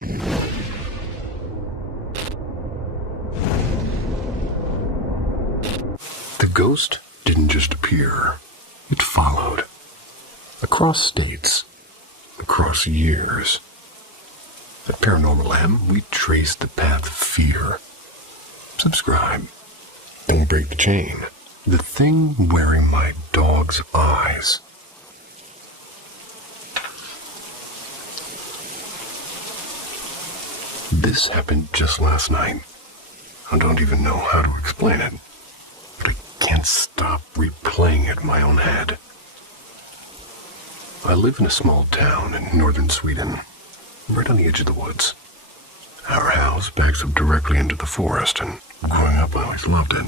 The ghost didn't just appear, it followed. Across states, across years. At Paranormal M, we trace the path of fear. Subscribe. Don't break the chain. The thing wearing my dog's eyes. This happened just last night. I don't even know how to explain it, but I can't stop replaying it in my own head. I live in a small town in northern Sweden, right on the edge of the woods. Our house backs up directly into the forest, and growing up I always loved it.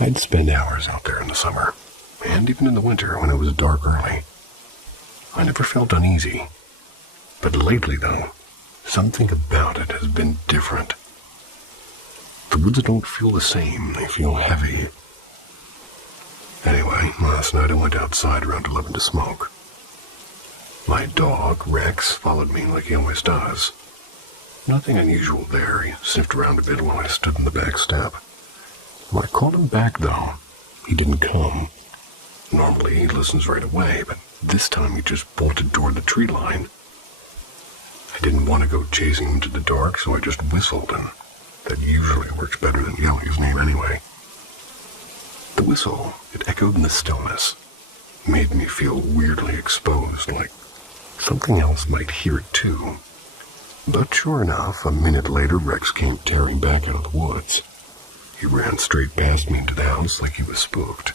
I'd spend hours out there in the summer, and even in the winter when it was dark early. I never felt uneasy. But lately, though, something about it has been different. The woods don't feel the same, they feel heavy. Anyway, last night I went outside around 11 to smoke. My dog, Rex, followed me like he always does. Nothing unusual there. He sniffed around a bit while I stood on the back step. When I called him back, though, he didn't come. Normally, he listens right away, but this time he just bolted toward the tree line. I didn't want to go chasing him into the dark, so I just whistled, and that usually works better than yelling his name anyway. The whistle, it echoed in the stillness, made me feel weirdly exposed, like something else might hear it too. But sure enough, a minute later, Rex came tearing back out of the woods. He ran straight past me into the house like he was spooked.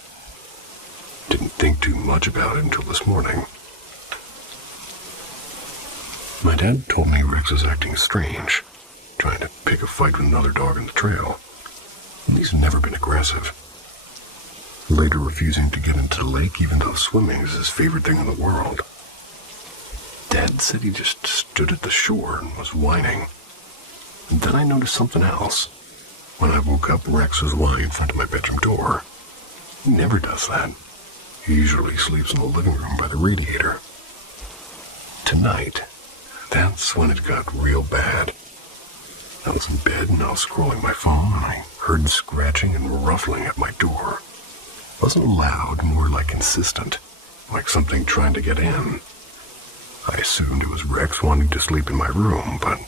Didn't think too much about it until this morning. My dad told me Rex was acting strange, trying to pick a fight with another dog in the trail. He's never been aggressive. Later refusing to get into the lake even though swimming is his favorite thing in the world. Dad said he just stood at the shore and was whining. And then I noticed something else. When I woke up, Rex was lying in front of my bedroom door. He never does that. He usually sleeps in the living room by the radiator. Tonight, that's when it got real bad. I was in bed and I was scrolling my phone and I heard scratching and ruffling at my door. It wasn't loud, more like insistent, like something trying to get in. I assumed it was Rex wanting to sleep in my room, but it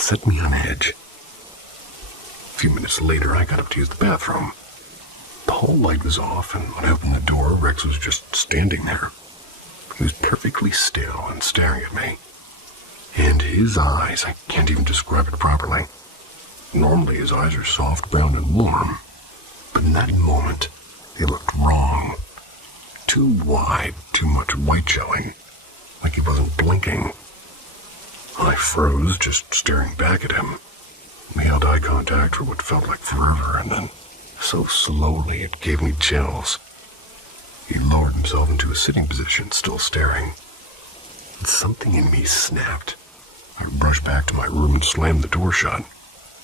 set me on edge. A few minutes later, I got up to use the bathroom. The hall light was off, and when I opened the door, Rex was just standing there. He was perfectly still and staring at me. And his eyes, I can't even describe it properly. Normally, his eyes are soft, brown, and warm. But in that moment, they looked wrong. Too wide, too much white showing. Like he wasn't blinking. I froze, just staring back at him. We held eye contact for what felt like forever, and then, so slowly, it gave me chills. He lowered himself into a sitting position, still staring. And something in me snapped. I rushed back to my room and slammed the door shut.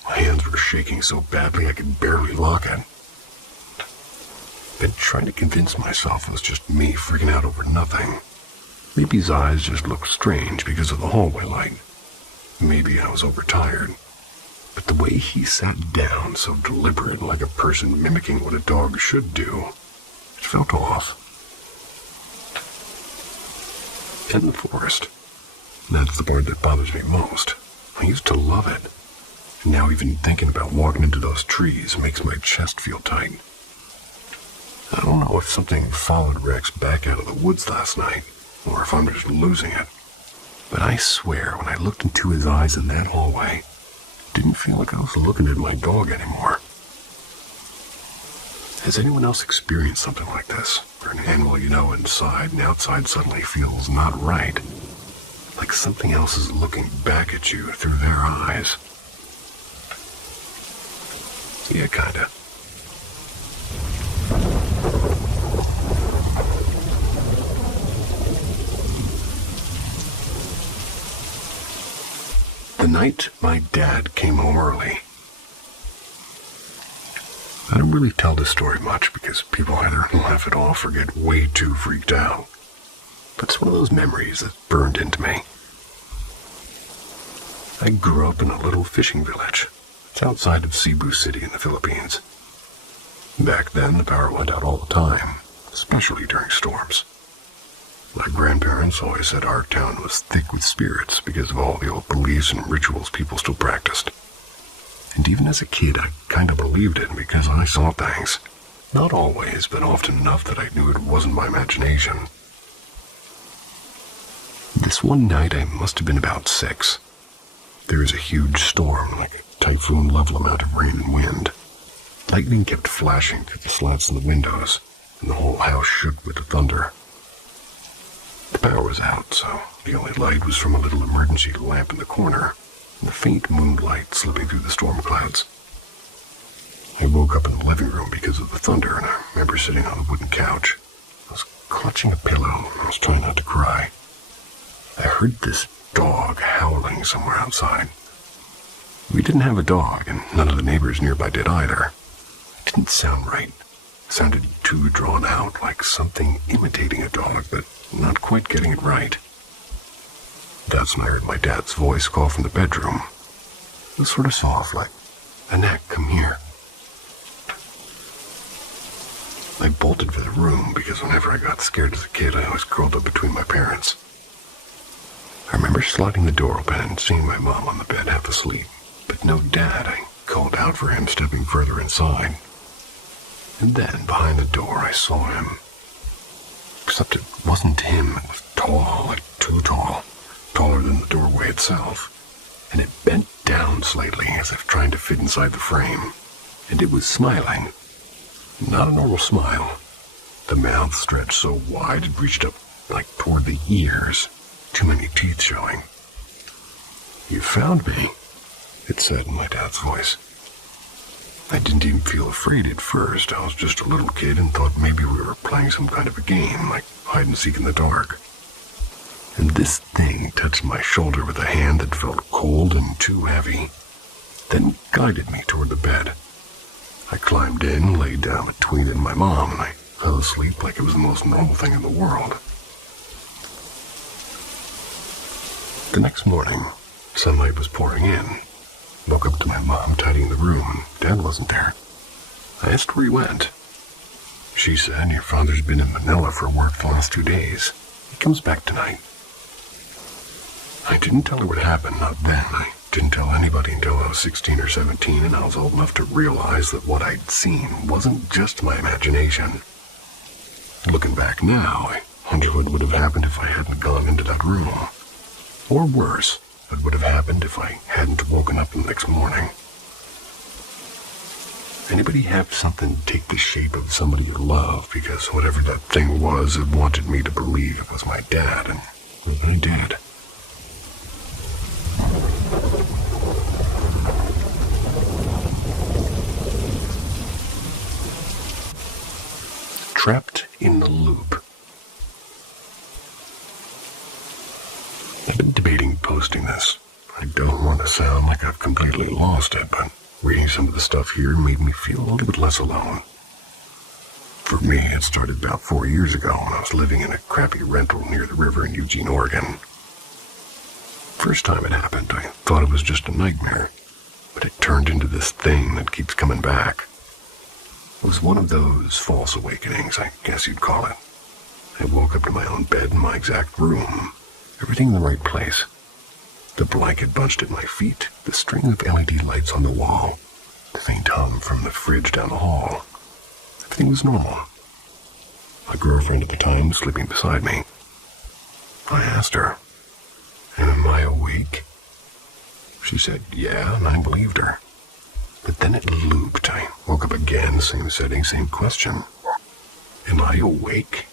My hands were shaking so badly I could barely lock it. Been trying to convince myself it was just me freaking out over nothing. Maybe his eyes just looked strange because of the hallway light. Maybe I was overtired. But the way he sat down, so deliberate, like a person mimicking what a dog should do, it felt off. In the forest. That's the part that bothers me most. I used to love it. And now even thinking about walking into those trees makes my chest feel tight. I don't know if something followed Rex back out of the woods last night, or if I'm just losing it. But I swear, when I looked into his eyes in that hallway, it didn't feel like I was looking at my dog anymore. Has anyone else experienced something like this? Where an animal you know inside and outside suddenly feels not right? Like something else is looking back at you through their eyes. Yeah, kinda. The night my dad came home early. I don't really tell this story much because people either laugh it off or get way too freaked out. But it's one of those memories that burned into me. I grew up in a little fishing village. It's outside of Cebu City in the Philippines. Back then, the power went out all the time, especially during storms. My grandparents always said our town was thick with spirits because of all the old beliefs and rituals people still practiced. And even as a kid, I kind of believed it because I saw things. Not always, but often enough that I knew it wasn't my imagination. This one night, I must have been about 6. There was a huge storm, like a typhoon-level amount of rain and wind. Lightning kept flashing through the slats in the windows, and the whole house shook with the thunder. The power was out, so the only light was from a little emergency lamp in the corner, and the faint moonlight slipping through the storm clouds. I woke up in the living room because of the thunder, and I remember sitting on the wooden couch. I was clutching a pillow, and I was trying not to cry. I heard this dog howling somewhere outside. We didn't have a dog, and none of the neighbors nearby did either. It didn't sound right. It sounded too drawn out, like something imitating a dog, but not quite getting it right. That's when I heard my dad's voice call from the bedroom. It was sort of soft, like, "Anak, come here." I bolted for the room because whenever I got scared as a kid, I always curled up between my parents. I remember sliding the door open and seeing my mom on the bed half asleep, but no dad. I called out for him, stepping further inside. And then, behind the door, I saw him. Except it wasn't him. It was tall, like too tall. Taller than the doorway itself. And it bent down slightly, as if trying to fit inside the frame. And it was smiling. Not a normal smile. The mouth stretched so wide it reached up, like toward the ears. Too many teeth showing. "You found me," it said in my dad's voice. I didn't even feel afraid at first. I was just a little kid and thought maybe we were playing some kind of a game, like hide and seek in the dark. And this thing touched my shoulder with a hand that felt cold and too heavy, then guided me toward the bed. I climbed in, laid down between it and my mom, and I fell asleep like it was the most normal thing in the world. The next morning, sunlight was pouring in. Woke up to my mom tidying the room. Dad wasn't there. I asked where he went. She said, "Your father's been in Manila for work the last 2 days. He comes back tonight." I didn't tell her what happened, not then. I didn't tell anybody until I was 16 or 17, and I was old enough to realize that what I'd seen wasn't just my imagination. Looking back now, I wonder what would have happened if I hadn't gone into that room. Or worse, what would have happened if I hadn't woken up the next morning. Anybody have something take the shape of somebody you love, because whatever that thing was, it wanted me to believe it was my dad, and I did. Trapped in the loop. I've been debating posting this. I don't want to sound like I've completely lost it, but reading some of the stuff here made me feel a little bit less alone. For me, it started about 4 years ago when I was living in a crappy rental near the river in Eugene, Oregon. First time it happened, I thought it was just a nightmare, but it turned into this thing that keeps coming back. It was one of those false awakenings, I guess you'd call it. I woke up to my own bed in my exact room. Everything in the right place. The blanket bunched at my feet, the string of LED lights on the wall, the faint hum from the fridge down the hall. Everything was normal. My girlfriend at the time was sleeping beside me. I asked her, "Am I awake?" She said, "Yeah," and I believed her. But then it looped. I woke up again, same setting, same question. "Am I awake?"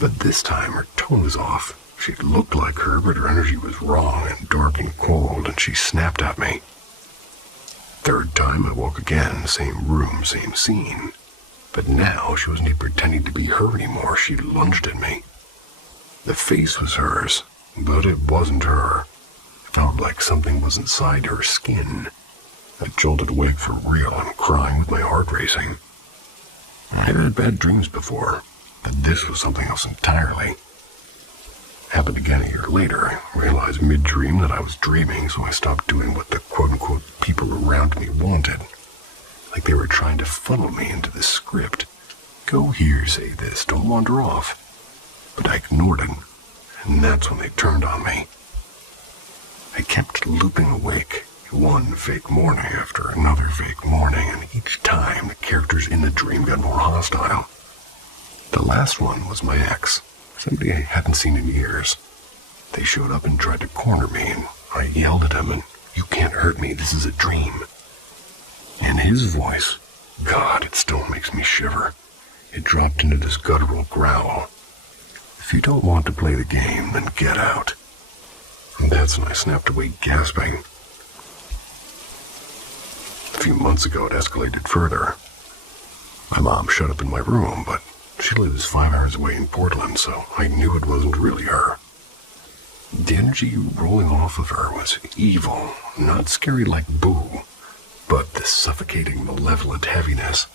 But this time her tone was off. She looked like her, but her energy was wrong and dark and cold, and she snapped at me. Third time I woke again, same room, same scene. But now she wasn't even pretending to be her anymore. She lunged at me. The face was hers, but it wasn't her. It felt like something was inside her skin. I jolted awake for real and crying with my heart racing. I've had bad dreams before, but this was something else entirely. Happened again a year later. I realized mid-dream that I was dreaming, so I stopped doing what the quote-unquote people around me wanted. Like they were trying to funnel me into this script. Go here, say this, don't wander off. But I ignored it, and that's when they turned on me. I kept looping awake, one fake morning after another fake morning, and each time the characters in the dream got more hostile. The last one was my ex, somebody I hadn't seen in years. They showed up and tried to corner me, and I yelled at him, and "You can't hurt me, this is a dream." And his voice, God, it still makes me shiver. It dropped into this guttural growl. "If you don't want to play the game, then get out." And that's when I snapped awake, gasping. A few months ago, it escalated further. My mom shut up in my room, but she lives 5 hours away in Portland, so I knew it wasn't really her. The energy rolling off of her was evil, not scary like Boo, but this suffocating, malevolent heaviness.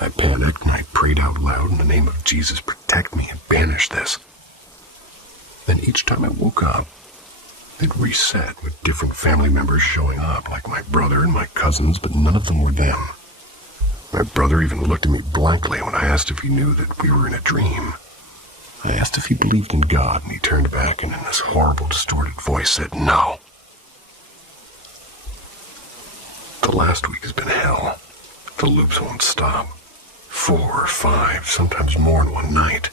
I panicked and I prayed out loud in the name of Jesus, protect me and banish this. Then each time I woke up, it reset with different family members showing up, like my brother and my cousins, but none of them were them. My brother even looked at me blankly when I asked if he knew that we were in a dream. I asked if he believed in God, and he turned back and in this horrible, distorted voice said no. The last week has been hell. The loops won't stop. 4 or 5, sometimes more in one night.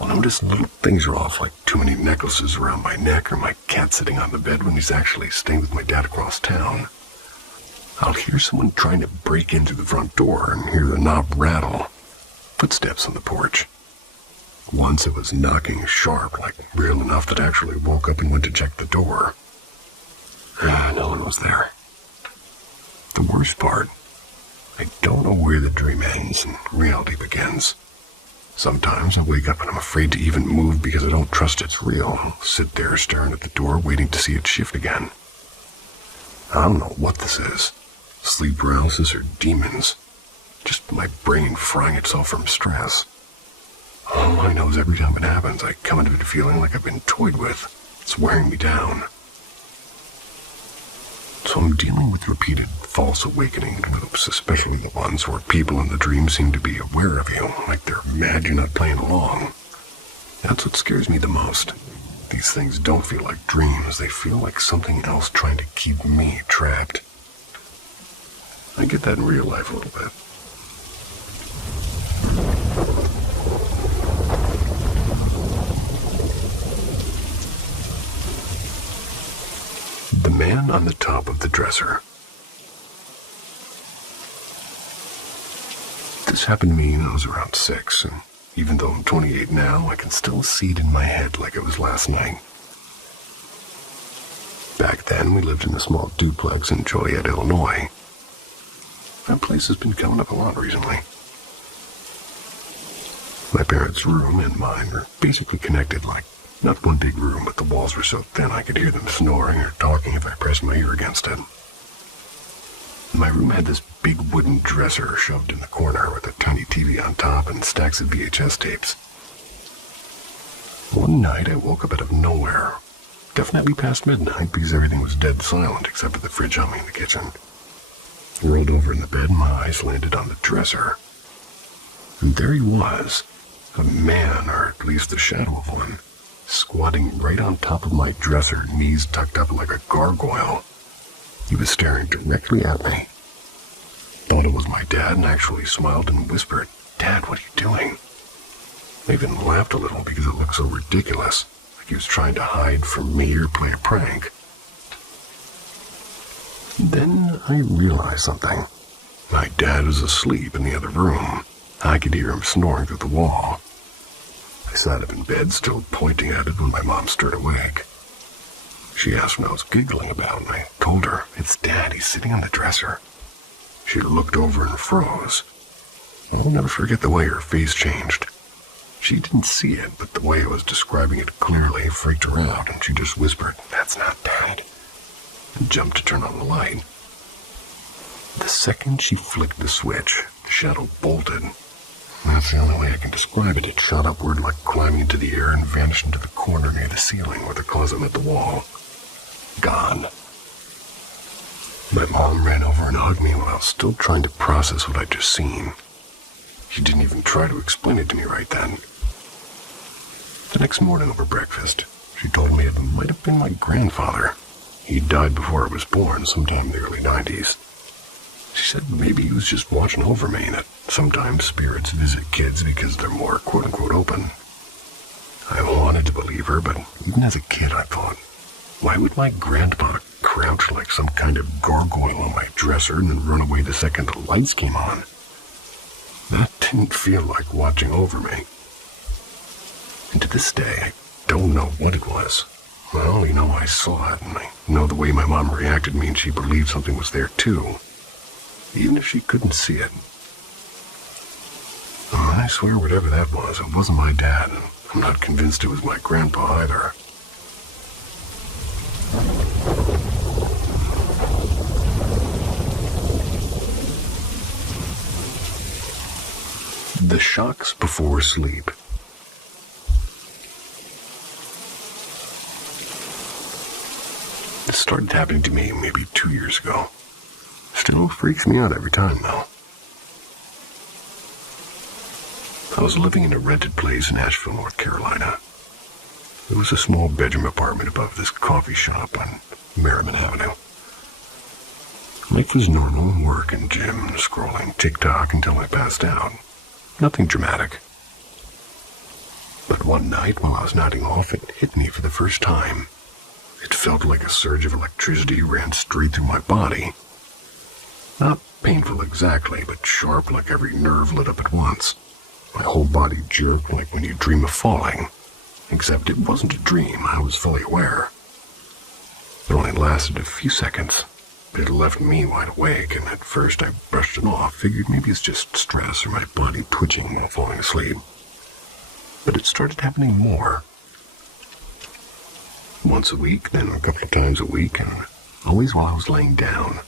I'll notice little things are off, like too many necklaces around my neck or my cat sitting on the bed when he's actually staying with my dad across town. I'll hear someone trying to break in through the front door and hear the knob rattle. Footsteps on the porch. Once it was knocking sharp, like real enough that I actually woke up and went to check the door. No one was there. The worst part, I don't know where the dream ends and reality begins. Sometimes I wake up and I'm afraid to even move because I don't trust it's real. I'll sit there staring at the door waiting to see it shift again. I don't know what this is. Sleep paralysis or demons. Just my brain frying itself from stress. All I know is every time it happens, I come into it feeling like I've been toyed with. It's wearing me down. So I'm dealing with repeated false awakening loops, especially the ones where people in the dream seem to be aware of you, like they're mad you're not playing along. That's what scares me the most. These things don't feel like dreams, they feel like something else trying to keep me trapped. I get that in real life a little bit. The man on the top of the dresser. This happened to me when I was around 6, and even though I'm 28 now, I can still see it in my head like it was last night. Back then, we lived in a small duplex in Joliet, Illinois. That place has been coming up a lot recently. My parents' room and mine were basically connected, like not one big room, but the walls were so thin I could hear them snoring or talking if I pressed my ear against it. My room had this big wooden dresser shoved in the corner with a tiny TV on top and stacks of VHS tapes. One night I woke up out of nowhere, definitely past midnight because everything was dead silent except for the fridge humming in the kitchen. I rolled over in the bed and my eyes landed on the dresser. And there he was, a man, or at least the shadow of one, squatting right on top of my dresser, knees tucked up like a gargoyle. He was staring directly at me. Thought it was my dad and actually smiled and whispered, "Dad, what are you doing?" I even laughed a little because it looked so ridiculous, like he was trying to hide from me or play a prank. Then I realized something. My dad was asleep in the other room. I could hear him snoring through the wall. I sat up in bed, still pointing at it when my mom stirred awake. She asked what I was giggling about, and I told her, "It's Dad, he's sitting on the dresser." She looked over and froze. I'll never forget the way her face changed. She didn't see it, but the way I was describing it clearly freaked her out, and she just whispered, "That's not Dad," and jumped to turn on the light. The second she flicked the switch, the shadow bolted. That's the only way I can describe it. It shot upward like climbing into the air and vanished into the corner near the ceiling where the closet met the wall. Gone. My mom ran over and hugged me while I was still trying to process what I'd just seen. She didn't even try to explain it to me right then. The next morning over breakfast, she told me it might have been my grandfather. He died before I was born, sometime in the early 90s. She said maybe he was just watching over me, that sometimes spirits visit kids because they're more quote-unquote open. I wanted to believe her, but even as a kid I thought, why would my grandpa crouch like some kind of gargoyle on my dresser and then run away the second the lights came on? That didn't feel like watching over me. And to this day, I don't know what it was. I only know I saw it, and I know the way my mom reacted means she believed something was there too, even if she couldn't see it. And I swear whatever that was, it wasn't my dad, and I'm not convinced it was my grandpa either. The shocks before sleep. This started happening to me maybe 2 years ago. Still freaks me out every time, though. I was living in a rented place in Asheville, North Carolina. It was a small bedroom apartment above this coffee shop on Merriman Avenue. Life was normal, work and gym, scrolling TikTok until I passed out. Nothing dramatic. But one night, while I was nodding off, it hit me for the first time. It felt like a surge of electricity ran straight through my body. Not painful exactly, but sharp, like every nerve lit up at once. My whole body jerked like when you dream of falling. Except it wasn't a dream, I was fully aware. It only lasted a few seconds, but it left me wide awake, and at first I brushed it off, figured maybe it's just stress or my body twitching while falling asleep. But it started happening more. Once a week, then a couple of times a week, and always while I was laying down,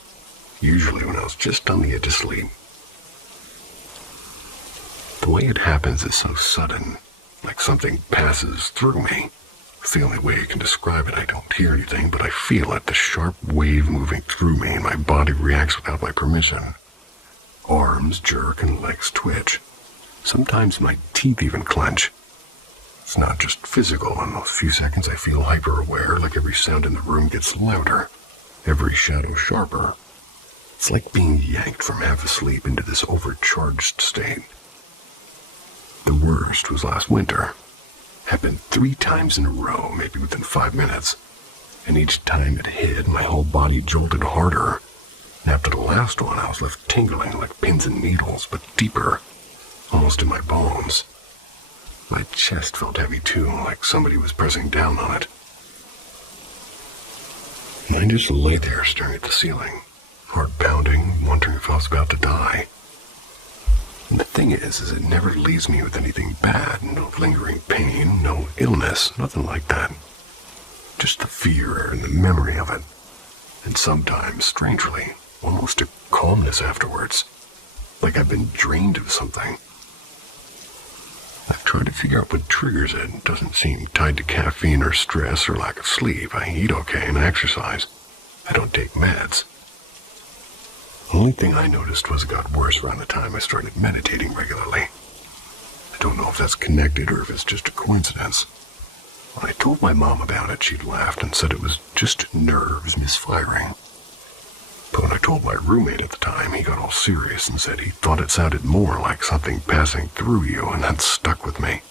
usually when I was just on the edge of sleep. The way it happens is so sudden, like something passes through me. It's the only way I can describe it. I don't hear anything, but I feel it, the sharp wave moving through me, and my body reacts without my permission. Arms jerk and legs twitch. Sometimes my teeth even clench. It's not just physical. In those few seconds I feel hyper-aware, like every sound in the room gets louder, every shadow sharper. It's like being yanked from half asleep into this overcharged state. The worst was last winter. Happened 3 times in a row, maybe within 5 minutes. And each time it hit, my whole body jolted harder. And after the last one, I was left tingling like pins and needles, but deeper, almost in my bones. My chest felt heavy too, like somebody was pressing down on it. And I just lay there staring at the ceiling, heart pounding, wondering if I was about to die. And the thing is it never leaves me with anything bad, no lingering pain, no illness, nothing like that. Just the fear and the memory of it. And sometimes, strangely, almost a calmness afterwards, like I've been drained of something. I've tried to figure out what triggers it. It doesn't seem tied to caffeine or stress or lack of sleep. I eat okay and I exercise. I don't take meds. The only thing I noticed was it got worse around the time I started meditating regularly. I don't know if that's connected or if it's just a coincidence. When I told my mom about it, she laughed and said it was just nerves misfiring. But when I told my roommate at the time, he got all serious and said he thought it sounded more like something passing through you, and that stuck with me.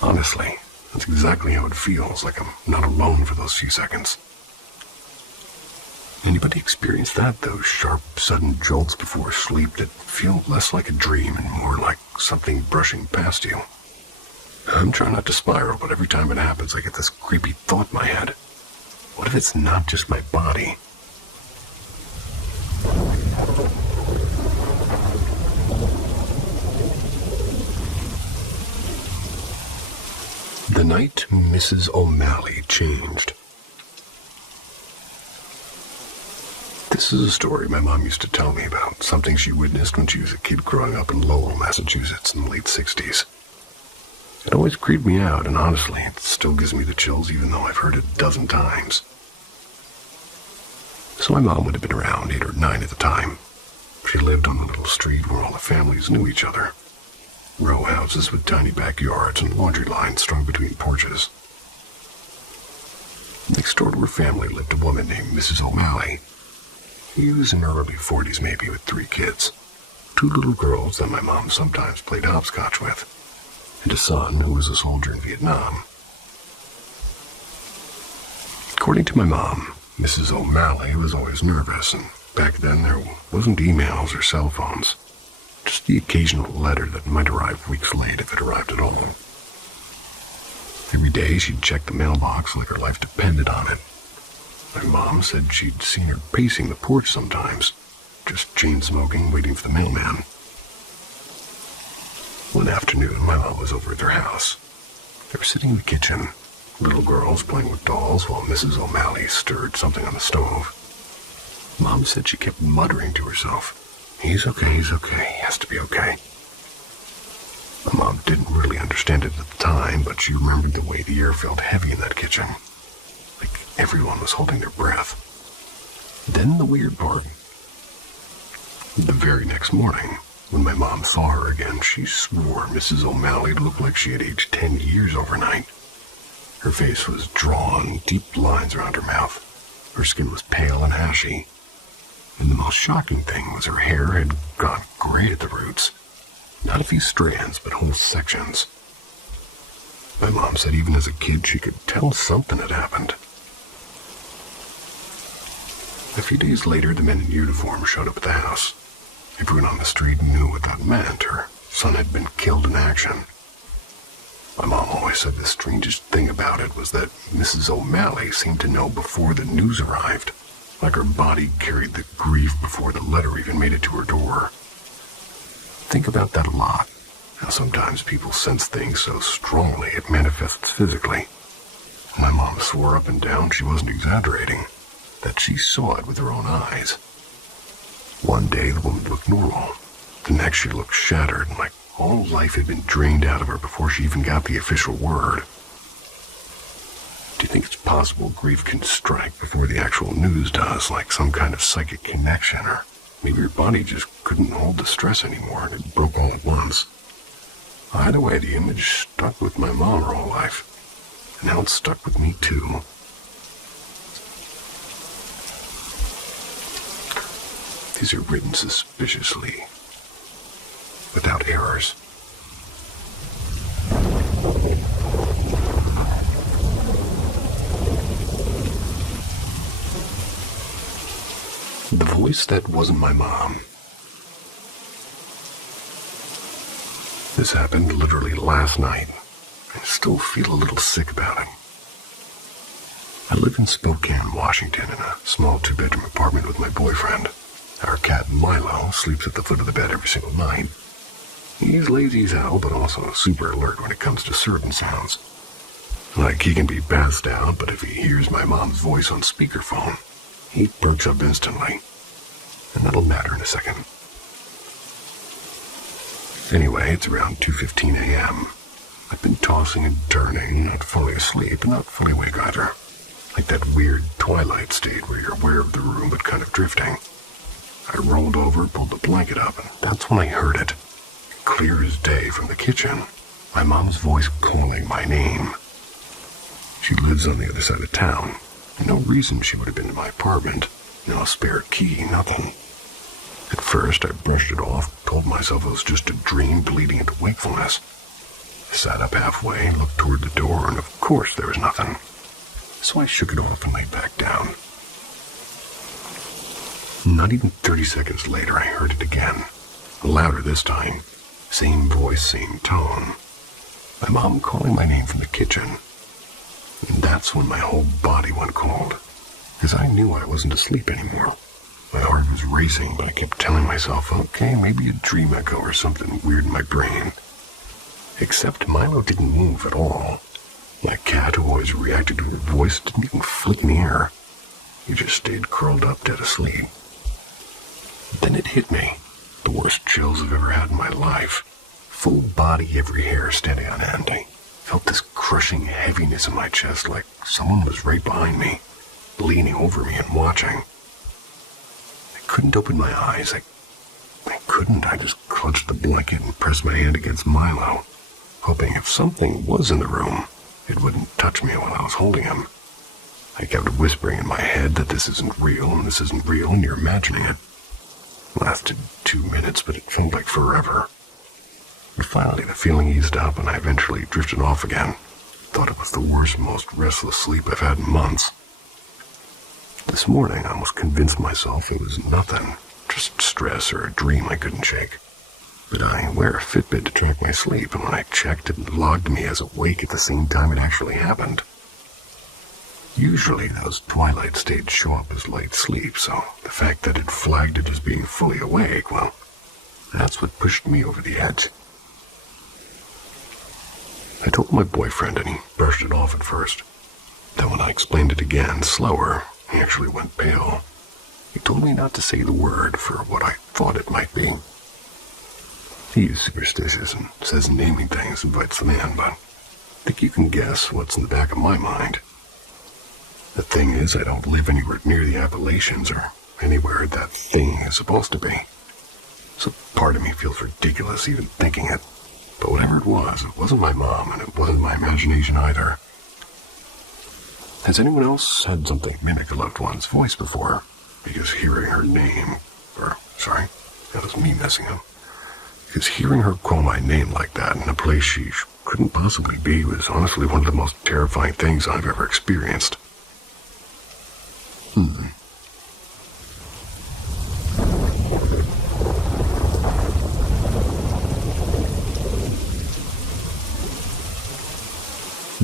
Honestly, that's exactly how it feels, like I'm not alone for those few seconds. Anybody experience that? Those sharp, sudden jolts before sleep that feel less like a dream and more like something brushing past you? I'm trying not to spiral, but every time it happens, I get this creepy thought in my head. What if it's not just my body? The night Mrs. O'Malley changed. This This is a story my mom used to tell me about, something she witnessed when she was a kid growing up in Lowell, Massachusetts in the late 60s. It always creeped me out, and honestly, it still gives me the chills even though I've heard it a dozen times. So my mom would have been around 8 or 9 at the time. She lived on the little street where all the families knew each other. Row houses with tiny backyards and laundry lines strung between porches. Next door to her family lived a woman named Mrs. O'Malley. She was in her early 40s maybe, with 3 kids. 2 little girls that my mom sometimes played hopscotch with, and a son who was a soldier in Vietnam. According to my mom, Mrs. O'Malley was always nervous, and back then there wasn't emails or cell phones. Just the occasional letter that might arrive weeks late if it arrived at all. Every day she'd check the mailbox like her life depended on it. My mom said she'd seen her pacing the porch sometimes, just chain-smoking, waiting for the mailman. One afternoon, my mom was over at their house. They were sitting in the kitchen, little girls playing with dolls while Mrs. O'Malley stirred something on the stove. Mom said she kept muttering to herself, he's okay, he has to be okay. My mom didn't really understand it at the time, but she remembered the way the air felt heavy in that kitchen. Like everyone was holding their breath. Then the weird part. The very next morning, when my mom saw her again, she swore Mrs. O'Malley looked like she had aged 10 years overnight. Her face was drawn, deep lines around her mouth. Her skin was pale and ashy. And the most shocking thing was her hair had gone gray at the roots. Not a few strands, but whole sections. My mom said even as a kid she could tell something had happened. A few days later, the men in uniform showed up at the house. Everyone on the street knew what that meant. Her son had been killed in action. My mom always said the strangest thing about it was that Mrs. O'Malley seemed to know before the news arrived, like her body carried the grief before the letter even made it to her door. Think about that a lot, how sometimes people sense things so strongly it manifests physically. My mom swore up and down she wasn't exaggerating, that she saw it with her own eyes. One day the woman looked normal. The next she looked shattered, like all life had been drained out of her before she even got the official word. Do you think it's possible grief can strike before the actual news does, like some kind of psychic connection, or maybe her body just couldn't hold the stress anymore and it broke all at once? Either way, the image stuck with my mom her whole life, and now it's stuck with me too. These are written suspiciously, without errors. The voice that wasn't my mom. This happened literally last night. I still feel a little sick about it. I live in Spokane, Washington, in a small 2-bedroom apartment with my boyfriend. Our cat Milo sleeps at the foot of the bed every single night. He's lazy as hell, but also super alert when it comes to certain sounds. Like, he can be passed out, but if he hears my mom's voice on speakerphone, he perks up instantly. And that'll matter in a second. Anyway, it's around 2:15 a.m. I've been tossing and turning, not fully asleep, but not fully awake either. Like that weird twilight state where you're aware of the room but kind of drifting. I rolled over, pulled the blanket up, and that's when I heard it. Clear as day from the kitchen. My mom's voice calling my name. She lives on the other side of town. No reason she would have been in my apartment. No spare key, nothing. At first, I brushed it off, told myself it was just a dream bleeding into wakefulness. I sat up halfway, looked toward the door, and of course there was nothing. So I shook it off and lay back down. Not even 30 seconds later, I heard it again. Louder this time. Same voice, same tone. My mom calling my name from the kitchen. And that's when my whole body went cold, because I knew I wasn't asleep anymore. My heart was racing, but I kept telling myself, okay, maybe a dream echo or something weird in my brain. Except Milo didn't move at all. My cat, who always reacted to her voice, didn't even flick an ear. He just stayed curled up dead asleep. Then it hit me. The worst chills I've ever had in my life. Full body, every hair standing on end. I felt this crushing heaviness in my chest, like someone was right behind me, leaning over me and watching. I couldn't open my eyes. I couldn't. I just clutched the blanket and pressed my hand against Milo, hoping if something was in the room, it wouldn't touch me while I was holding him. I kept whispering in my head that this isn't real, and this isn't real, and you're imagining it. It lasted 2 minutes, but it felt like forever. But finally, the feeling eased up, and I eventually drifted off again. Thought it was the worst, most restless sleep I've had in months. This morning, I almost convinced myself it was nothing, just stress or a dream I couldn't shake. But I wear a Fitbit to track my sleep, and when I checked, it logged me as awake at the same time it actually happened. Usually, those twilight states show up as light sleep, so the fact that it flagged it as being fully awake, well, that's what pushed me over the edge. I told my boyfriend, and he brushed it off at first. Then when I explained it again, slower, he actually went pale. He told me not to say the word for what I thought it might be. He is superstitious and says naming things invites them in, but I think you can guess what's in the back of my mind. The thing is, I don't live anywhere near the Appalachians or anywhere that thing is supposed to be. So part of me feels ridiculous even thinking it. But whatever it wasn't my mom, and it wasn't my imagination either. Has anyone else had something mimic a loved one's voice before? Because hearing her name, that was me messing up. Because hearing her call my name like that in a place she couldn't possibly be was honestly one of the most terrifying things I've ever experienced.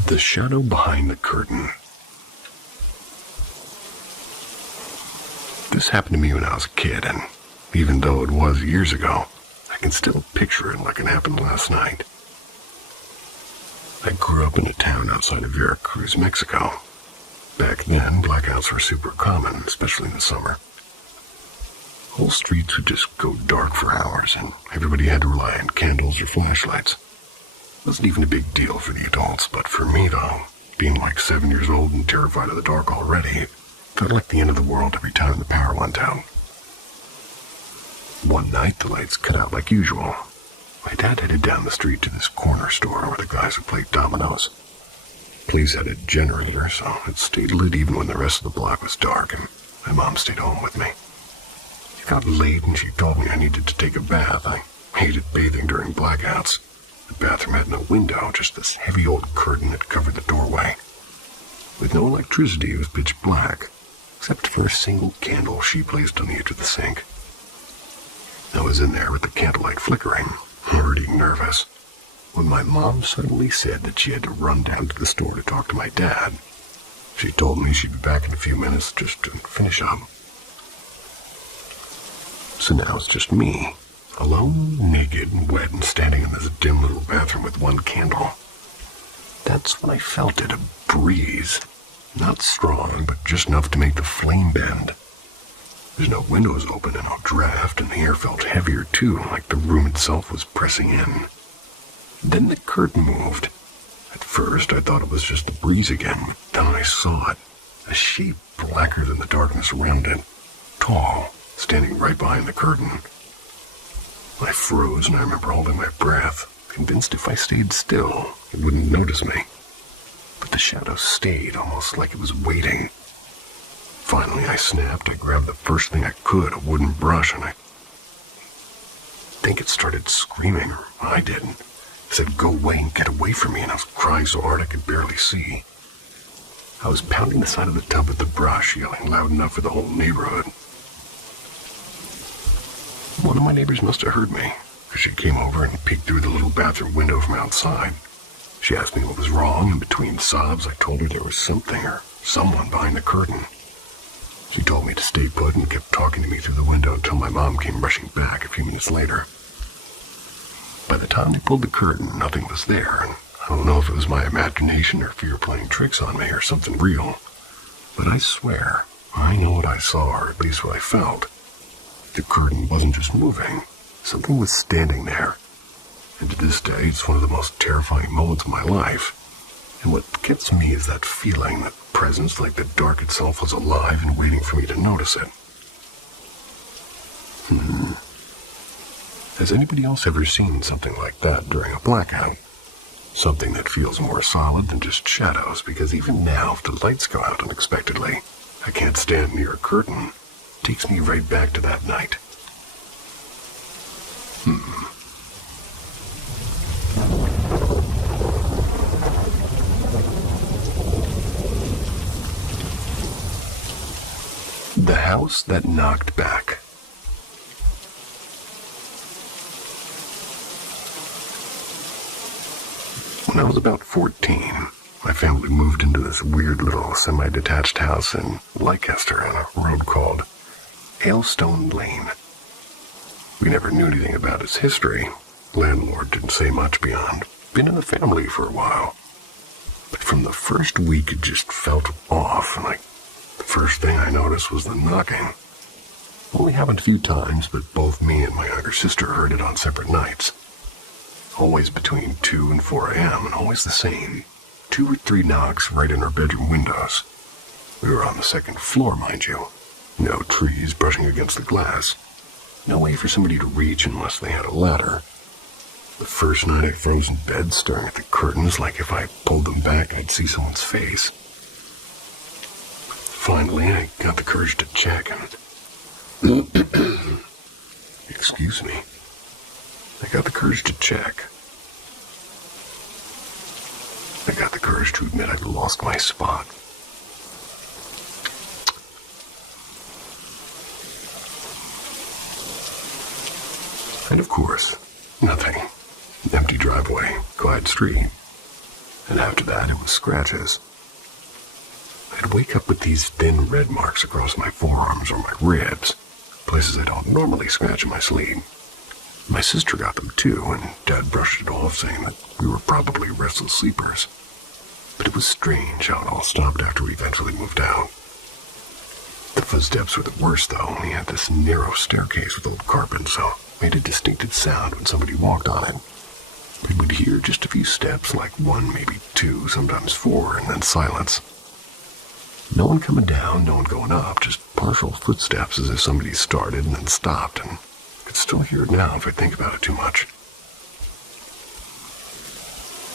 The shadow behind the curtain. This happened to me when I was a kid, and even though it was years ago, I can still picture it like it happened last night. I grew up in a town outside of Veracruz, Mexico. Back then, blackouts were super common, especially in the summer. Whole streets would just go dark for hours, and everybody had to rely on candles or flashlights. It wasn't even a big deal for the adults, but for me, though, being like 7 years old and terrified of the dark already, it felt like the end of the world every time the power went out. One night, the lights cut out like usual. My dad headed down the street to this corner store where the guys would play dominoes. The place had a generator, so it stayed lit even when the rest of the block was dark, and my mom stayed home with me. It got late, and she told me I needed to take a bath. I hated bathing during blackouts. The bathroom had no window, just this heavy old curtain that covered the doorway. With no electricity, it was pitch black, except for a single candle she placed on the edge of the sink. I was in there with the candlelight flickering, already nervous, when my mom suddenly said that she had to run down to the store to talk to my dad. She told me she'd be back in a few minutes just to finish up. So now it's just me, alone, naked, and wet, and standing in this dim little bathroom with one candle. That's when I felt it, a breeze. Not strong, but just enough to make the flame bend. There's no windows open and no draft, and the air felt heavier too, like the room itself was pressing in. Then the curtain moved. At first, I thought it was just the breeze again, but then I saw it. A shape blacker than the darkness around it. Tall, standing right behind the curtain. I froze, and I remember holding my breath, convinced if I stayed still, it wouldn't notice me. But the shadow stayed, almost like it was waiting. Finally, I snapped. I grabbed the first thing I could, a wooden brush, and I think it started screaming, or I didn't. It said, "Go away and get away from me," and I was crying so hard I could barely see. I was pounding the side of the tub with the brush, yelling loud enough for the whole neighborhood. One of my neighbors must have heard me, because she came over and peeked through the little bathroom window from outside. She asked me what was wrong, and between sobs I told her there was something or someone behind the curtain. She told me to stay put and kept talking to me through the window until my mom came rushing back a few minutes later. By the time they pulled the curtain, nothing was there, and I don't know if it was my imagination or fear playing tricks on me or something real, but I swear I know what I saw, or at least what I felt. the curtain wasn't just moving. Something was standing there. And to this day, it's one of the most terrifying moments of my life. And what gets me is that feeling, that presence, like the dark itself was alive and waiting for me to notice it. Has anybody else ever seen something like that during a blackout? Something that feels more solid than just shadows, because even now, if the lights go out unexpectedly, I can't stand near a curtain. It takes me right back to that night. The house that knocked back. When I was about 14, my family moved into this weird little semi-detached house in Leicester on a road called Hailstone Lane. We never knew anything about its history. Landlord didn't say much beyond been in the family for a while. But from the first week, it just felt off, and the first thing I noticed was the knocking. Only happened a few times, but both me and my younger sister heard it on separate nights. Always between 2 and 4 a.m., and always the same. 2 or 3 knocks right in our bedroom windows. We were on the 2nd floor, mind you. No trees brushing against the glass. No way for somebody to reach unless they had a ladder. The first night I froze in bed staring at the curtains like if I pulled them back I'd see someone's face. Finally, I got the courage to check and... Excuse me. I got the courage to check. I got the courage to admit I'd lost my spot. And of course, nothing. Empty driveway, quiet street. And after that, it was scratches. I'd wake up with these thin red marks across my forearms or my ribs, places I don't normally scratch in my sleep. My sister got them too, and Dad brushed it off, saying that we were probably restless sleepers. But it was strange how it all stopped after we eventually moved out. The footsteps were the worst, though. We had this narrow staircase with old carpet, so it made a distinctive sound when somebody walked on it. We would hear just a few steps, like 1, maybe 2, sometimes 4, and then silence. No one coming down, no one going up, just partial footsteps as if somebody started and then stopped, and I could still hear it now if I think about it too much.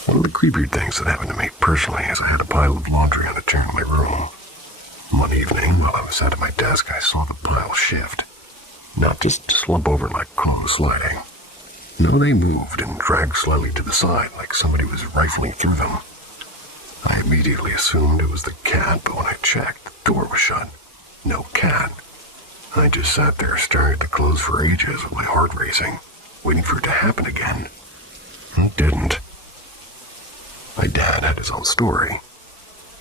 One of the creepier things that happened to me personally is I had a pile of laundry on a chair in my room. One evening, while I was sat at my desk, I saw the pile shift. Not just slump over like cone sliding. No, they moved and dragged slightly to the side like somebody was rifling through them. I immediately assumed it was the cat, but when I checked, the door was shut. No cat. I just sat there staring at the clothes for ages with my heart racing, waiting for it to happen again. It didn't. My dad had his own story.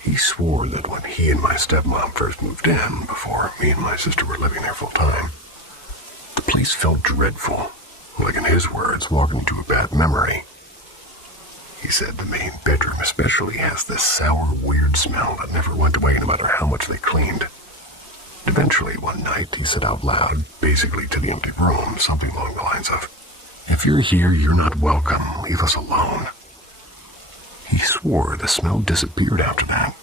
He swore that when he and my stepmom first moved in, before me and my sister were living there full time, the place felt dreadful, like in his words, walking into a bad memory. He said the main bedroom especially has this sour, weird smell that never went away no matter how much they cleaned. Eventually, one night, he said out loud, basically to the empty room, something along the lines of, "If you're here, you're not welcome. Leave us alone." He swore the smell disappeared after that.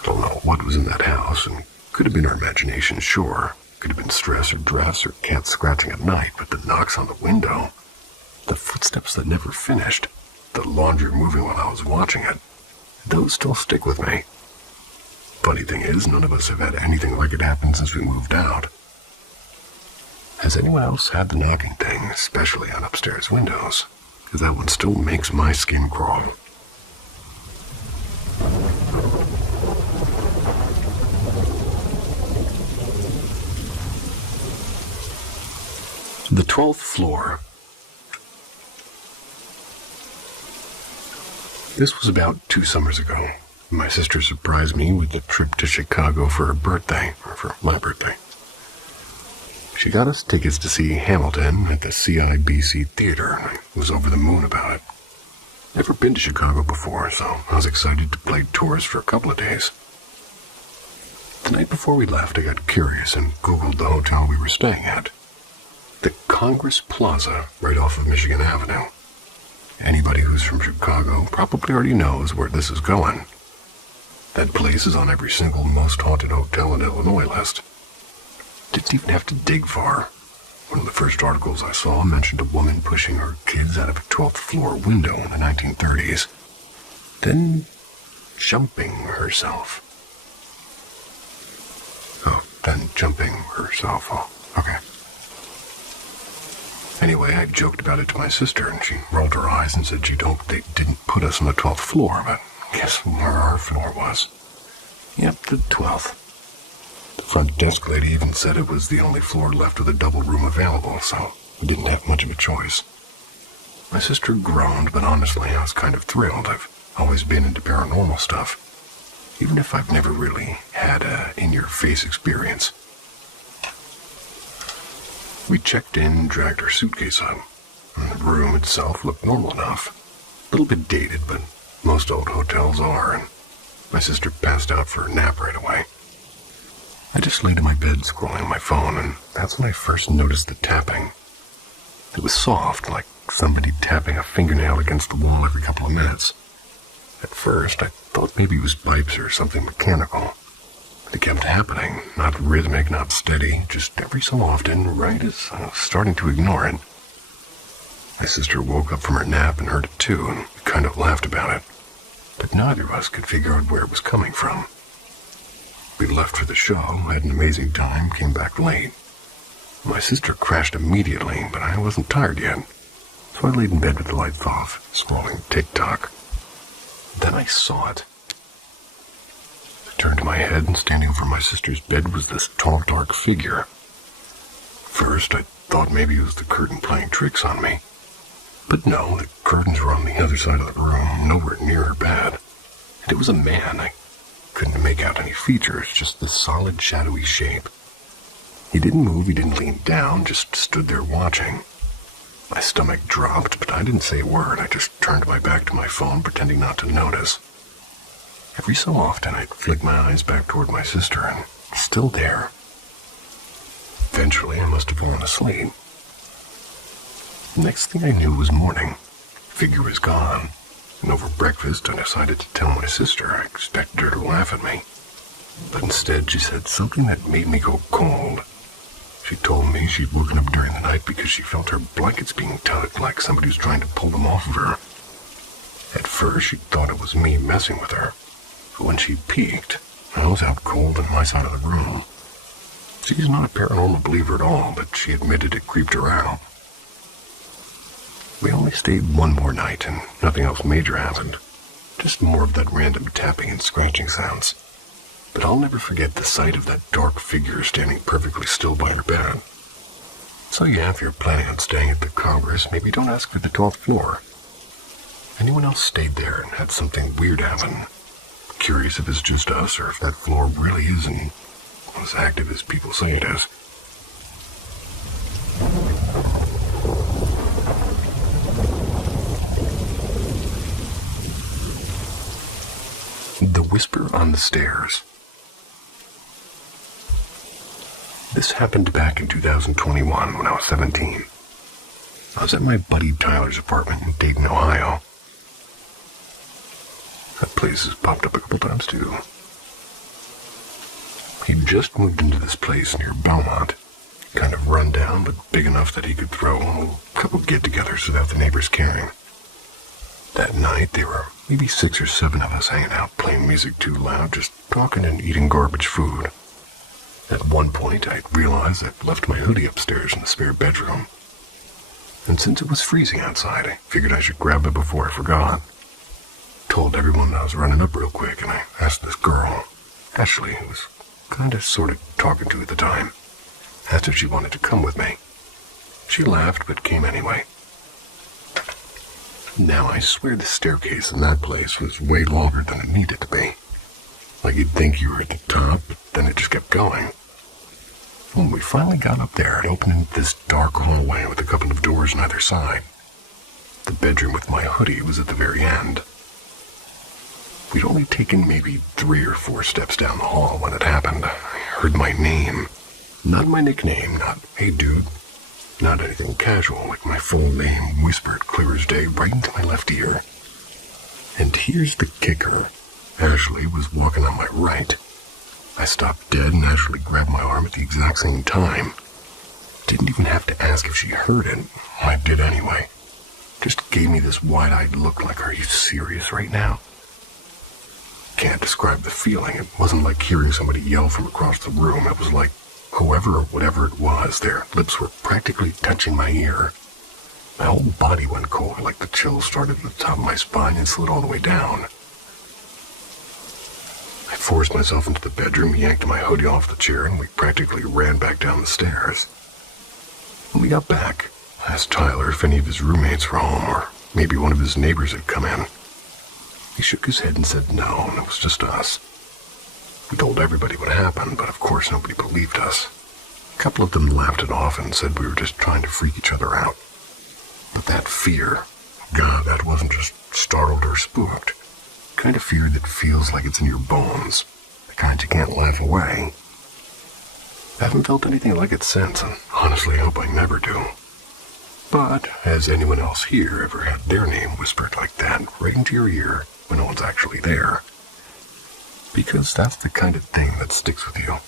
I don't know what was in that house, and could have been our imagination, sure. Could have been stress or drafts or cats scratching at night, but the knocks on the window, the footsteps that never finished, the laundry moving while I was watching it, those still stick with me. Funny thing is, none of us have had anything like it happen since we moved out. Has anyone else had the knocking thing, especially on upstairs windows? Because that one still makes my skin crawl. The 12th floor. This was about 2 summers ago. My sister surprised me with a trip to Chicago for her birthday, or for my birthday. She got us tickets to see Hamilton at the CIBC Theater, and I was over the moon about it. Never been to Chicago before, so I was excited to play tours for a couple of days. The night before we left, I got curious and Googled the hotel we were staying at. The Congress Plaza, right off of Michigan Avenue. Anybody who's from Chicago probably already knows where this is going. That place is on every single most haunted hotel in Illinois list. Didn't even have to dig far. One of the first articles I saw mentioned a woman pushing her kids out of a 12th floor window in the 1930s. Then jumping herself. Oh, okay. Anyway, I joked about it to my sister, and she rolled her eyes and said she'd hoped they didn't put us on the 12th floor, but guess where our floor was? Yep, the 12th. The front desk lady even said it was the only floor left with a double room available, so we didn't have much of a choice. My sister groaned, but honestly, I was kind of thrilled. I've always been into paranormal stuff, even if I've never really had a in-your-face experience. We checked in and dragged our suitcase up, and the room itself looked normal enough. A little bit dated, but most old hotels are, and my sister passed out for a nap right away. I just laid in my bed scrolling on my phone, and that's when I first noticed the tapping. It was soft, like somebody tapping a fingernail against the wall every couple of minutes. At first, I thought maybe it was pipes or something mechanical. But it kept happening, not rhythmic, not steady, just every so often, right as I was starting to ignore it. My sister woke up from her nap and heard it too, and we kind of laughed about it. But neither of us could figure out where it was coming from. We left for the show, had an amazing time, came back late. My sister crashed immediately, but I wasn't tired yet. So I laid in bed with the lights off, scrolling TikTok. Then I saw it. I turned my head, and standing over my sister's bed was this tall, dark figure. First, I thought maybe it was the curtain playing tricks on me. But no, the curtains were on the other side of the room, nowhere near her bed. And it was a man. I couldn't make out any features, just this solid, shadowy shape. He didn't move, he didn't lean down, just stood there watching. My stomach dropped, but I didn't say a word. I just turned my back to my phone, pretending not to notice. Every so often, I'd flick my eyes back toward my sister, and still there. Eventually, I must have fallen asleep. The next thing I knew was morning. The figure was gone, and over breakfast, I decided to tell my sister. I expected her to laugh at me. But instead, she said something that made me go cold. She told me she'd woken up during the night because she felt her blankets being tugged like somebody was trying to pull them off of her. At first, she thought it was me messing with her, but when she peeked, I was out cold in my side of the room. She's not a paranormal believer at all, but she admitted it creeped her out. We only stayed one more night, and nothing else major happened. Just more of that random tapping and scratching sounds. But I'll never forget the sight of that dark figure standing perfectly still by her bed. So yeah, if you're planning on staying at the Congress, maybe don't ask for the 12th floor. Anyone else stayed there and had something weird happen? Curious if it's just us, or if that floor really isn't as active as people say it is. The Whisper on the Stairs. This happened back in 2021 when I was 17. I was at my buddy Tyler's apartment in Dayton, Ohio. That place has popped up a couple times too. He'd just moved into this place near Belmont. Kind of run down, but big enough that he could throw a couple get-togethers without the neighbors caring. That night, there were maybe 6 or 7 of us hanging out, playing music too loud, just talking and eating garbage food. At one point, I realized I'd left my hoodie upstairs in the spare bedroom. And since it was freezing outside, I figured I should grab it before I forgot. Told everyone I was running up real quick, and I asked this girl, Ashley, who was sort of talking to at the time, asked if she wanted to come with me. She laughed, but came anyway. Now, I swear the staircase in that place was way longer than it needed to be. Like you'd think you were at the top, but then it just kept going. When we finally got up there, it opened into this dark hallway with a couple of doors on either side. The bedroom with my hoodie was at the very end. We'd only taken maybe 3 or 4 steps down the hall when it happened. I heard my name. Not my nickname, not, "Hey dude." Not anything casual, like my full name whispered clear as day right into my left ear. And here's the kicker. Ashley was walking on my right. I stopped dead and Ashley grabbed my arm at the exact same time. Didn't even have to ask if she heard it. I did anyway. Just gave me this wide-eyed look like, "Are you serious right now?" Can't describe the feeling. It wasn't like hearing somebody yell from across the room. It was like whoever or whatever it was, their lips were practically touching my ear. My whole body went cold, like the chills started at the top of my spine and slid all the way down. I forced myself into the bedroom, yanked my hoodie off the chair, and we practically ran back down the stairs. When we got back, I asked Tyler if any of his roommates were home, or maybe one of his neighbors had come in. He shook his head and said no, and it was just us. We told everybody what happened, but of course nobody believed us. A couple of them laughed it off and said we were just trying to freak each other out. But that fear, God, that wasn't just startled or spooked. The kind of fear that feels like it's in your bones. The kind you can't laugh away. I haven't felt anything like it since, and honestly I hope I never do. But has anyone else here ever had their name whispered like that right into your ear when no one's actually there? Because that's the kind of thing that sticks with you.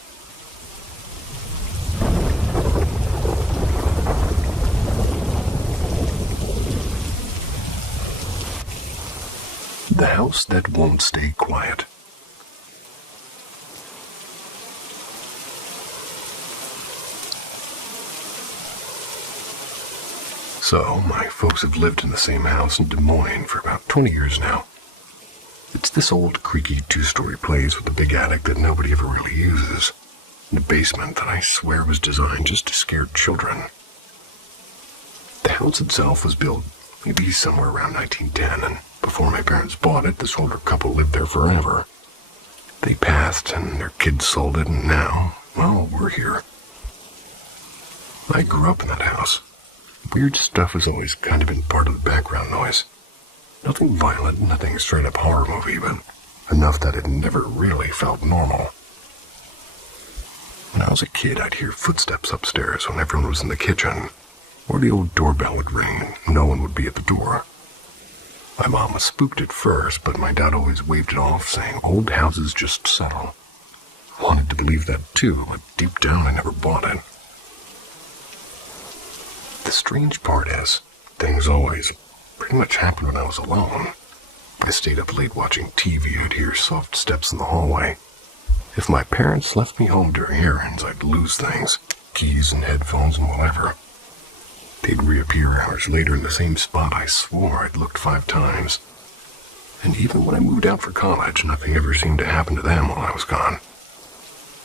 The house that won't stay quiet. So, my folks have lived in the same house in Des Moines for about 20 years now. It's this old, creaky two-story place with a big attic that nobody ever really uses, and a basement that I swear was designed just to scare children. The house itself was built maybe somewhere around 1910, and before my parents bought it, this older couple lived there forever. They passed, and their kids sold it, and now, well, we're here. I grew up in that house. Weird stuff has always kind of been part of the background noise. Nothing violent, nothing straight-up horror movie, but enough that it never really felt normal. When I was a kid, I'd hear footsteps upstairs when everyone was in the kitchen, or the old doorbell would ring and no one would be at the door. My mom was spooked at first, but my dad always waved it off, saying old houses just settle. I wanted to believe that too, but deep down I never bought it. The strange part is, things always pretty much happened when I was alone. I stayed up late watching TV, I'd hear soft steps in the hallway. If my parents left me home during errands, I'd lose things, keys and headphones and whatever. They'd reappear hours later in the same spot I swore I'd looked 5 times. And even when I moved out for college, nothing ever seemed to happen to them while I was gone.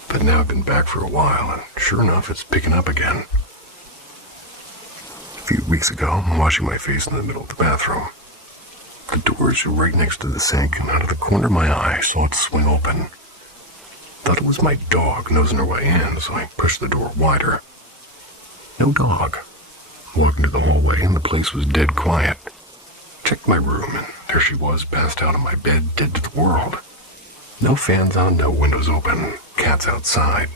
But now I've been back for a while, and sure enough, it's picking up again. A few weeks ago, I'm washing my face in the middle of the bathroom. The doors are right next to the sink, and out of the corner of my eye, I saw it swing open. Thought it was my dog nosing her way in, so I pushed the door wider. No dog. Walked into the hallway, and the place was dead quiet. Checked my room, and there she was, passed out on my bed, dead to the world. No fans on, no windows open, cats outside.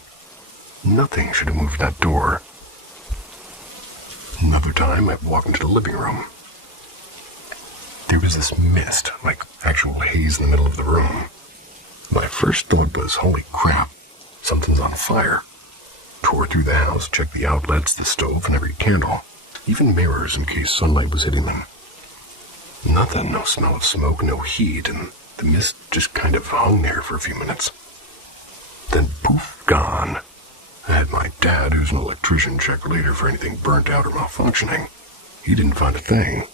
Nothing should have moved that door. Another time, I walked into the living room. There was this mist, like actual haze in the middle of the room. My first thought was, holy crap, something's on fire. Tore through the house, checked the outlets, the stove, and every candle. Even mirrors in case sunlight was hitting them. Nothing, no smell of smoke, no heat, and the mist just kind of hung there for a few minutes. Then poof, gone. I had my dad, who's an electrician, check later for anything burnt out or malfunctioning. He didn't find a thing.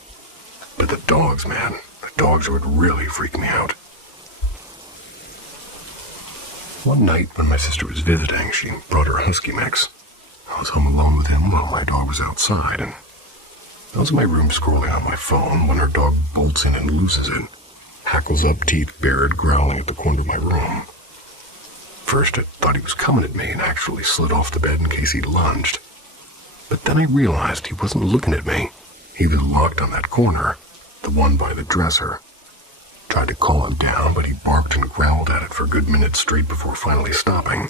But the dogs, man, the dogs would really freak me out. One night when my sister was visiting, she brought her husky mix. I was home alone with him while my dog was outside, and I was in my room scrolling on my phone when her dog bolts in and loses it. Hackles up, teeth bared, growling at the corner of my room. First, I thought he was coming at me and actually slid off the bed in case he lunged. But then I realized he wasn't looking at me. He was locked on that corner, the one by the dresser. Tried to call him down, but he barked and growled at it for a good minute straight before finally stopping.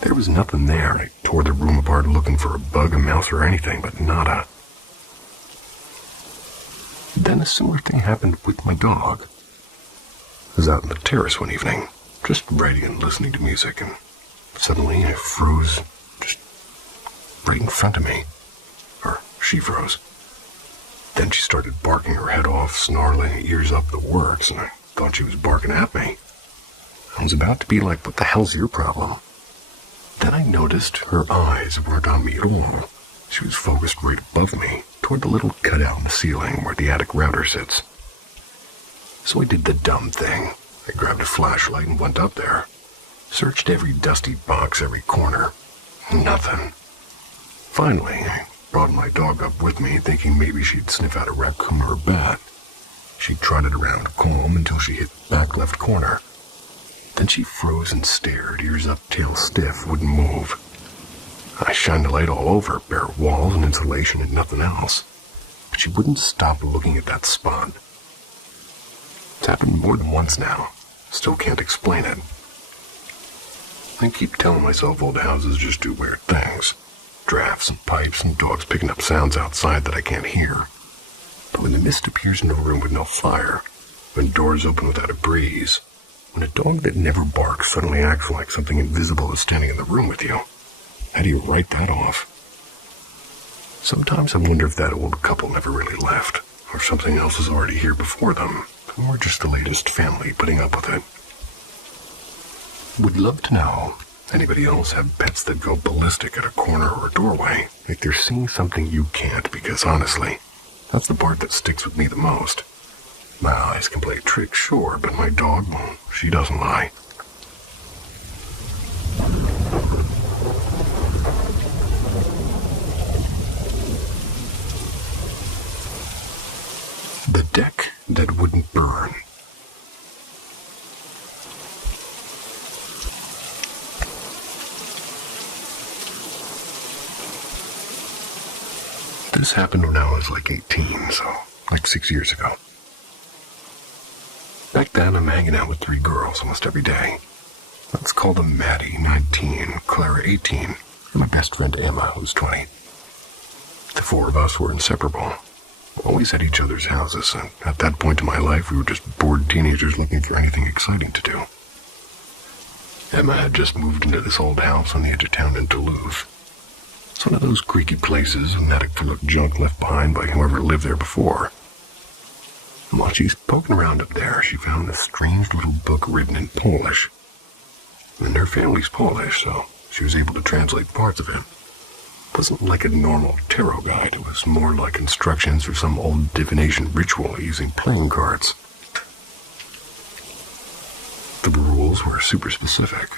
There was nothing there. I tore the room apart looking for a bug, a mouse, or anything, but nada. Then a similar thing happened with my dog. I was out on the terrace one evening, just writing and listening to music, and suddenly I froze just right in front of me. Or she froze. Then she started barking her head off, snarling, ears up, the works, and I thought she was barking at me. I was about to be like, what the hell's your problem? Then I noticed her eyes weren't on me at all. She was focused right above me, toward the little cutout in the ceiling where the attic router sits. So I did the dumb thing. I grabbed a flashlight and went up there. Searched every dusty box, every corner. Nothing. Finally, I brought my dog up with me, thinking maybe she'd sniff out a raccoon or a bat. She trotted around calm until she hit the back left corner. Then she froze and stared, ears up, tail stiff, wouldn't move. I shined the light all over, bare walls and insulation and nothing else. But she wouldn't stop looking at that spot. It's happened more than once now. Still can't explain it. I keep telling myself old houses just do weird things. Drafts and pipes and dogs picking up sounds outside that I can't hear. But when the mist appears in a room with no fire, when doors open without a breeze, when a dog that never barks suddenly acts like something invisible is standing in the room with you, how do you write that off? Sometimes I wonder if that old couple never really left, or something else was already here before them, or just the latest family putting up with it. Would love to know, anybody else have pets that go ballistic at a corner or a doorway, like they're seeing something you can't, because honestly, that's the part that sticks with me the most. My eyes can play tricks, sure, but my dog, well, she doesn't lie. The deck that wouldn't burn. This happened when I was like 18, so like 6 years ago. Back then, I'm hanging out with 3 girls almost every day. Let's call them Maddie, 19, Clara, 18, and my best friend Emma, who's 20. The 4 of us were inseparable. Always at each other's houses, and at that point in my life, we were just bored teenagers looking for anything exciting to do. Emma had just moved into this old house on the edge of town in Duluth. It's one of those creaky places, an attic full of junk left behind by whoever lived there before. And while she's poking around up there, she found a strange little book written in Polish. And her family's Polish, so she was able to translate parts of it. It wasn't like a normal tarot guide. It was more like instructions for some old divination ritual using playing cards. The rules were super specific.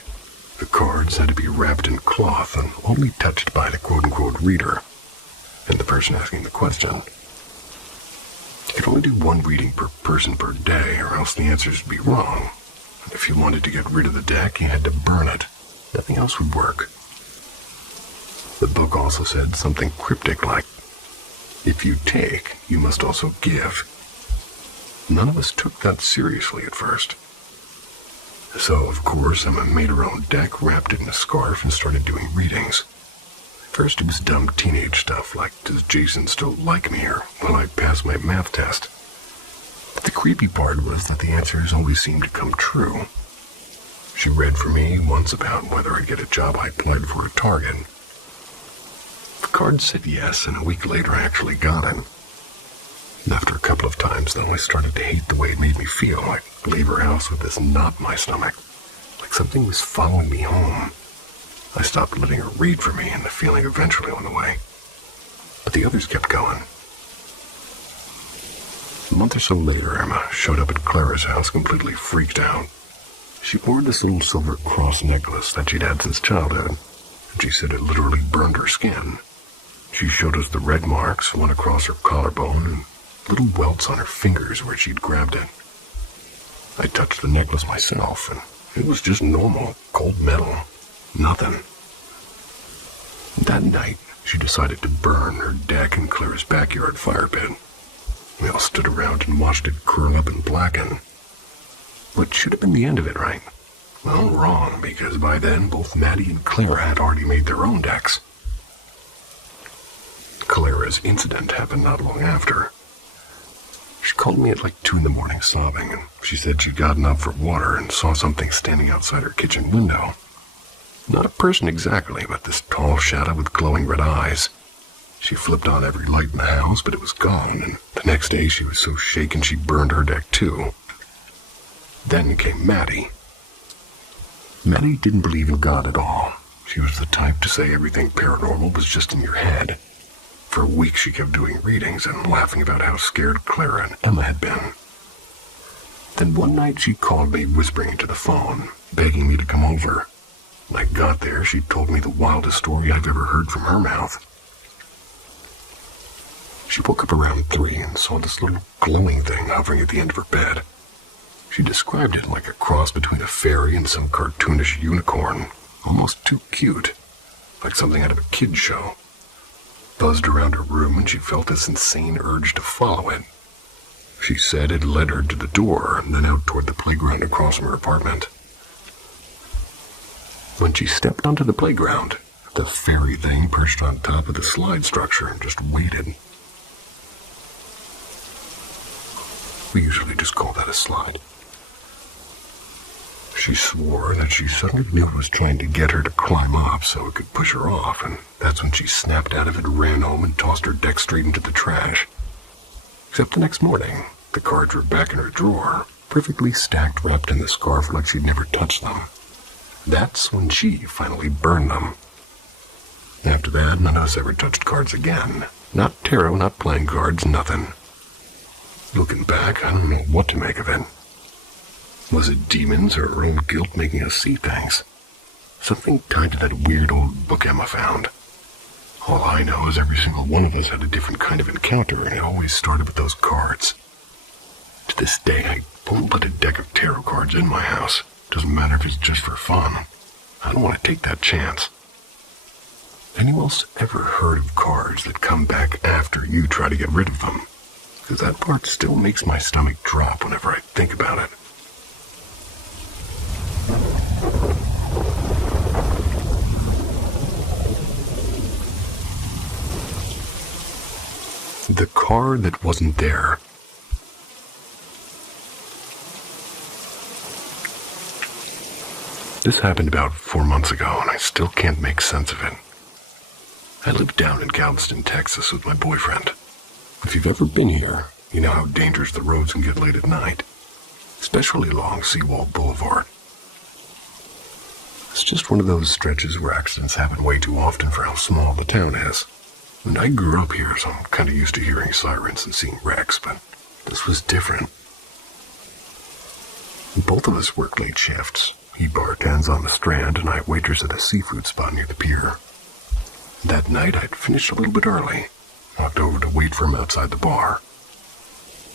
The cards had to be wrapped in cloth and only touched by the quote-unquote reader, and the person asking the question. You could only do 1 reading per person per day, or else the answers would be wrong. And if you wanted to get rid of the deck, you had to burn it. Nothing else would work. The book also said something cryptic like, if you take, you must also give. None of us took that seriously at first. So, of course, Emma made her own deck, wrapped it in a scarf, and started doing readings. First, it was dumb teenage stuff like, does Jason still like me, or will I pass my math test? But the creepy part was that the answers always seemed to come true. She read for me once about whether I'd get a job I applied for at Target. The card said yes, and a week later I actually got it. And after a couple of times, though, I started to hate the way it made me feel. I'd leave her house with this knot in my stomach, like something was following me home. I stopped letting her read for me, and the feeling eventually went away. But the others kept going. A month or so later, Emma showed up at Clara's house completely freaked out. She wore this little silver cross necklace that she'd had since childhood, and she said it literally burned her skin. She showed us the red marks, one across her collarbone, and little welts on her fingers where she'd grabbed it. I touched the necklace myself, and it was just normal, cold metal. Nothing. That night, she decided to burn her deck in Clara's backyard fire pit. We all stood around and watched it curl up and blacken. What should have been the end of it, right? Well, wrong, because by then both Maddie and Clara had already made their own decks. Clara's incident happened not long after. She called me at like 2 in the morning sobbing, and she said she'd gotten up for water and saw something standing outside her kitchen window. Not a person exactly, but this tall shadow with glowing red eyes. She flipped on every light in the house, but it was gone, and the next day she was so shaken she burned her deck too. Then came Maddie. Maddie didn't believe in God at all. She was the type to say everything paranormal was just in your head. For a week she kept doing readings and laughing about how scared Clara and Emma had been. Then one night she called me, whispering into the phone, begging me to come over. When I got there, she told me the wildest story I've ever heard from her mouth. She woke up around 3 and saw this little glowing thing hovering at the end of her bed. She described it like a cross between a fairy and some cartoonish unicorn, almost too cute, like something out of a kid's show. Buzzed around her room and she felt this insane urge to follow it. She said it led her to the door and then out toward the playground across from her apartment. When she stepped onto the playground, the fairy thing perched on top of the slide structure and just waited. We usually just call that a slide. She swore that she suddenly knew it was trying to get her to climb up so it could push her off, and that's when she snapped out of it, ran home, and tossed her deck straight into the trash. Except the next morning, the cards were back in her drawer, perfectly stacked, wrapped in the scarf like she'd never touched them. That's when she finally burned them. After that, none of us ever touched cards again. Not tarot, not playing cards, nothing. Looking back, I don't know what to make of it. Was it demons or her own guilt making us see things? Something tied to that weird old book Emma found. All I know is every single one of us had a different kind of encounter, and it always started with those cards. To this day, I won't let a deck of tarot cards in my house. Doesn't matter if it's just for fun. I don't want to take that chance. Anyone else ever heard of cards that come back after you try to get rid of them? Because that part still makes my stomach drop whenever I think about it. The card that wasn't there. This happened about 4 months ago, and I still can't make sense of it. I live down in Galveston, Texas with my boyfriend. If you've ever been here, you know how dangerous the roads can get late at night, especially along Seawall Boulevard. It's just one of those stretches where accidents happen way too often for how small the town is. And I grew up here, so I'm kind of used to hearing sirens and seeing wrecks, but this was different. Both of us work late shifts. He bartends on the Strand, and I waitress at a seafood spot near the pier. That night, I'd finished a little bit early. Walked over to wait for him outside the bar.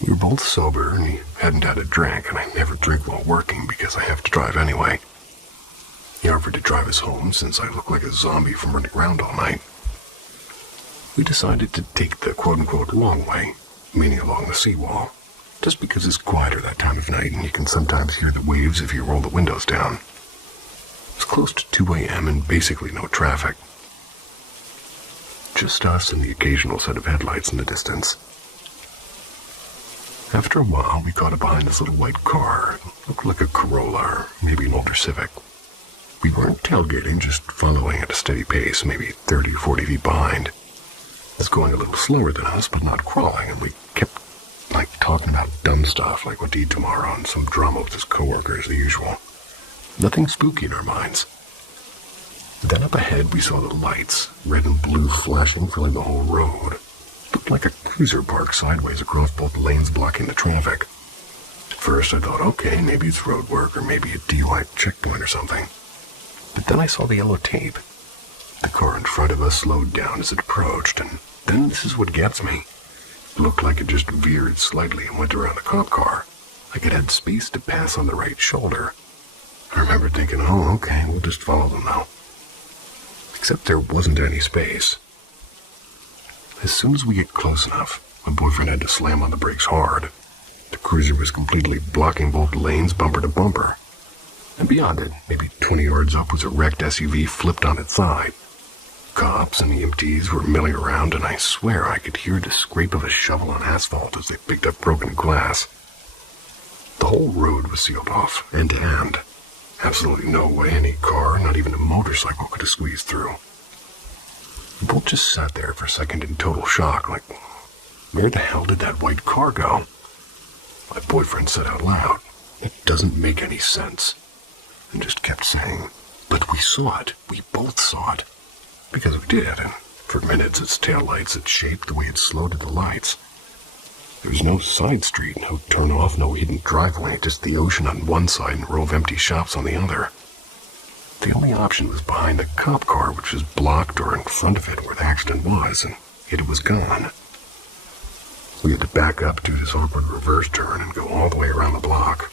We were both sober, and he hadn't had a drink, and I never drink while working because I have to drive anyway. He offered to drive us home since I look like a zombie from running around all night. We decided to take the quote-unquote long way, meaning along the seawall, just because it's quieter that time of night and you can sometimes hear the waves if you roll the windows down. It's close to 2 a.m. and basically no traffic. Just us and the occasional set of headlights in the distance. After a while, we caught up behind this little white car. It looked like a Corolla or maybe an older Civic. We weren't tailgating, just following at a steady pace, maybe 30 or 40 feet behind. It was going a little slower than us, but not crawling, and we kept, talking about dumb stuff, like what to eat tomorrow, and some drama with his coworkers, the usual. Nothing spooky in our minds. Then up ahead, we saw the lights, red and blue flashing, filling the whole road. It looked like a cruiser parked sideways across both lanes, blocking the traffic. At first, I thought, okay, maybe it's road work, or maybe a DUI checkpoint or something. But then I saw the yellow tape. The car in front of us slowed down as it approached, and then this is what gets me. It looked like it just veered slightly and went around the cop car, like it had space to pass on the right shoulder. I remember thinking, oh, okay, we'll just follow them now. Except there wasn't any space. As soon as we get close enough, my boyfriend had to slam on the brakes hard. The cruiser was completely blocking both lanes, bumper to bumper. And beyond it, maybe 20 yards up, was a wrecked SUV flipped on its side. Cops and EMTs were milling around, and I swear I could hear the scrape of a shovel on asphalt as they picked up broken glass. The whole road was sealed off, end to end. Absolutely no way any car, not even a motorcycle, could have squeezed through. We both just sat there for a second in total shock, like, where the hell did that white car go? My boyfriend said out loud, "It doesn't make any sense," and just kept saying, "But we saw it. We both saw it." Because we did, and for minutes its taillights had shaped the way it slowed at the lights. There was no side street, no turn-off, no hidden driveway, just the ocean on one side and a row of empty shops on the other. The only option was behind the cop car, which was blocked, or in front of it where the accident was, and yet it was gone. We had to back up, do this awkward reverse turn, and go all the way around the block.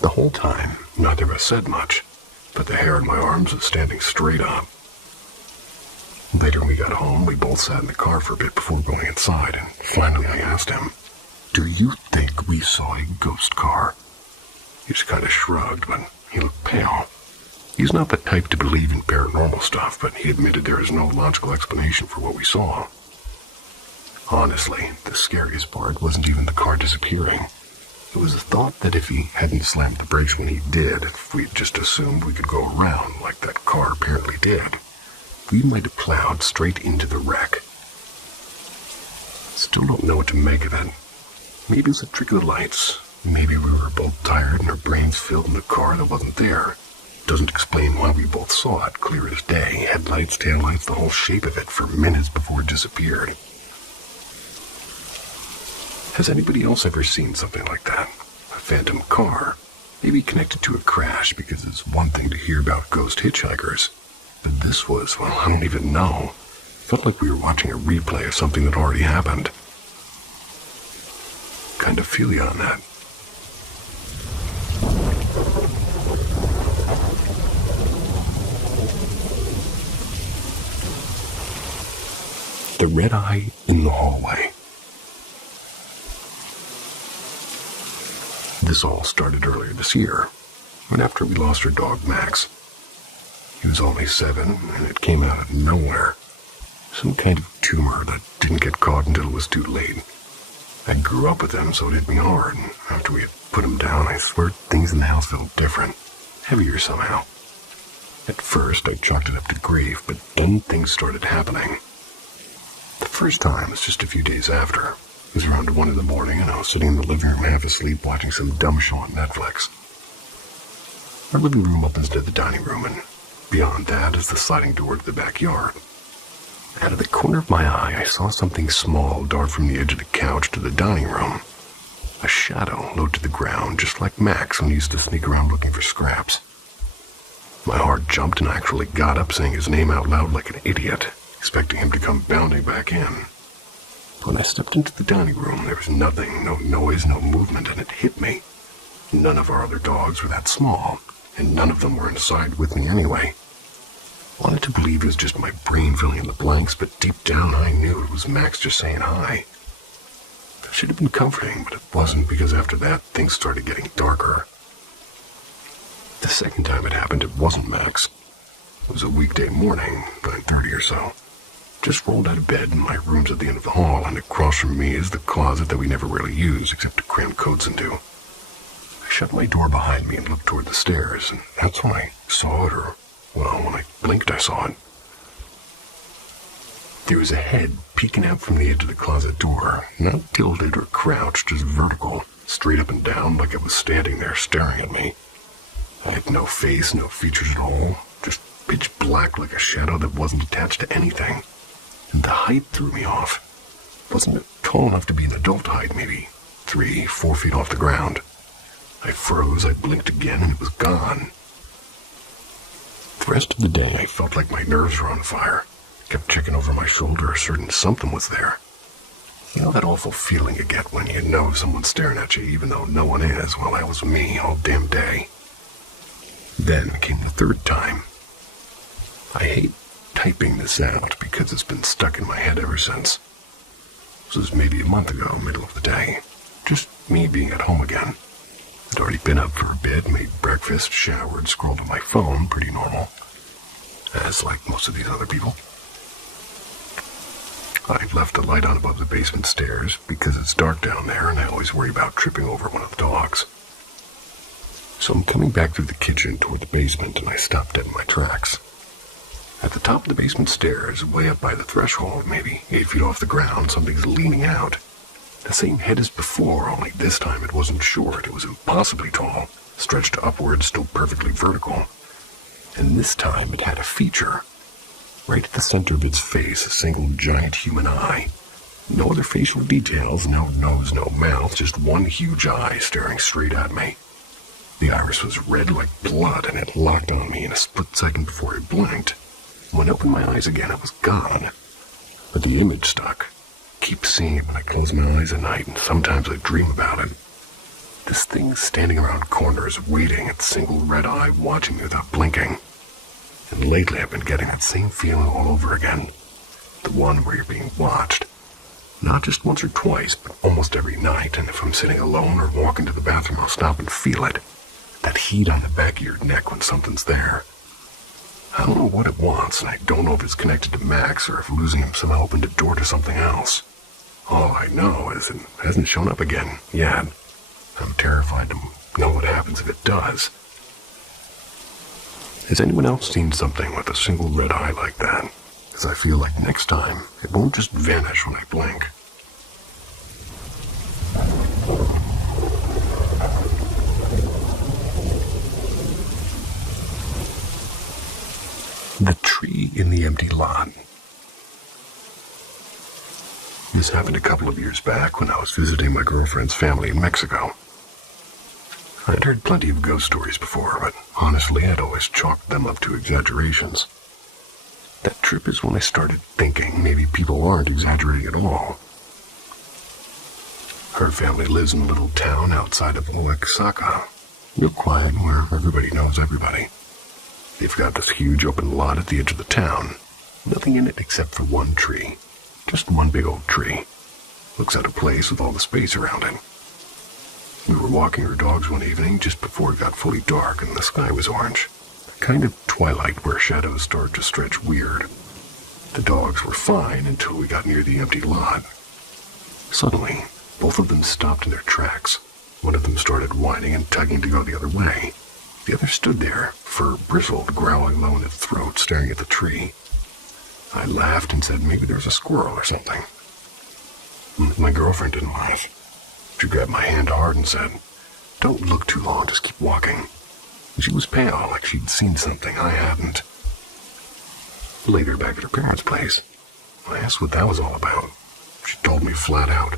The whole time, neither of us said much, but the hair on my arms was standing straight up. Later when we got home, we both sat in the car for a bit before going inside, and finally I asked him, "Do you think we saw a ghost car?" He just kind of shrugged, but he looked pale. He's not the type to believe in paranormal stuff, but he admitted there is no logical explanation for what we saw. Honestly, the scariest part wasn't even the car disappearing. It was the thought that if he hadn't slammed the brakes when he did, if we'd just assumed we could go around like that car apparently did, we might have plowed straight into the wreck. Still don't know what to make of it. Maybe it was a trick of the lights. Maybe we were both tired and our brains filled in a car that wasn't there. Doesn't explain why we both saw it, clear as day. Headlights, taillights, the whole shape of it for minutes before it disappeared. Has anybody else ever seen something like that? A phantom car? Maybe connected to a crash, because it's one thing to hear about ghost hitchhikers. But this was, well, I don't even know. Felt like we were watching a replay of something that already happened. Kind of feel you on that. The red eye in the hallway. This all started earlier this year, when after we lost our dog Max. He was only 7, and it came out of nowhere. Some kind of tumor that didn't get caught until it was too late. I grew up with him, so it hit me hard, and after we had put him down, I swear things in the house felt different, heavier somehow. At first, I chalked it up to grief, but then things started happening. The first time was just a few days after. It was around 1 in the morning, and I was sitting in the living room half asleep watching some dumb show on Netflix. Our living room opens to the dining room, and beyond that is the sliding door to the backyard. Out of the corner of my eye, I saw something small dart from the edge of the couch to the dining room. A shadow low to the ground, just like Max when he used to sneak around looking for scraps. My heart jumped, and I actually got up saying his name out loud like an idiot, expecting him to come bounding back in. When I stepped into the dining room, there was nothing, no noise, no movement, and it hit me. None of our other dogs were that small, and none of them were inside with me anyway. I wanted to believe it was just my brain filling in the blanks, but deep down I knew it was Max just saying hi. It should have been comforting, but it wasn't, because after that, things started getting darker. The second time it happened, it wasn't Max. It was a weekday morning, 9:30 or so. Just rolled out of bed, and my room's at the end of the hall, and across from me is the closet that we never really use except to cram coats into. I shut my door behind me and looked toward the stairs, and that's when I saw it, or, well, when I blinked I saw it. There was a head peeking out from the edge of the closet door, not tilted or crouched, just vertical, straight up and down like it was standing there staring at me. I had no face, no features at all, just pitch black like a shadow that wasn't attached to anything. And the height threw me off. Wasn't tall enough to be an adult height, maybe 3-4 feet off the ground. I froze, I blinked again, and it was gone. The rest of the day, I felt like my nerves were on fire. Kept checking over my shoulder, certain something was there. You know that awful feeling you get when you know someone's staring at you, even though no one is? Well, that was me all damn day. Then came the third time. I hate typing this out because it's been stuck in my head ever since. This was maybe a month ago, middle of the day. Just me being at home again. I'd already been up for a bit, made breakfast, showered, scrolled on my phone, pretty normal, as like most of these other people. I've left the light on above the basement stairs because it's dark down there and I always worry about tripping over one of the dogs. So I'm coming back through the kitchen toward the basement and I stopped dead in my tracks. At the top of the basement stairs, way up by the threshold, maybe 8 feet off the ground, something's leaning out. The same head as before, only this time it wasn't short, it was impossibly tall, stretched upwards, still perfectly vertical. And this time it had a feature. Right at the center of its face, a single giant human eye. No other facial details, no nose, no mouth, just one huge eye staring straight at me. The iris was red like blood and it locked on me in a split second before it blinked. When I opened my eyes again, it was gone. But the image stuck. Keep seeing it when I close my eyes at night, and sometimes I dream about it. This thing standing around corners, waiting, its single red eye watching me without blinking. And lately I've been getting that same feeling all over again. The one where you're being watched. Not just once or twice, but almost every night, and if I'm sitting alone or walking to the bathroom, I'll stop and feel it. That heat on the back of your neck when something's there. I don't know what it wants, and I don't know if it's connected to Max or if losing him somehow opened a door to something else. All I know is it hasn't shown up again yet. I'm terrified to know what happens if it does. Has anyone else seen something with a single red eye like that? Because I feel like next time, it won't just vanish when I blink. The tree in the empty lot. This happened a couple of years back when I was visiting my girlfriend's family in Mexico. I'd heard plenty of ghost stories before, but honestly, I'd always chalked them up to exaggerations. That trip is when I started thinking maybe people aren't exaggerating at all. Her family lives in a little town outside of Oaxaca, real quiet where everybody knows everybody. They've got this huge open lot at the edge of the town, nothing in it except for one tree, just one big old tree. Looks out of place with all the space around it. We were walking our dogs one evening just before it got fully dark and the sky was orange. A kind of twilight where shadows started to stretch weird. The dogs were fine until we got near the empty lot. Suddenly, both of them stopped in their tracks. One of them started whining and tugging to go the other way. The other stood there, fur bristled, growling low in its throat, staring at the tree. I laughed and said maybe there was a squirrel or something. My girlfriend didn't laugh. She grabbed my hand hard and said, "Don't look too long, just keep walking." She was pale, like she'd seen something I hadn't. Later, back at her parents' place, I asked what that was all about. She told me flat out,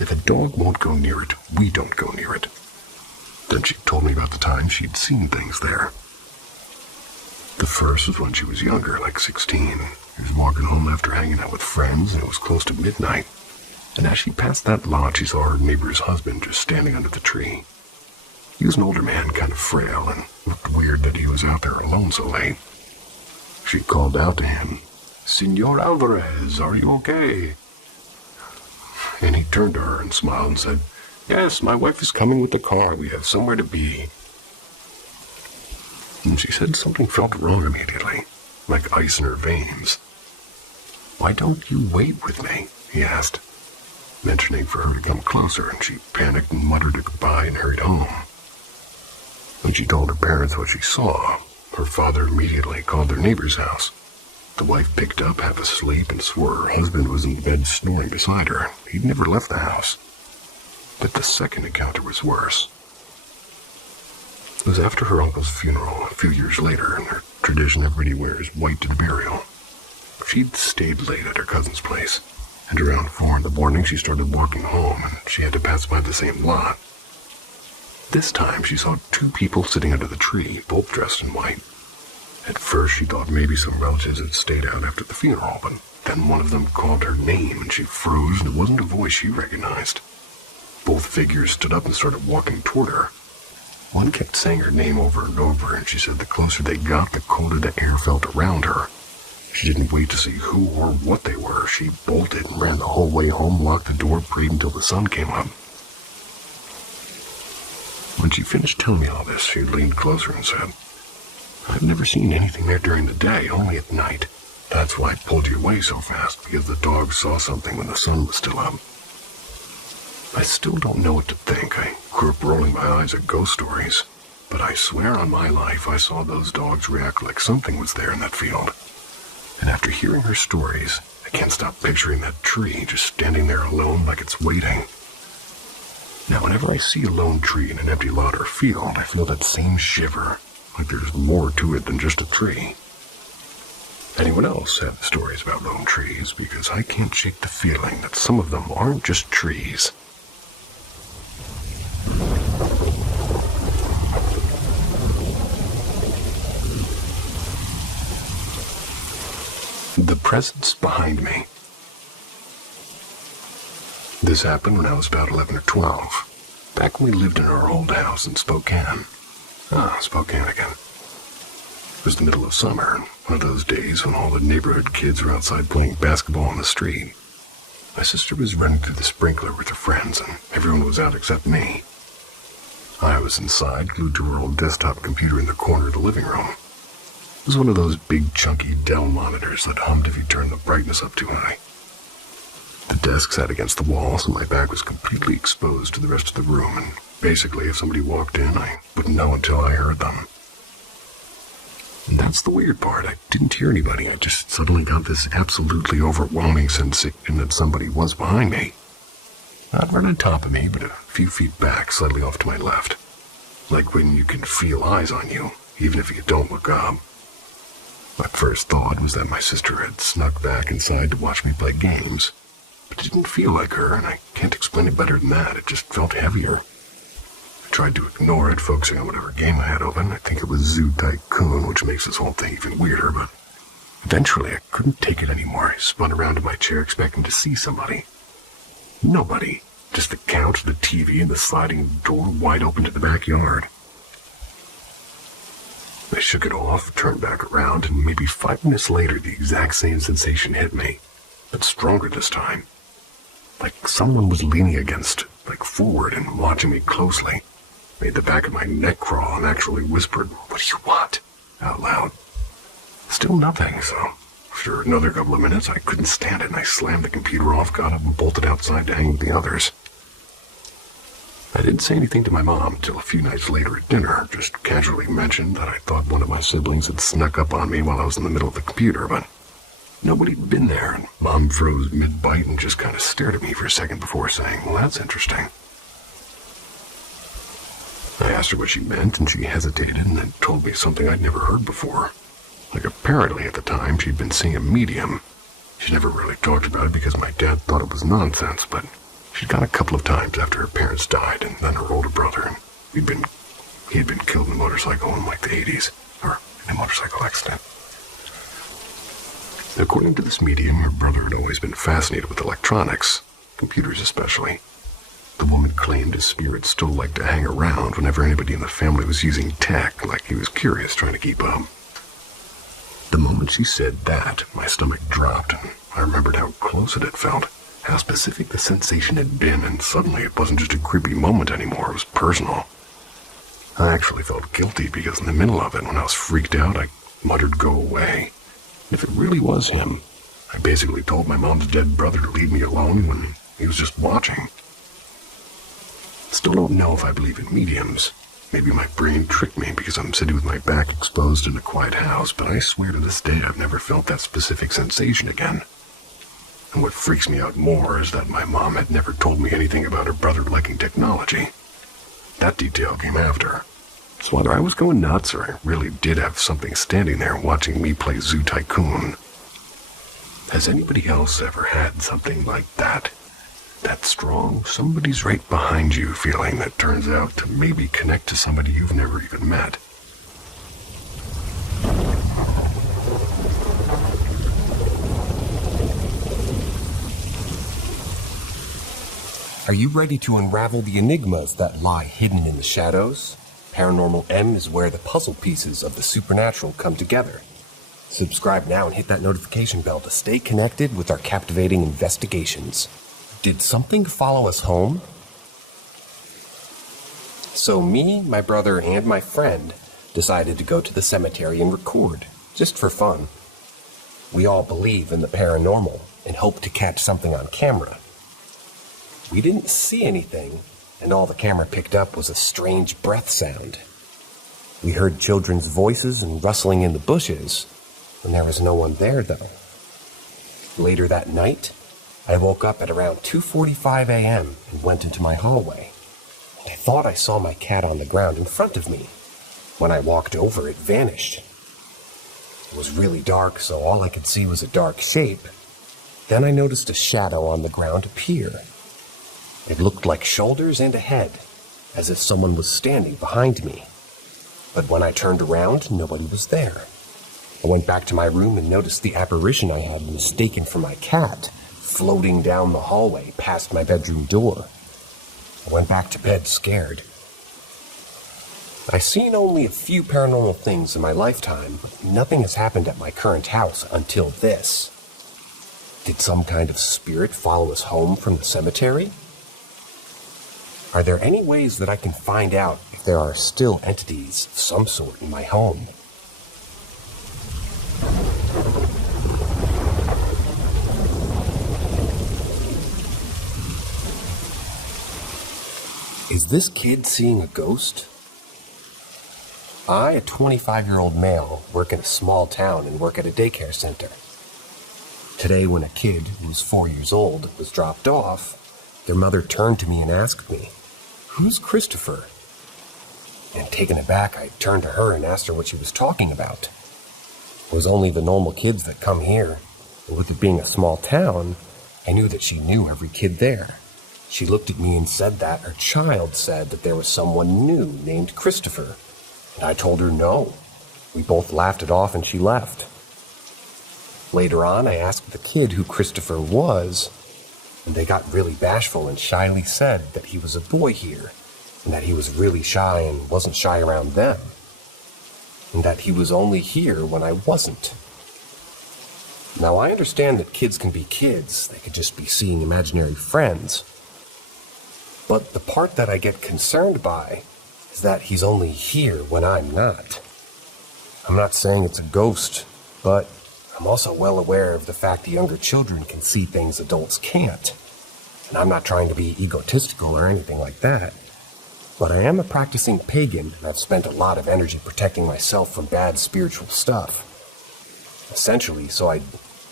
if a dog won't go near it, we don't go near it. Then she told me about the time she'd seen things there. The first was when she was younger, like 16. She was walking home after hanging out with friends, and it was close to midnight. And as she passed that lot, she saw her neighbor's husband just standing under the tree. He was an older man, kind of frail, and looked weird that he was out there alone so late. She called out to him, "Senor Alvarez, are you okay?" And he turned to her and smiled and said, "Yes, my wife is coming with the car. We have somewhere to be." And she said something felt wrong immediately, like ice in her veins. "Why don't you wait with me?" he asked, mentioning for her to come closer, and she panicked and muttered a goodbye and hurried home. When she told her parents what she saw, her father immediately called their neighbor's house. The wife picked up, half asleep, and swore her husband was in bed snoring beside her. He'd never left the house. But the second encounter was worse. It was after her uncle's funeral a few years later, and her tradition everybody wears white to the burial. She'd stayed late at her cousin's place, and around 4 in the morning she started walking home, and she had to pass by the same lot. This time she saw 2 people sitting under the tree, both dressed in white. At first she thought maybe some relatives had stayed out after the funeral, but then one of them called her name and she froze, and it wasn't a voice she recognized. Both figures stood up and started walking toward her. One kept saying her name over and over, and she said the closer they got, the colder the air felt around her. She didn't wait to see who or what they were. She bolted and ran the whole way home, locked the door, prayed until the sun came up. When she finished telling me all this, she leaned closer and said, "I've never seen anything there during the day, only at night. That's why I pulled you away so fast, because the dog saw something when the sun was still up." I still don't know what to think. I grew up rolling my eyes at ghost stories, but I swear on my life I saw those dogs react like something was there in that field. And after hearing her stories, I can't stop picturing that tree just standing there alone like it's waiting. Now, whenever I see a lone tree in an empty lot or field, I feel that same shiver, like there's more to it than just a tree. Anyone else have stories about lone trees? Because I can't shake the feeling that some of them aren't just trees. The presence behind me. This happened when I was about 11 or 12, back when we lived in our old house in Spokane. Spokane again. It was the middle of summer, and one of those days when all the neighborhood kids were outside playing basketball on the street. My sister was running through the sprinkler with her friends, and everyone was out except me. I was inside, glued to her old desktop computer in the corner of the living room. It was one of those big, chunky Dell monitors that hummed if you turned the brightness up too high. The desk sat against the wall, so my back was completely exposed to the rest of the room, and basically if somebody walked in, I wouldn't know until I heard them. And that's the weird part. I didn't hear anybody. I just suddenly got this absolutely overwhelming sensation that somebody was behind me. Not right on top of me, but a few feet back, slightly off to my left. Like when you can feel eyes on you, even if you don't look up. My first thought was that my sister had snuck back inside to watch me play games. But it didn't feel like her, and I can't explain it better than that. It just felt heavier. I tried to ignore it, focusing on whatever game I had open. I think it was Zoo Tycoon, which makes this whole thing even weirder, but eventually I couldn't take it anymore. I spun around in my chair expecting to see somebody. Nobody. Just the couch, the TV, and the sliding door wide open to the backyard. I shook it off, turned back around, and maybe 5 minutes later the exact same sensation hit me, but stronger this time. Like someone was leaning against, like forward and watching me closely. Made the back of my neck crawl and actually whispered, "What do you want?" out loud. Still nothing, so after another couple of minutes I couldn't stand it and I slammed the computer off, got up and bolted outside to hang with the others. I didn't say anything to my mom until a few nights later at dinner, just casually mentioned that I thought one of my siblings had snuck up on me while I was in the middle of the computer, but nobody had been there, and Mom froze mid-bite and just kind of stared at me for a second before saying, "Well, that's interesting." I asked her what she meant, and she hesitated and then told me something I'd never heard before. Like apparently at the time she'd been seeing a medium. She never really talked about it because my dad thought it was nonsense, but she'd gone a couple of times after her parents died, and then her older brother, and he had been killed in a motorcycle in like the 80s, or in a motorcycle accident. According to this medium, her brother had always been fascinated with electronics, computers especially. The woman claimed his spirit still liked to hang around whenever anybody in the family was using tech, like he was curious trying to keep up. The moment she said that, my stomach dropped, and I remembered how close it had felt, how specific the sensation had been, and suddenly it wasn't just a creepy moment anymore, it was personal. I actually felt guilty because in the middle of it, when I was freaked out, I muttered, "Go away." If it really was him, I basically told my mom's dead brother to leave me alone when he was just watching. Still don't know if I believe in mediums. Maybe my brain tricked me because I'm sitting with my back exposed in a quiet house, but I swear to this day I've never felt that specific sensation again. And what freaks me out more is that my mom had never told me anything about her brother liking technology. That detail came after. So whether I was going nuts or I really did have something standing there watching me play Zoo Tycoon. Has anybody else ever had something like that? That strong, somebody's right behind you feeling that turns out to maybe connect to somebody you've never even met. Are you ready to unravel the enigmas that lie hidden in the shadows? Paranormal M is where the puzzle pieces of the supernatural come together. Subscribe now and hit that notification bell to stay connected with our captivating investigations. Did something follow us home? So me, my brother, and my friend decided to go to the cemetery and record, just for fun. We all believe in the paranormal and hope to catch something on camera. We didn't see anything, and all the camera picked up was a strange breath sound. We heard children's voices and rustling in the bushes, and there was no one there, though. Later that night, I woke up at around 2:45 a.m. and went into my hallway. I thought I saw my cat on the ground in front of me. When I walked over, it vanished. It was really dark, so all I could see was a dark shape. Then I noticed a shadow on the ground appear. It looked like shoulders and a head, as if someone was standing behind me. But when I turned around, nobody was there. I went back to my room and noticed the apparition I had mistaken for my cat, floating down the hallway past my bedroom door. I went back to bed scared. I've seen only a few paranormal things in my lifetime, but nothing has happened at my current house until this. Did some kind of spirit follow us home from the cemetery? Are there any ways that I can find out if there are still entities of some sort in my home? Is this kid seeing a ghost? I, a 25-year-old male, work in a small town and work at a daycare center. Today, when a kid who was 4 years old was dropped off, their mother turned to me and asked me, "Who's Christopher?" And taken aback, I turned to her and asked her what she was talking about. It was only the normal kids that come here, and with it being a small town, I knew that she knew every kid there. She looked at me and said that her child said that there was someone new named Christopher, and I told her no. We both laughed it off and she left. Later on, I asked the kid who Christopher was, and they got really bashful and shyly said that he was a boy here, and that he was really shy and wasn't shy around them, and that he was only here when I wasn't. Now, I understand that kids can be kids. They could just be seeing imaginary friends. But the part that I get concerned by is that he's only here when I'm not. I'm not saying it's a ghost, but I'm also well aware of the fact that younger children can see things adults can't. And I'm not trying to be egotistical or anything like that. But I am a practicing pagan, and I've spent a lot of energy protecting myself from bad spiritual stuff. Essentially, so I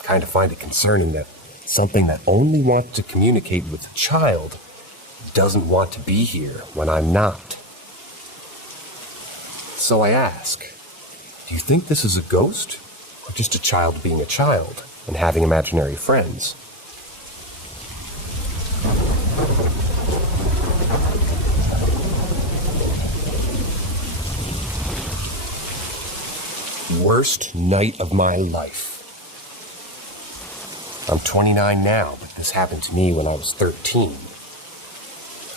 kind of find it concerning that something that only wants to communicate with a child doesn't want to be here when I'm not. So I ask, do you think this is a ghost, or just a child being a child and having imaginary friends? Worst night of my life. I'm 29 now, but this happened to me when I was 13.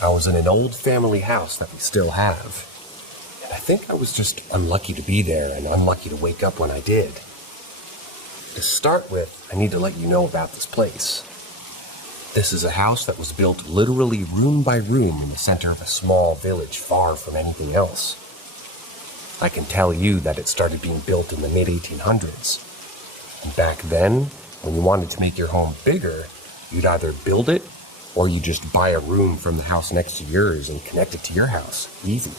I was in an old family house that we still have, and I think I was just unlucky to be there and unlucky to wake up when I did. To start with, I need to let you know about this place. This is a house that was built literally room by room in the center of a small village far from anything else. I can tell you that it started being built in the mid-1800s. And back then, when you wanted to make your home bigger, you'd either build it or you just buy a room from the house next to yours and connect it to your house. Easy.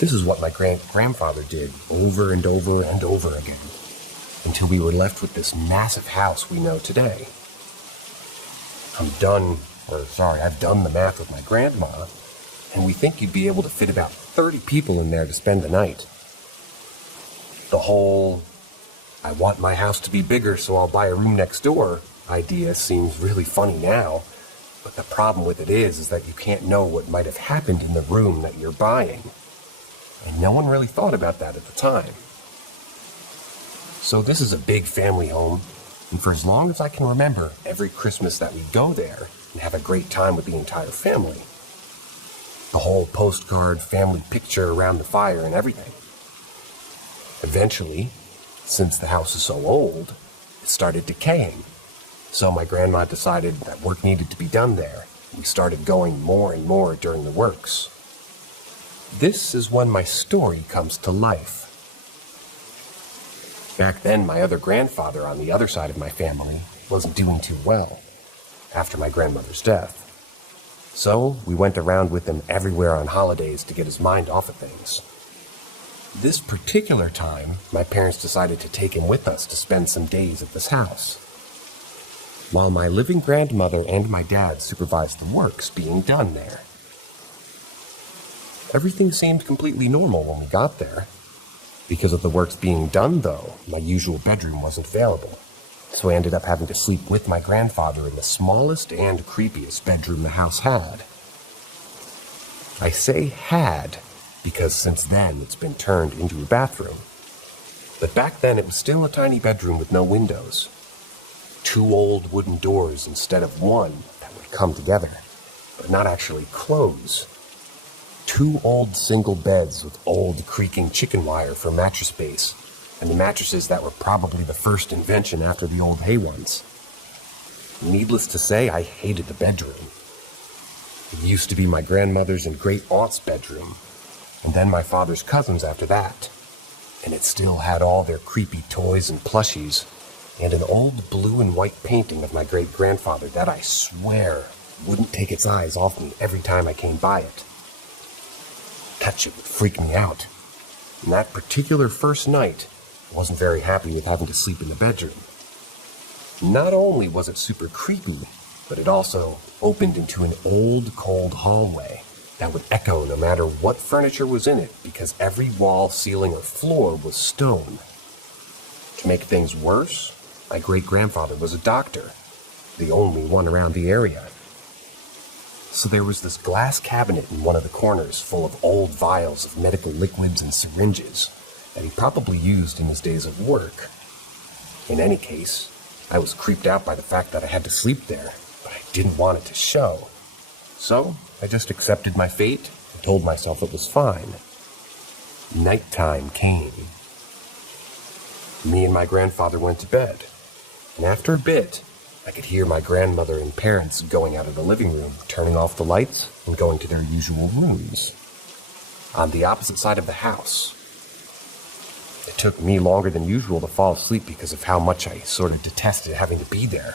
This is what my grandfather did over and over and over again, until we were left with this massive house we know today. I've done the math with my grandma, and we think you'd be able to fit about 30 people in there to spend the night. The whole, I want my house to be bigger so I'll buy a room next door idea seems really funny now, but the problem with it is that you can't know what might have happened in the room that you're buying. And no one really thought about that at the time. So this is a big family home, and for as long as I can remember, every Christmas that we go there and have a great time with the entire family. The whole postcard, family picture around the fire and everything. Eventually, since the house is so old, it started decaying. So my grandma decided that work needed to be done there. We started going more and more during the works. This is when my story comes to life. Back then, my other grandfather on the other side of my family wasn't doing too well after my grandmother's death. So we went around with him everywhere on holidays to get his mind off of things. This particular time, my parents decided to take him with us to spend some days at this house. While my living grandmother and my dad supervised the works being done there. Everything seemed completely normal when we got there. Because of the works being done, though, my usual bedroom wasn't available. So I ended up having to sleep with my grandfather in the smallest and creepiest bedroom the house had. I say had because since then it's been turned into a bathroom. But back then it was still a tiny bedroom with no windows. 2 old wooden doors instead of one that would come together, but not actually close. 2 old single beds with old creaking chicken wire for mattress base, and the mattresses that were probably the first invention after the old hay ones. Needless to say, I hated the bedroom. It used to be my grandmother's and great-aunt's bedroom, and then my father's cousins after that. And it still had all their creepy toys and plushies, and an old blue and white painting of my great-grandfather that I swear wouldn't take its eyes off me every time I came by it. That shit would freak me out. And that particular first night, I wasn't very happy with having to sleep in the bedroom. Not only was it super creepy, but it also opened into an old, cold hallway that would echo no matter what furniture was in it because every wall, ceiling, or floor was stone. To make things worse, my great-grandfather was a doctor, the only one around the area. So there was this glass cabinet in one of the corners full of old vials of medical liquids and syringes that he probably used in his days of work. In any case, I was creeped out by the fact that I had to sleep there, but I didn't want it to show. So I just accepted my fate and told myself it was fine. Nighttime came. Me and my grandfather went to bed, and after a bit, I could hear my grandmother and parents going out of the living room, turning off the lights, and going to their usual rooms. On the opposite side of the house. It took me longer than usual to fall asleep because of how much I sort of detested having to be there.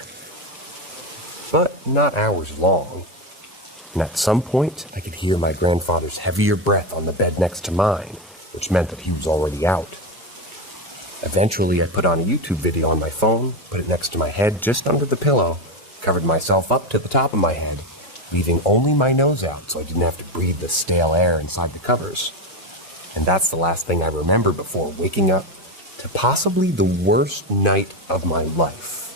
But not hours long. And at some point, I could hear my grandfather's heavier breath on the bed next to mine, which meant that he was already out. Eventually, I put on a YouTube video on my phone, put it next to my head just under the pillow, covered myself up to the top of my head, leaving only my nose out so I didn't have to breathe the stale air inside the covers. And that's the last thing I remember before waking up to possibly the worst night of my life.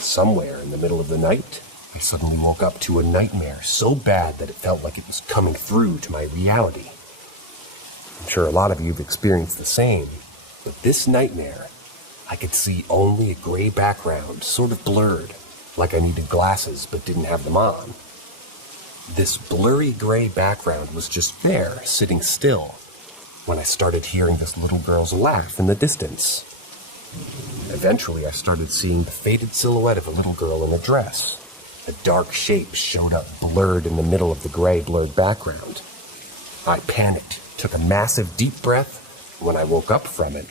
Somewhere in the middle of the night, I suddenly woke up to a nightmare so bad that it felt like it was coming through to my reality. I'm sure a lot of you have experienced the same, but this nightmare, I could see only a gray background, sort of blurred, like I needed glasses but didn't have them on. This blurry gray background was just there, sitting still, when I started hearing this little girl's laugh in the distance. Eventually, I started seeing the faded silhouette of a little girl in a dress. A dark shape showed up blurred in the middle of the gray blurred background. I panicked, took a massive deep breath, and when I woke up from it,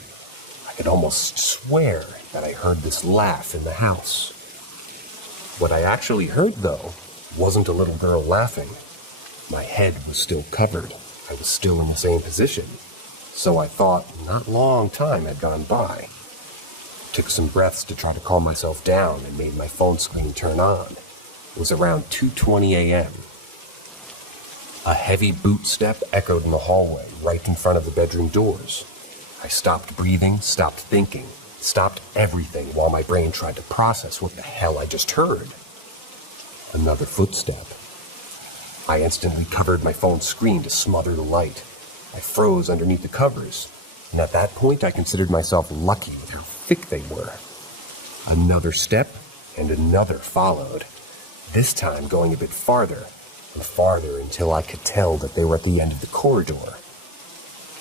I could almost swear that I heard this laugh in the house. What I actually heard, though, wasn't a little girl laughing. My head was still covered. I was still in the same position. So I thought not a long time had gone by. Took some breaths to try to calm myself down and made my phone screen turn on. It was around 2:20 a.m. A heavy boot step echoed in the hallway right in front of the bedroom doors. I stopped breathing, stopped thinking, stopped everything while my brain tried to process what the hell I just heard. Another footstep. I instantly covered my phone's screen to smother the light. I froze underneath the covers, and at that point I considered myself lucky with how thick they were. Another step, and another followed, this time going a bit farther, and farther until I could tell that they were at the end of the corridor.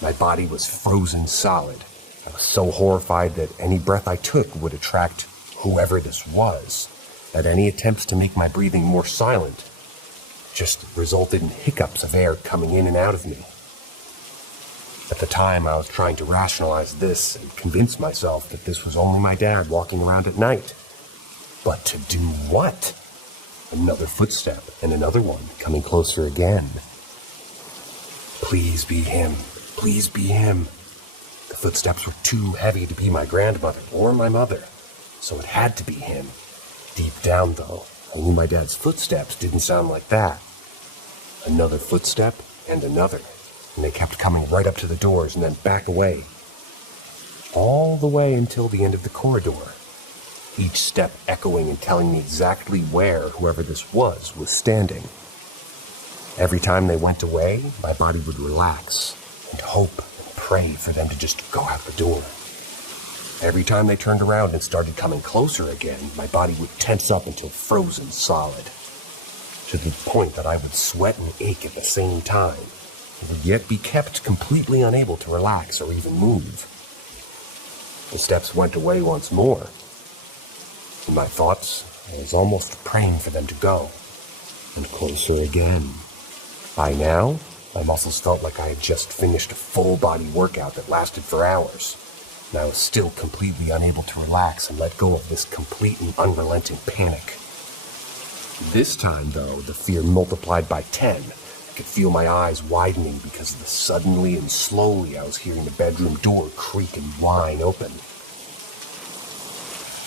My body was frozen solid. I was so horrified that any breath I took would attract whoever this was, that any attempts to make my breathing more silent just resulted in hiccups of air coming in and out of me. At the time, I was trying to rationalize this and convince myself that this was only my dad walking around at night. But to do what? Another footstep and another one coming closer again. Please be him. Please be him. The footsteps were too heavy to be my grandmother or my mother, so it had to be him. Deep down, though, I knew my dad's footsteps didn't sound like that. Another footstep and another, and they kept coming right up to the doors and then back away. All the way until the end of the corridor. Each step echoing and telling me exactly where whoever this was standing. Every time they went away, my body would relax and hope and pray for them to just go out the door. Every time they turned around and started coming closer again, my body would tense up until frozen solid, to the point that I would sweat and ache at the same time, and yet be kept completely unable to relax or even move. The steps went away once more. In my thoughts, I was almost praying for them to go, and closer again. By now, my muscles felt like I had just finished a full-body workout that lasted for hours, and I was still completely unable to relax and let go of this complete and unrelenting panic. This time, though, the fear multiplied by 10. I could feel my eyes widening because of the suddenly and slowly I was hearing the bedroom door creak and whine open.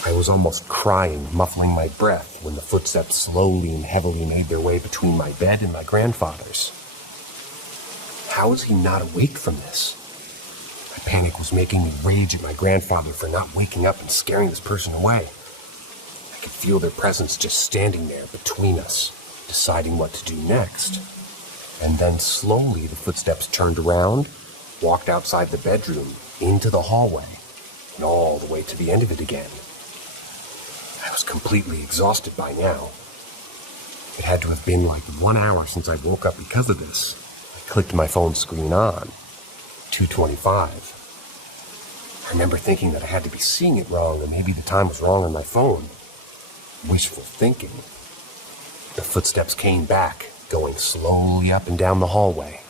I was almost crying, muffling my breath, when the footsteps slowly and heavily made their way between my bed and my grandfather's. How was he not awake from this? My panic was making me rage at my grandfather for not waking up and scaring this person away. I could feel their presence just standing there between us, deciding what to do next. And then slowly the footsteps turned around, walked outside the bedroom, into the hallway, and all the way to the end of it again. I was completely exhausted by now. It had to have been like 1 hour since I woke up because of this. I clicked my phone screen on. 2:25. I remember thinking that I had to be seeing it wrong, or maybe the time was wrong on my phone. Wishful thinking. The footsteps came back, going slowly up and down the hallway.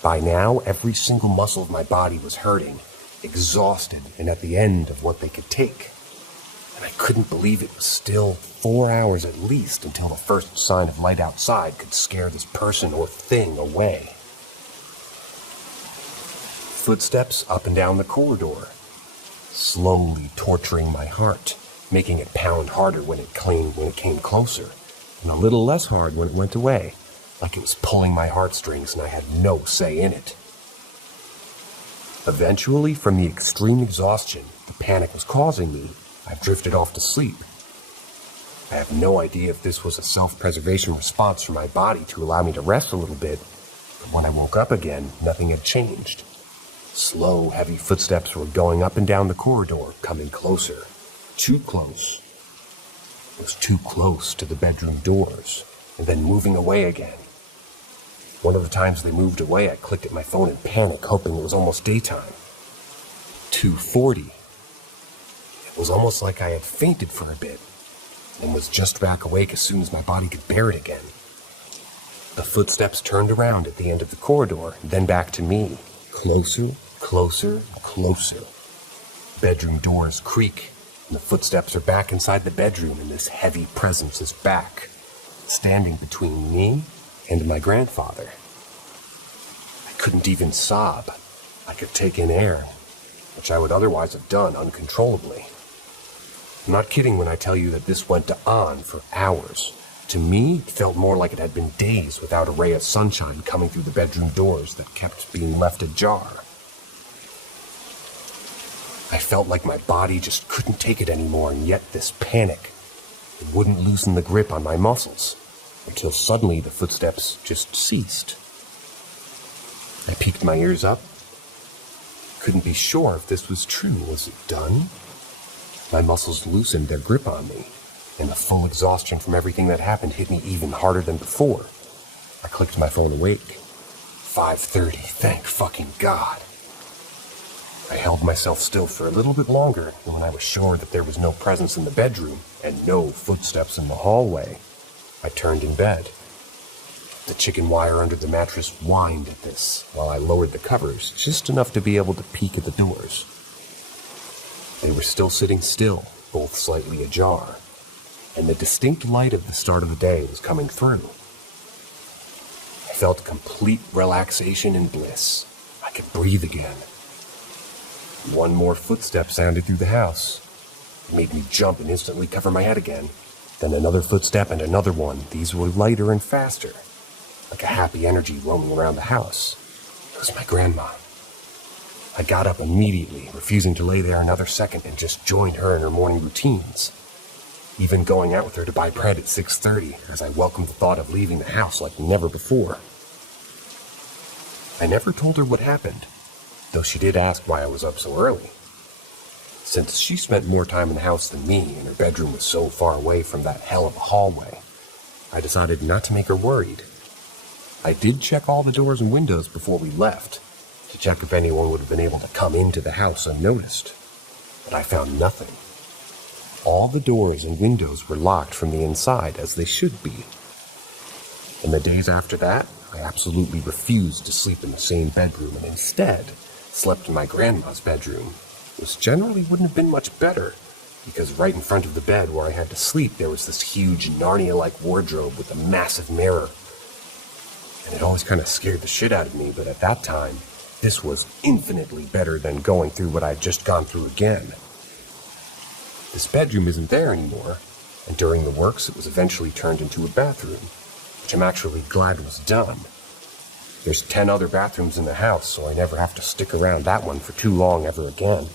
By now, every single muscle of my body was hurting, exhausted, and at the end of what they could take. And I couldn't believe it was still 4 hours at least until the first sign of light outside could scare this person or thing away. Footsteps up and down the corridor, slowly torturing my heart, making it pound harder when it came closer, and a little less hard when it went away, like it was pulling my heartstrings and I had no say in it. Eventually, from the extreme exhaustion the panic was causing me, I've drifted off to sleep. I have no idea if this was a self-preservation response from my body to allow me to rest a little bit, but when I woke up again, nothing had changed. Slow, heavy footsteps were going up and down the corridor, coming closer. Too close. It was too close to the bedroom doors, and then moving away again. One of the times they moved away, I clicked at my phone in panic, hoping it was almost daytime. 2:40. It was almost like I had fainted for a bit, and was just back awake as soon as my body could bear it again. The footsteps turned around at the end of the corridor, then back to me. Closer, closer, closer. Bedroom doors creak, and the footsteps are back inside the bedroom, and this heavy presence is back, standing between me and my grandfather. I couldn't even sob. I could take in air, which I would otherwise have done uncontrollably. I'm not kidding when I tell you that this went on for hours. To me, it felt more like it had been days without a ray of sunshine coming through the bedroom doors that kept being left ajar. I felt like my body just couldn't take it anymore, and yet this panic, it wouldn't loosen the grip on my muscles, until suddenly the footsteps just ceased. I peeked my ears up. Couldn't be sure if this was true. Was it done? My muscles loosened their grip on me, and the full exhaustion from everything that happened hit me even harder than before. I clicked my phone awake. 5:30, thank fucking God. I held myself still for a little bit longer, and when I was sure that there was no presence in the bedroom and no footsteps in the hallway, I turned in bed. The chicken wire under the mattress whined at this, while I lowered the covers just enough to be able to peek at the doors. They were still sitting still, both slightly ajar, and the distinct light of the start of the day was coming through. I felt complete relaxation and bliss. I could breathe again. One more footstep sounded through the house. It made me jump and instantly cover my head again. Then another footstep and another one. These were lighter and faster, like a happy energy roaming around the house. It was my grandma. I got up immediately, refusing to lay there another second, and just joined her in her morning routines. Even going out with her to buy bread at 6:30, as I welcomed the thought of leaving the house like never before. I never told her what happened, though she did ask why I was up so early. Since she spent more time in the house than me, and her bedroom was so far away from that hell of a hallway, I decided not to make her worried. I did check all the doors and windows before we left, to check if anyone would have been able to come into the house unnoticed, but I found nothing. All the doors and windows were locked from the inside, as they should be. In the days after that, I absolutely refused to sleep in the same bedroom and instead slept in my grandma's bedroom, which generally wouldn't have been much better, because right in front of the bed where I had to sleep there was this huge Narnia-like wardrobe with a massive mirror. And it always kind of scared the shit out of me, but at that time, this was infinitely better than going through what I'd just gone through again. This bedroom isn't there anymore, and during the works it was eventually turned into a bathroom, which I'm actually glad was done. There's 10 other bathrooms in the house, so I never have to stick around that one for too long ever again.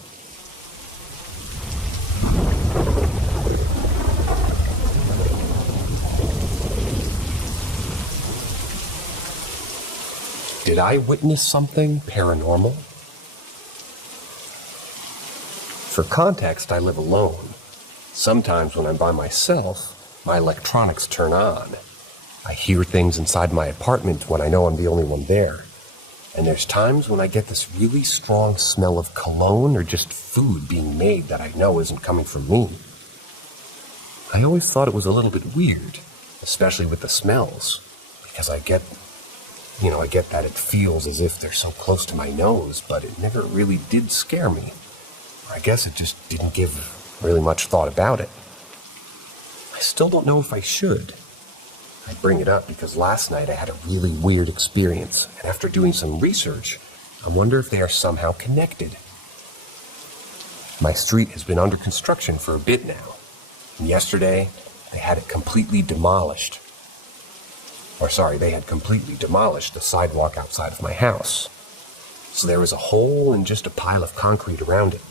Did I witness something paranormal? For context, I live alone. Sometimes when I'm by myself, my electronics turn on. I hear things inside my apartment when I know I'm the only one there. And there's times when I get this really strong smell of cologne or just food being made that I know isn't coming from me. I always thought it was a little bit weird, especially with the smells, because I get that it feels as if they're so close to my nose, but it never really did scare me. I guess it just didn't give really much thought about it. I still don't know if I should. I bring it up because last night I had a really weird experience, and after doing some research, I wonder if they are somehow connected. My street has been under construction for a bit now, and yesterday they had completely demolished the sidewalk outside of my house. So there was a hole and just a pile of concrete around it.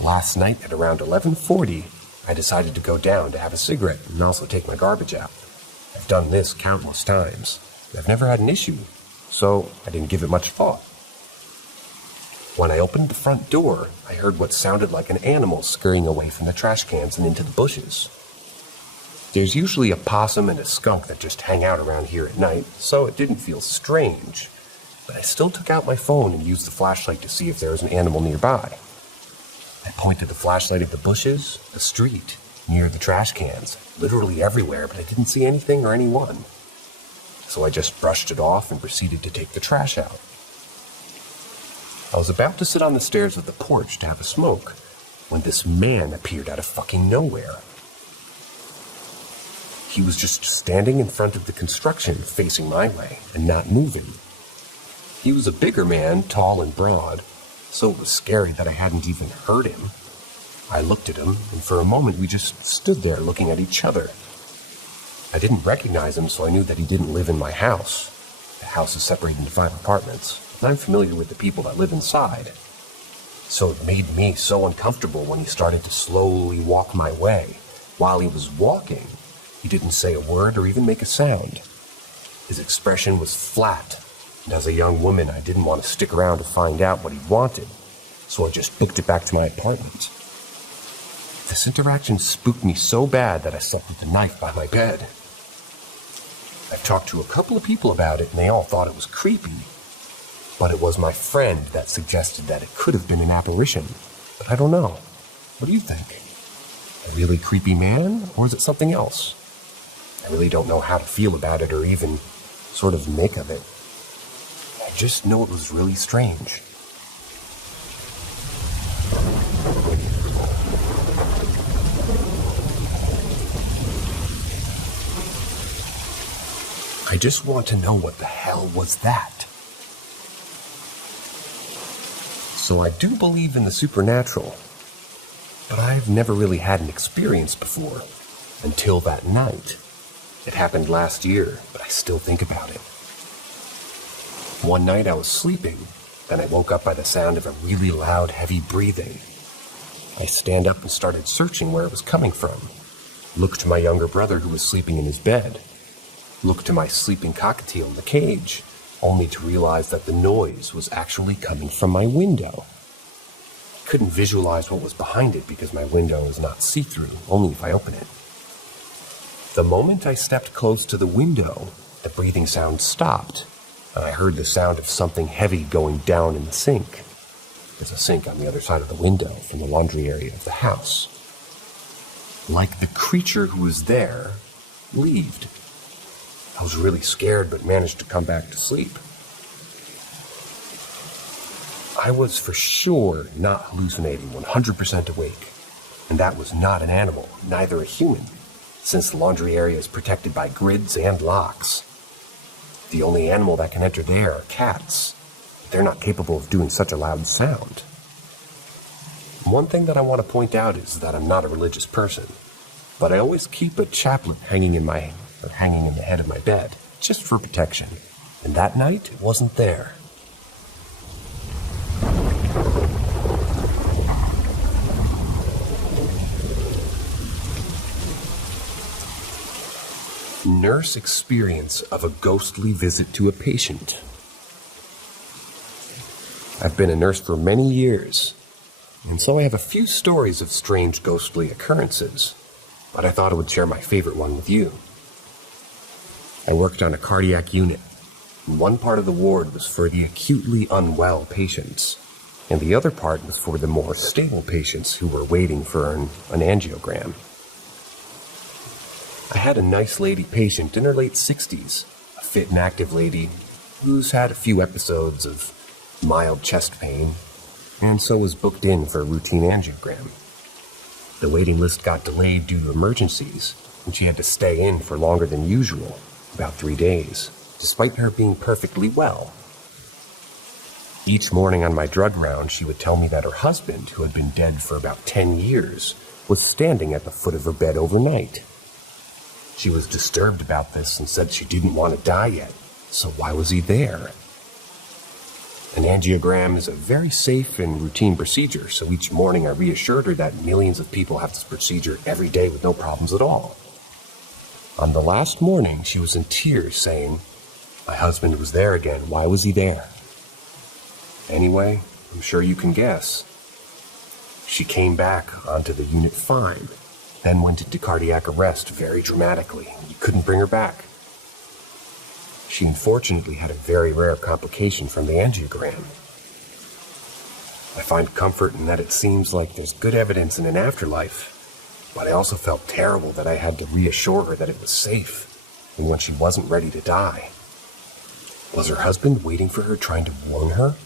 Last night at around 11:40, I decided to go down to have a cigarette and also take my garbage out. I've done this countless times. I've never had an issue, so I didn't give it much thought. When I opened the front door, I heard what sounded like an animal scurrying away from the trash cans and into the bushes. There's usually a possum and a skunk that just hang out around here at night, so it didn't feel strange. But I still took out my phone and used the flashlight to see if there was an animal nearby. I pointed the flashlight at the bushes, the street, near the trash cans, literally everywhere, but I didn't see anything or anyone. So I just brushed it off and proceeded to take the trash out. I was about to sit on the stairs of the porch to have a smoke when this man appeared out of fucking nowhere. He was just standing in front of the construction, facing my way, and not moving. He was a bigger man, tall and broad, so it was scary that I hadn't even heard him. I looked at him, and for a moment we just stood there looking at each other. I didn't recognize him, so I knew that he didn't live in my house. The house is separated into 5 apartments, and I'm familiar with the people that live inside. So it made me so uncomfortable when he started to slowly walk my way. While he was walking, he didn't say a word or even make a sound. His expression was flat, and as a young woman, I didn't want to stick around to find out what he wanted, so I just booked it back to my apartment. This interaction spooked me so bad that I slept with a knife by my bed. I've talked to a couple of people about it, and they all thought it was creepy, but it was my friend that suggested that it could have been an apparition, but I don't know. What do you think? A really creepy man, or is it something else? I really don't know how to feel about it or even sort of make of it. I just know it was really strange. I just want to know what the hell was that. So I do believe in the supernatural, but I've never really had an experience before, until that night. It happened last year, but I still think about it. One night I was sleeping, then I woke up by the sound of a really loud, heavy breathing. I stand up and started searching where it was coming from. Looked to my younger brother who was sleeping in his bed. Looked to my sleeping cockatiel in the cage, only to realize that the noise was actually coming from my window. I couldn't visualize what was behind it because my window is not see-through, only if I open it. The moment I stepped close to the window, the breathing sound stopped, and I heard the sound of something heavy going down in the sink. There's a sink on the other side of the window from the laundry area of the house. Like the creature who was there, leaved. I was really scared, but managed to come back to sleep. I was for sure not hallucinating, 100% awake. And that was not an animal, neither a human, since the laundry area is protected by grids and locks. The only animal that can enter there are cats. They're not capable of doing such a loud sound. One thing that I want to point out is that I'm not a religious person, but I always keep a chaplet hanging in the head of my bed, just for protection. And that night, it wasn't there. Nurse experience of a ghostly visit to a patient. I've been a nurse for many years, and so I have a few stories of strange ghostly occurrences, but I thought I would share my favorite one with you. I worked on a cardiac unit, and one part of the ward was for the acutely unwell patients, and the other part was for the more stable patients who were waiting for an angiogram. I had a nice lady patient in her late 60s, a fit and active lady who's had a few episodes of mild chest pain, and so was booked in for a routine angiogram. The waiting list got delayed due to emergencies, and she had to stay in for longer than usual, about 3 days, despite her being perfectly well. Each morning on my drug round, she would tell me that her husband, who had been dead for about 10 years, was standing at the foot of her bed overnight. She was disturbed about this and said she didn't want to die yet, so why was he there? An angiogram is a very safe and routine procedure, so each morning I reassured her that millions of people have this procedure every day with no problems at all. On the last morning, she was in tears saying, "My husband was there again, why was he there?" Anyway, I'm sure you can guess. She came back onto the unit fine, then went into cardiac arrest very dramatically. You couldn't bring her back. She unfortunately had a very rare complication from the angiogram. I find comfort in that it seems like there's good evidence in an afterlife, but I also felt terrible that I had to reassure her that it was safe, and when she wasn't ready to die. Was her husband waiting for her, trying to warn her?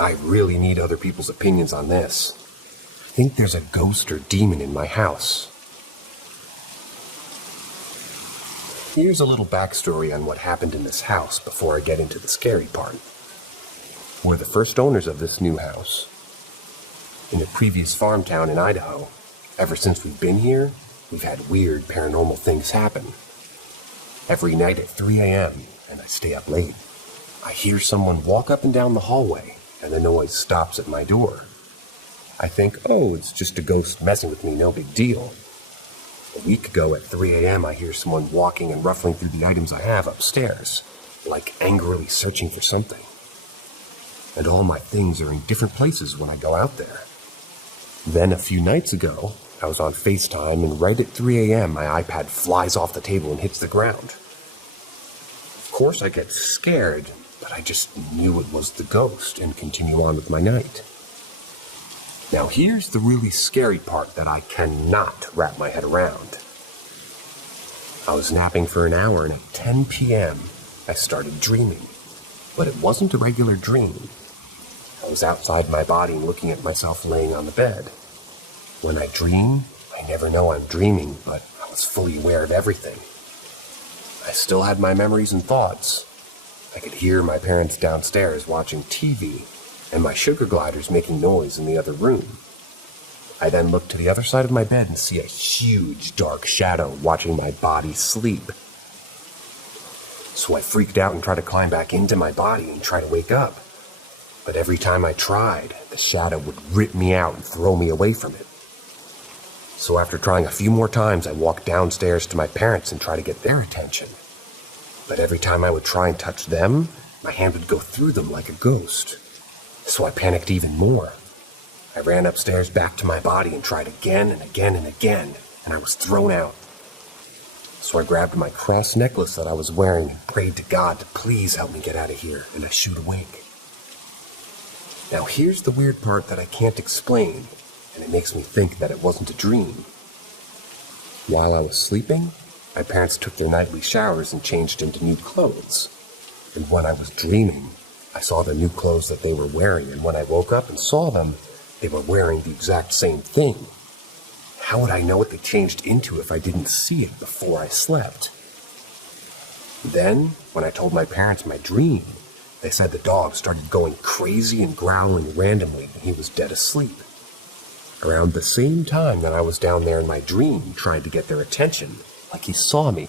I really need other people's opinions on this. I think there's a ghost or demon in my house. Here's a little backstory on what happened in this house before I get into the scary part. We're the first owners of this new house. In a previous farm town in Idaho, ever since we've been here, we've had weird paranormal things happen. Every night at 3 a.m., and I stay up late, I hear someone walk up and down the hallway, and the noise stops at my door. I think, oh, it's just a ghost messing with me, no big deal. A week ago at 3 a.m., I hear someone walking and ruffling through the items I have upstairs, like angrily searching for something. And all my things are in different places when I go out there. Then a few nights ago, I was on FaceTime, and right at 3 a.m., my iPad flies off the table and hits the ground. Of course, I get scared, but I just knew it was the ghost and continue on with my night. Now here's the really scary part that I cannot wrap my head around. I was napping for an hour and at 10 p.m. I started dreaming, but it wasn't a regular dream. I was outside my body and looking at myself laying on the bed. When I dream, I never know I'm dreaming, but I was fully aware of everything. I still had my memories and thoughts. I could hear my parents downstairs watching TV and my sugar gliders making noise in the other room. I then looked to the other side of my bed and see a huge dark shadow watching my body sleep. So I freaked out and tried to climb back into my body and try to wake up. But every time I tried, the shadow would rip me out and throw me away from it. So after trying a few more times, I walked downstairs to my parents and tried to get their attention. But every time I would try and touch them, my hand would go through them like a ghost. So I panicked even more. I ran upstairs back to my body and tried again and again and again, and I was thrown out. So I grabbed my cross necklace that I was wearing and prayed to God to please help me get out of here, and I shooed awake. Now here's the weird part that I can't explain, and it makes me think that it wasn't a dream. While I was sleeping, my parents took their nightly showers and changed into new clothes. And when I was dreaming, I saw the new clothes that they were wearing, and when I woke up and saw them, they were wearing the exact same thing. How would I know what they changed into if I didn't see it before I slept? Then, when I told my parents my dream, they said the dog started going crazy and growling randomly when he was dead asleep. Around the same time that I was down there in my dream trying to get their attention, like he saw me.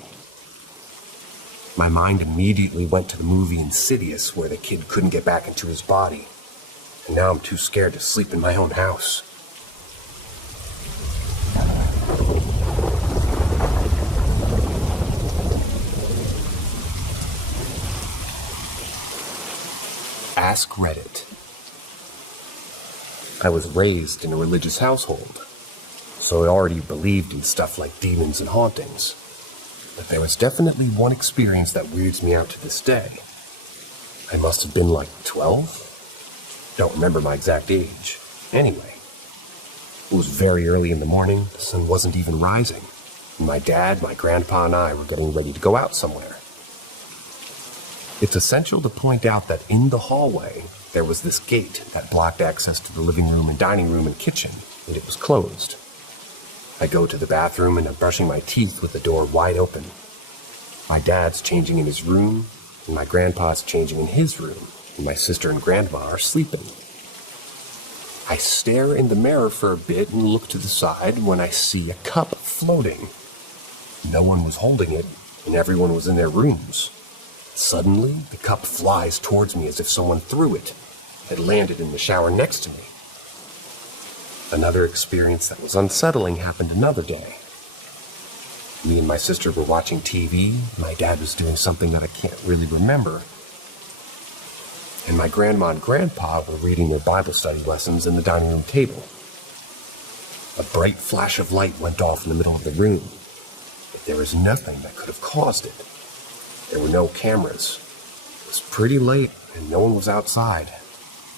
My mind immediately went to the movie Insidious, where the kid couldn't get back into his body. And now I'm too scared to sleep in my own house. Ask Reddit. I was raised in a religious household, so I already believed in stuff like demons and hauntings. But there was definitely one experience that weirds me out to this day. I must have been like 12? Don't remember my exact age. Anyway, it was very early in the morning, the sun wasn't even rising, and my dad, my grandpa, and I were getting ready to go out somewhere. It's essential to point out that in the hallway, there was this gate that blocked access to the living room and dining room and kitchen, and it was closed. I go to the bathroom and I'm brushing my teeth with the door wide open. My dad's changing in his room, and my grandpa's changing in his room, and my sister and grandma are sleeping. I stare in the mirror for a bit and look to the side when I see a cup floating. No one was holding it, and everyone was in their rooms. Suddenly, the cup flies towards me as if someone threw it. It landed in the shower next to me. Another experience that was unsettling happened another day. Me and my sister were watching TV. My dad was doing something that I can't really remember. And my grandma and grandpa were reading their Bible study lessons in the dining room table. A bright flash of light went off in the middle of the room, but there was nothing that could have caused it. There were no cameras. It was pretty late, and no one was outside.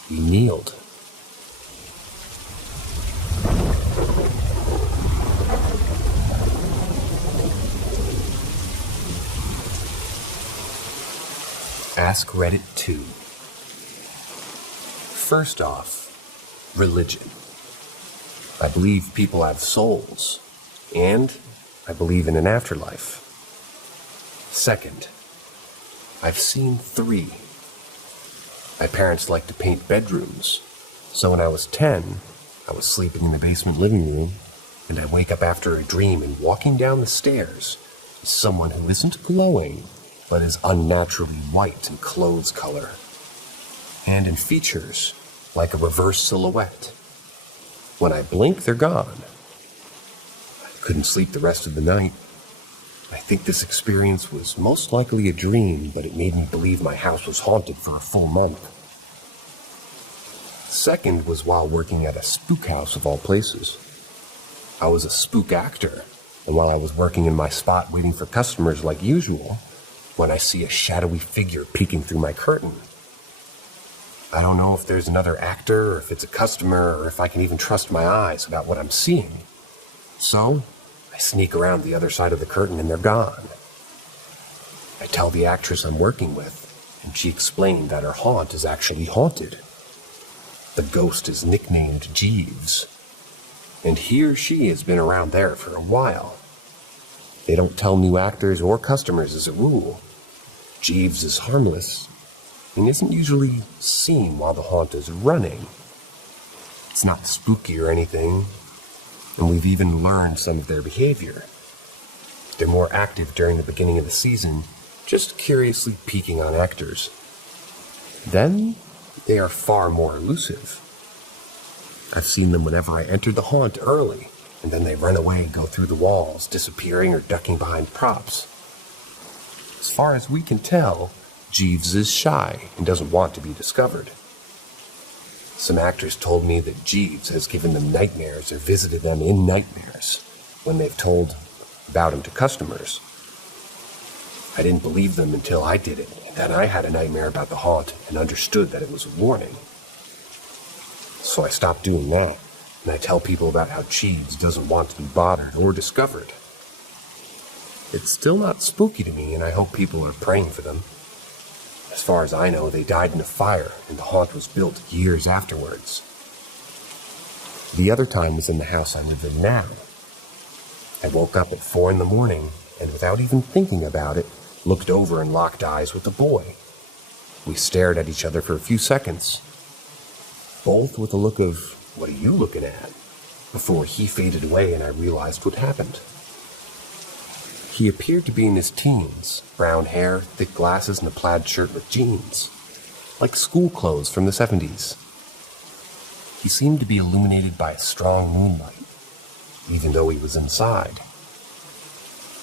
We kneeled. Ask Reddit 2. First off, religion. I believe people have souls, and I believe in an afterlife. Second, I've seen 3. My parents like to paint bedrooms, so when I was 10, I was sleeping in the basement living room, and I wake up after a dream and walking down the stairs is someone who isn't glowing, but is unnaturally white in clothes color, and in features like a reverse silhouette. When I blink, they're gone. I couldn't sleep the rest of the night. I think this experience was most likely a dream, but it made me believe my house was haunted for a full month. Second was while working at a spook house of all places. I was a spook actor, and while I was working in my spot waiting for customers like usual, when I see a shadowy figure peeking through my curtain, I don't know if there's another actor, or if it's a customer, or if I can even trust my eyes about what I'm seeing. So, I sneak around the other side of the curtain and they're gone. I tell the actress I'm working with, and she explained that her haunt is actually haunted. The ghost is nicknamed Jeeves, and he or she has been around there for a while. They don't tell new actors or customers as a rule. Jeeves is harmless and isn't usually seen while the haunt is running. It's not spooky or anything, and we've even learned some of their behavior. They're more active during the beginning of the season, just curiously peeking on actors. Then, they are far more elusive. I've seen them whenever I enter the haunt early, and then they run away and go through the walls, disappearing or ducking behind props. As far as we can tell, Jeeves is shy and doesn't want to be discovered. Some actors told me that Jeeves has given them nightmares or visited them in nightmares when they've told about him to customers. I didn't believe them until I did it, and then I had a nightmare about the haunt and understood that it was a warning. So I stopped doing that, and I tell people about how Jeeves doesn't want to be bothered or discovered. It's still not spooky to me, and I hope people are praying for them. As far as I know, they died in a fire, and the haunt was built years afterwards. The other time was in the house I live in now. I woke up at 4 a.m, and without even thinking about it, looked over and locked eyes with the boy. We stared at each other for a few seconds, both with a look of, "What are you looking at?" before he faded away and I realized what happened. He appeared to be in his teens, brown hair, thick glasses, and a plaid shirt with jeans, like school clothes from the 70s. He seemed to be illuminated by a strong moonlight, even though he was inside.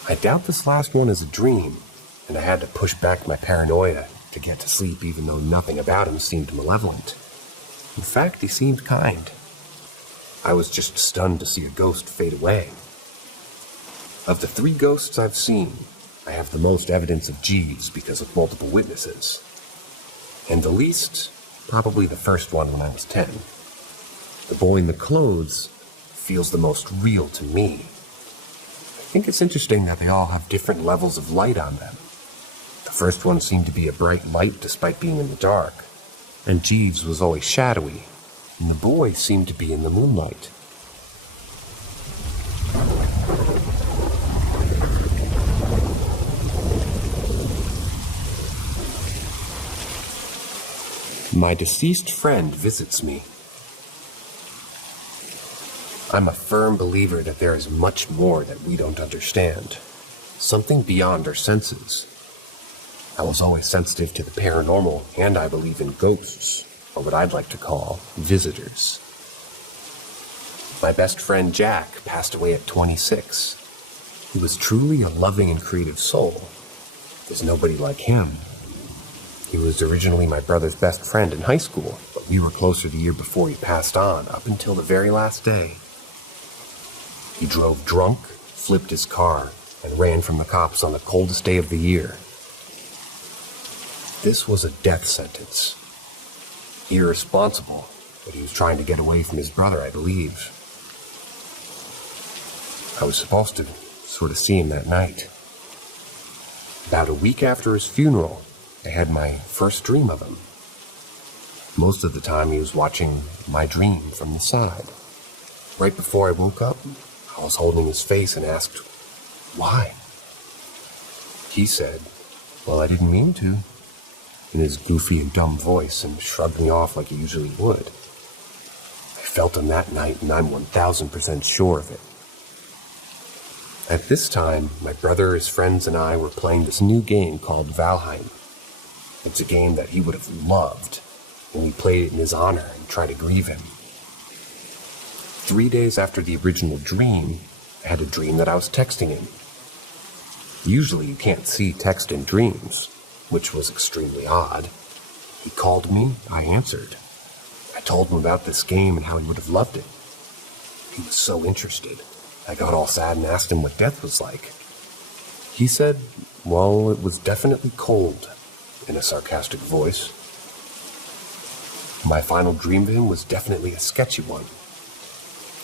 I doubt this last one is a dream, and I had to push back my paranoia to get to sleep even though nothing about him seemed malevolent. In fact, he seemed kind. I was just stunned to see a ghost fade away. Of the 3 ghosts I've seen, I have the most evidence of Jeeves because of multiple witnesses. And the least, probably the first one when I was 10. The boy in the clothes feels the most real to me. I think it's interesting that they all have different levels of light on them. The first one seemed to be a bright light despite being in the dark, and Jeeves was always shadowy, and the boy seemed to be in the moonlight. My deceased friend visits me. I'm a firm believer that there is much more that we don't understand, something beyond our senses. I was always sensitive to the paranormal, and I believe in ghosts, or what I'd like to call visitors. My best friend Jack passed away at 26. He was truly a loving and creative soul. There's nobody like him. He was originally my brother's best friend in high school, but we were closer the year before he passed on, up until the very last day. He drove drunk, flipped his car, and ran from the cops on the coldest day of the year. This was a death sentence. Irresponsible, but he was trying to get away from his brother, I believe. I was supposed to sort of see him that night. About a week after his funeral, I had my first dream of him. Most of the time he was watching my dream from the side. Right before I woke up, I was holding his face and asked, "Why?" He said, "Well, I didn't mean to," in his goofy and dumb voice, and shrugged me off like he usually would. I felt him that night, and I'm 1000% sure of it. At this time, my brother, his friends, and I were playing this new game called Valheim. It's a game that he would have loved, and we played it in his honor and tried to grieve him. 3 days after the original dream, I had a dream that I was texting him. Usually you can't see text in dreams, which was extremely odd. He called me, I answered. I told him about this game and how he would have loved it. He was so interested. I got all sad and asked him what death was like. He said, well, it was definitely cold, in a sarcastic voice. My final dream of him was definitely a sketchy one.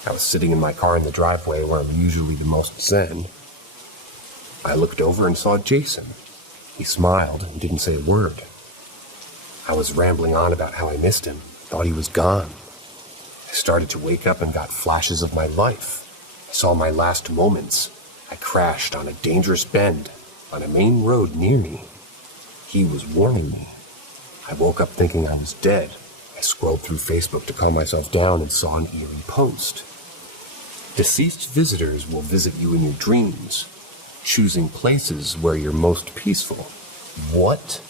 I was sitting in my car in the driveway where I'm usually the most zen. I looked over and saw Jason. He smiled and didn't say a word. I was rambling on about how I missed him, thought he was gone. I started to wake up and got flashes of my life. I saw my last moments. I crashed on a dangerous bend on a main road near me. He was warning me. I woke up thinking I was dead. I scrolled through Facebook to calm myself down and saw an eerie post. Deceased visitors will visit you in your dreams, choosing places where you're most peaceful. What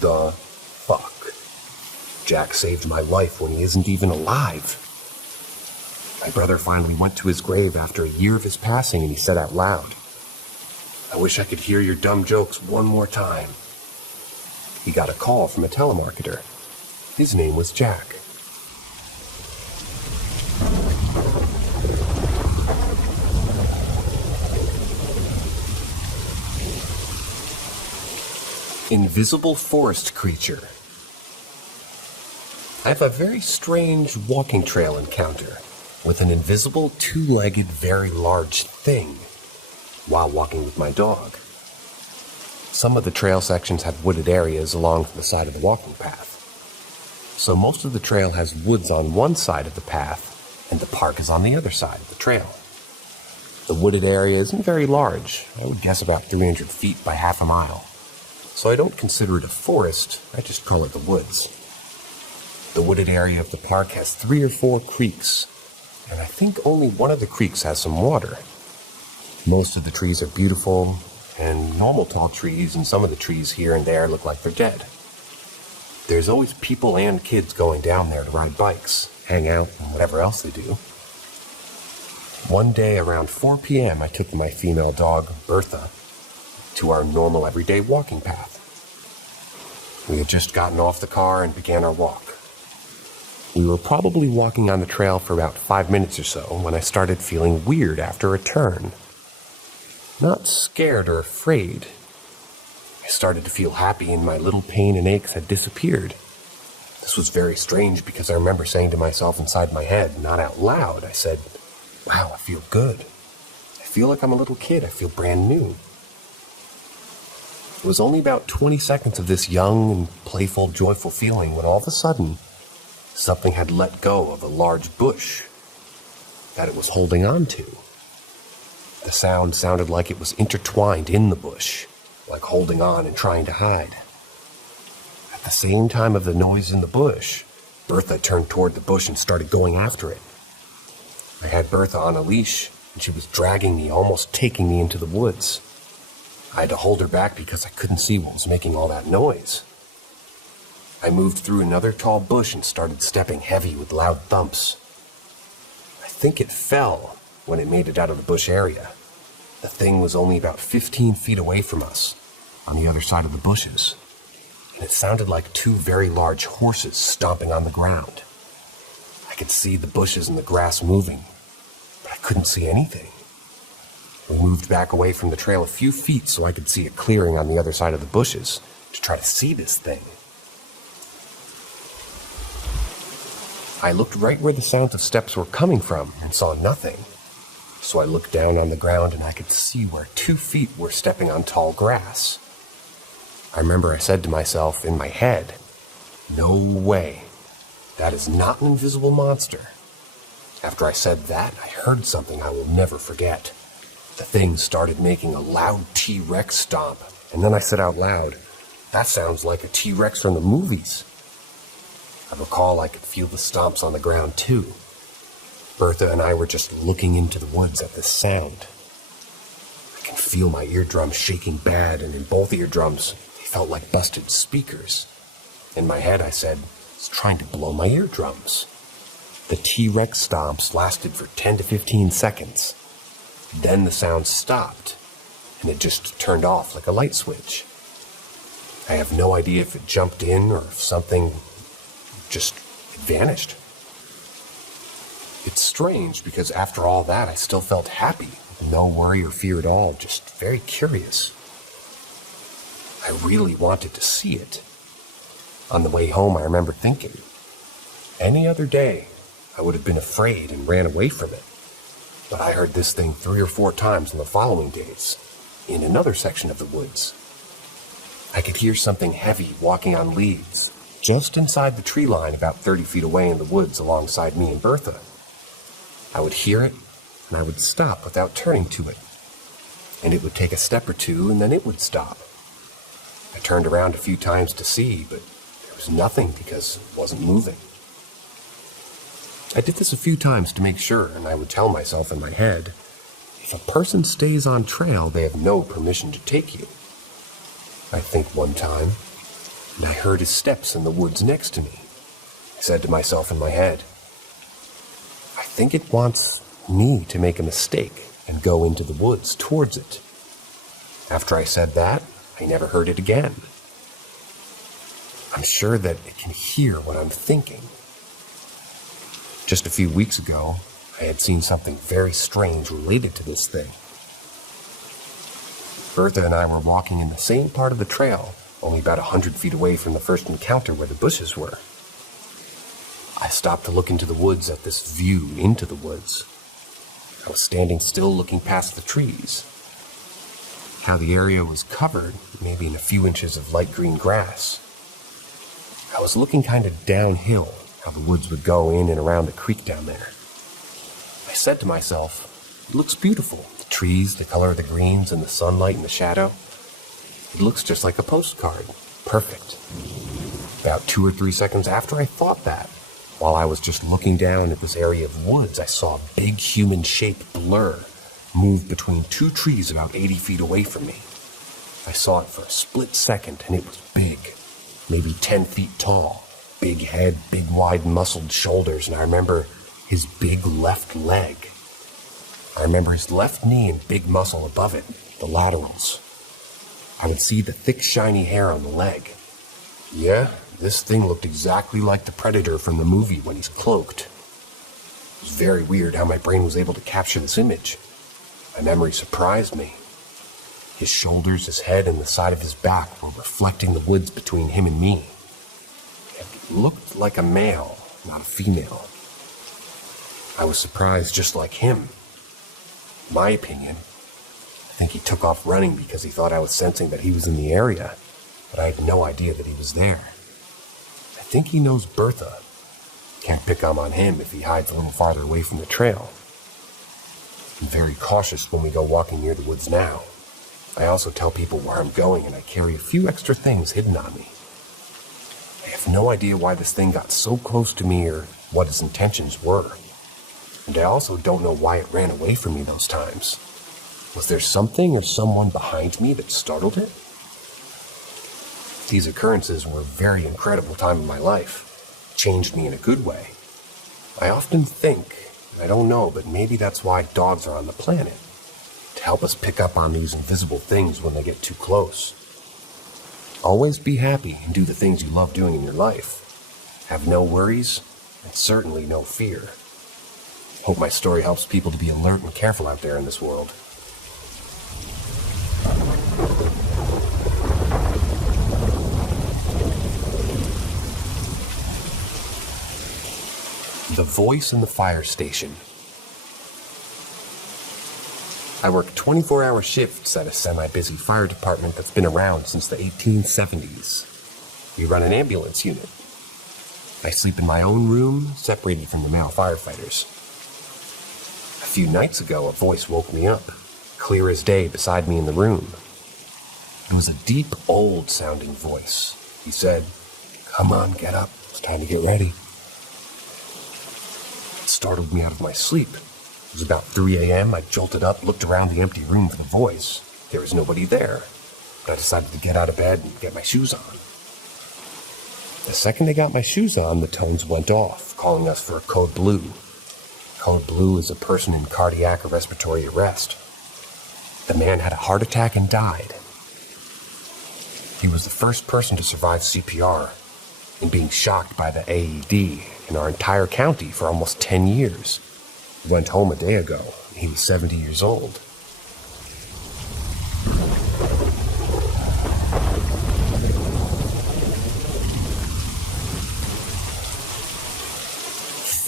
the fuck? Jack saved my life when he isn't even alive. My brother finally went to his grave after a year of his passing, and he said out loud, "I wish I could hear your dumb jokes one more time." He got a call from a telemarketer. His name was Jack. Invisible forest creature. I have a very strange walking trail encounter with an invisible two-legged very large thing while walking with my dog. Some of the trail sections had wooded areas along the side of the walking path. So most of the trail has woods on one side of the path and the park is on the other side of the trail. The wooded area isn't very large. I would guess about 300 feet by half a mile. So I don't consider it a forest, I just call it the woods. The wooded area of the park has 3 or 4 creeks, and I think only one of the creeks has some water. Most of the trees are beautiful, and normal tall trees and some of the trees here and there look like they're dead. There's always people and kids going down there to ride bikes, hang out, and whatever else they do. One day around 4 p.m. I took my female dog, Bertha, to our normal everyday walking path. We had just gotten off the car and began our walk. We were probably walking on the trail for about 5 minutes or so when I started feeling weird after a turn. Not scared or afraid. I started to feel happy and my little pain and aches had disappeared. This was very strange because I remember saying to myself inside my head, not out loud, I said, "Wow, I feel good. I feel like I'm a little kid. I feel brand new." It was only about 20 seconds of this young and playful, joyful feeling when all of a sudden, something had let go of a large bush that it was holding on to. The sound sounded like it was intertwined in the bush, like holding on and trying to hide. At the same time of the noise in the bush, Bertha turned toward the bush and started going after it. I had Bertha on a leash, and she was dragging me, almost taking me into the woods. I had to hold her back because I couldn't see what was making all that noise. I moved through another tall bush and started stepping heavy with loud thumps. I think it fell when it made it out of the bush area. The thing was only about 15 feet away from us, on the other side of the bushes, and it sounded like 2 very large horses stomping on the ground. I could see the bushes and the grass moving, but I couldn't see anything. We moved back away from the trail a few feet so I could see a clearing on the other side of the bushes to try to see this thing. I looked right where the sounds of steps were coming from and saw nothing. So I looked down on the ground and I could see where 2 feet were stepping on tall grass. I remember I said to myself in my head, "No way. That is not an invisible monster." After I said that, I heard something I will never forget. The thing started making a loud T-Rex stomp, and then I said out loud, "That sounds like a T-Rex from the movies." I recall I could feel the stomps on the ground too. Bertha and I were just looking into the woods at this sound. I can feel my eardrums shaking bad, and in both eardrums, they felt like busted speakers. In my head, I said, "It's trying to blow my eardrums." The T-Rex stomps lasted for 10 to 15 seconds. Then the sound stopped, and it just turned off like a light switch. I have no idea if it jumped in or if something just vanished. It's strange because after all that, I still felt happy, no worry or fear at all, just very curious. I really wanted to see it. On the way home, I remember thinking, Any other day, I would have been afraid and ran away from it. But I heard this thing 3 or 4 times in the following days, in another section of the woods. I could hear something heavy walking on leaves, just inside the tree line about 30 feet away in the woods alongside me and Bertha. I would hear it, and I would stop without turning to it. And it would take a step or two, and then it would stop. I turned around a few times to see, but there was nothing because it wasn't moving. I did this a few times to make sure, and I would tell myself in my head, if a person stays on trail, they have no permission to take you. I think one time, and I heard his steps in the woods next to me. I said to myself in my head, I think it wants me to make a mistake and go into the woods towards it. After I said that, I never heard it again. I'm sure that it can hear what I'm thinking. Just a few weeks ago, I had seen something very strange related to this thing. Bertha and I were walking in the same part of the trail, only about 100 feet away from the first encounter where the bushes were. I stopped to look into the woods at this view into the woods. I was standing still looking past the trees. How the area was covered, maybe in a few inches of light green grass. I was looking kind of downhill, how the woods would go in and around the creek down there. I said to myself, it looks beautiful. The trees, the color of the greens, and the sunlight and the shadow. It looks just like a postcard. Perfect. About 2 or 3 seconds after I thought that, while I was just looking down at this area of woods, I saw a big human-shaped blur move between 2 trees about 80 feet away from me. I saw it for a split second, and it was big, maybe 10 feet tall. Big head, big wide muscled shoulders, and I remember his big left leg. I remember his left knee and big muscle above it, the laterals. I would see the thick shiny hair on the leg. Yeah, this thing looked exactly like the predator from the movie when he's cloaked. It was very weird how my brain was able to capture this image. My memory surprised me. His shoulders, his head, and the side of his back were reflecting the woods between him and me. It looked like a male, not a female. I was surprised just like him. In my opinion, I think he took off running because he thought I was sensing that he was in the area, but I had no idea that he was there. I think he knows Bertha. Can't pick on him if he hides a little farther away from the trail. I'm very cautious when we go walking near the woods now. I also tell people where I'm going, and I carry a few extra things hidden on me. I have no idea why this thing got so close to me or what its intentions were. And I also don't know why it ran away from me those times. Was there something or someone behind me that startled it? These occurrences were a very incredible time in my life. Changed me in a good way. I often think, I don't know, but maybe that's why dogs are on the planet. To help us pick up on these invisible things when they get too close. Always be happy and do the things you love doing in your life. Have no worries, and certainly no fear. Hope my story helps people to be alert and careful out there in this world. The voice in the fire station. I work 24-hour shifts at a semi-busy fire department that's been around since the 1870s. We run an ambulance unit. I sleep in my own room, separated from the male firefighters. A few nights ago, a voice woke me up, clear as day beside me in the room. It was a deep, old-sounding voice. He said, "Come on, get up. It's time to get ready." It startled me out of my sleep. It was about 3 a.m. I jolted up, looked around the empty room for the voice. There was nobody there, but I decided to get out of bed and get my shoes on. The second I got my shoes on, the tones went off, calling us for a code blue. Code blue is a person in cardiac or respiratory arrest. The man had a heart attack and died. He was the first person to survive CPR and being shocked by the AED in our entire county for almost 10 years. He went home a day ago. He was 70 years old.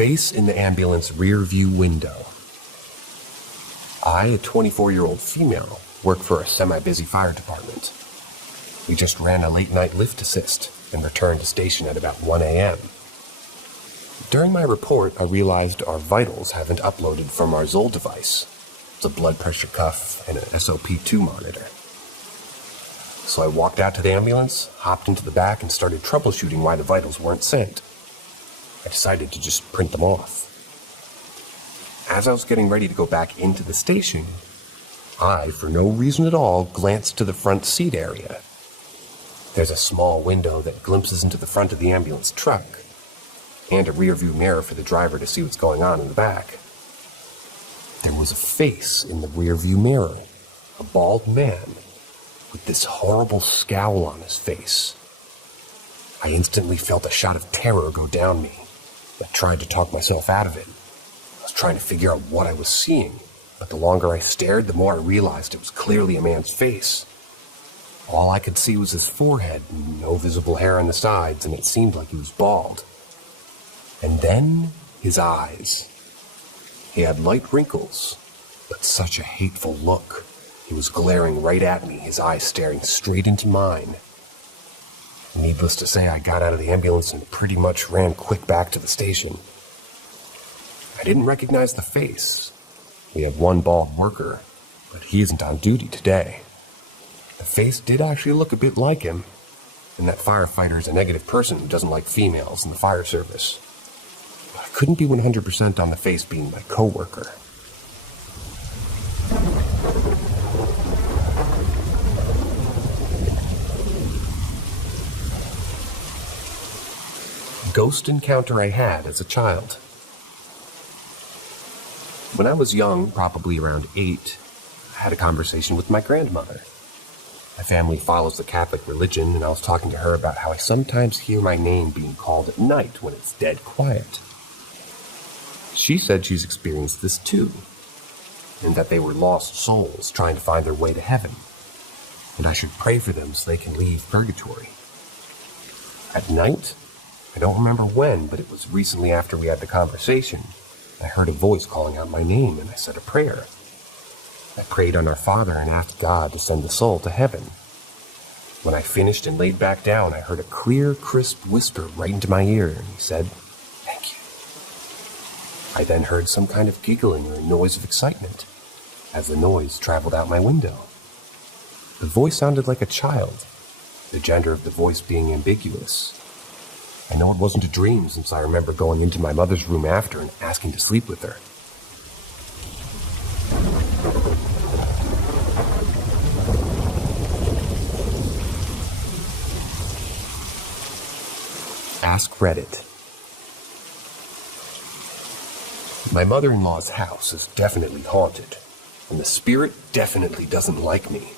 face in the ambulance rear view window. I, a 24-year-old female, work for a semi-busy fire department. We just ran a late-night lift assist and returned to station at about 1 a.m. During my report, I realized our vitals haven't uploaded from our Zoll device. It's a blood pressure cuff and an SOP2 monitor. So I walked out to the ambulance, hopped into the back, and started troubleshooting why the vitals weren't sent. I decided to just print them off. As I was getting ready to go back into the station, I, for no reason at all, glanced to the front seat area. There's a small window that glimpses into the front of the ambulance truck, and a rear-view mirror for the driver to see what's going on in the back. There was a face in the rear-view mirror, a bald man, with this horrible scowl on his face. I instantly felt a shot of terror go down me. I tried to talk myself out of it. I was trying to figure out what I was seeing, but the longer I stared, the more I realized it was clearly a man's face. All I could see was his forehead, no visible hair on the sides, and it seemed like he was bald. And then, his eyes. He had light wrinkles, but such a hateful look. He was glaring right at me, his eyes staring straight into mine. Needless to say, I got out of the ambulance and pretty much ran quick back to the station. I didn't recognize the face. We have one bald worker, but he isn't on duty today. The face did actually look a bit like him, and that firefighter is a negative person who doesn't like females in the fire service. But I couldn't be 100% on the face being my coworker. Ghost encounter I had as a child. When I was young, probably around 8, I had a conversation with my grandmother. My family follows the Catholic religion, and I was talking to her about how I sometimes hear my name being called at night when it's dead quiet. She said she's experienced this too, and that they were lost souls trying to find their way to heaven, and I should pray for them so they can leave purgatory. At night, I don't remember when, but it was recently after we had the conversation, I heard a voice calling out my name, and I said a prayer. I prayed on our Father and asked God to send the soul to heaven. When I finished and laid back down, I heard a clear, crisp whisper right into my ear, and he said, "Thank you." I then heard some kind of giggling or noise of excitement, as the noise traveled out my window. The voice sounded like a child, the gender of the voice being ambiguous. I know it wasn't a dream since I remember going into my mother's room after and asking to sleep with her. Ask Reddit. My mother-in-law's house is definitely haunted, and the spirit definitely doesn't like me.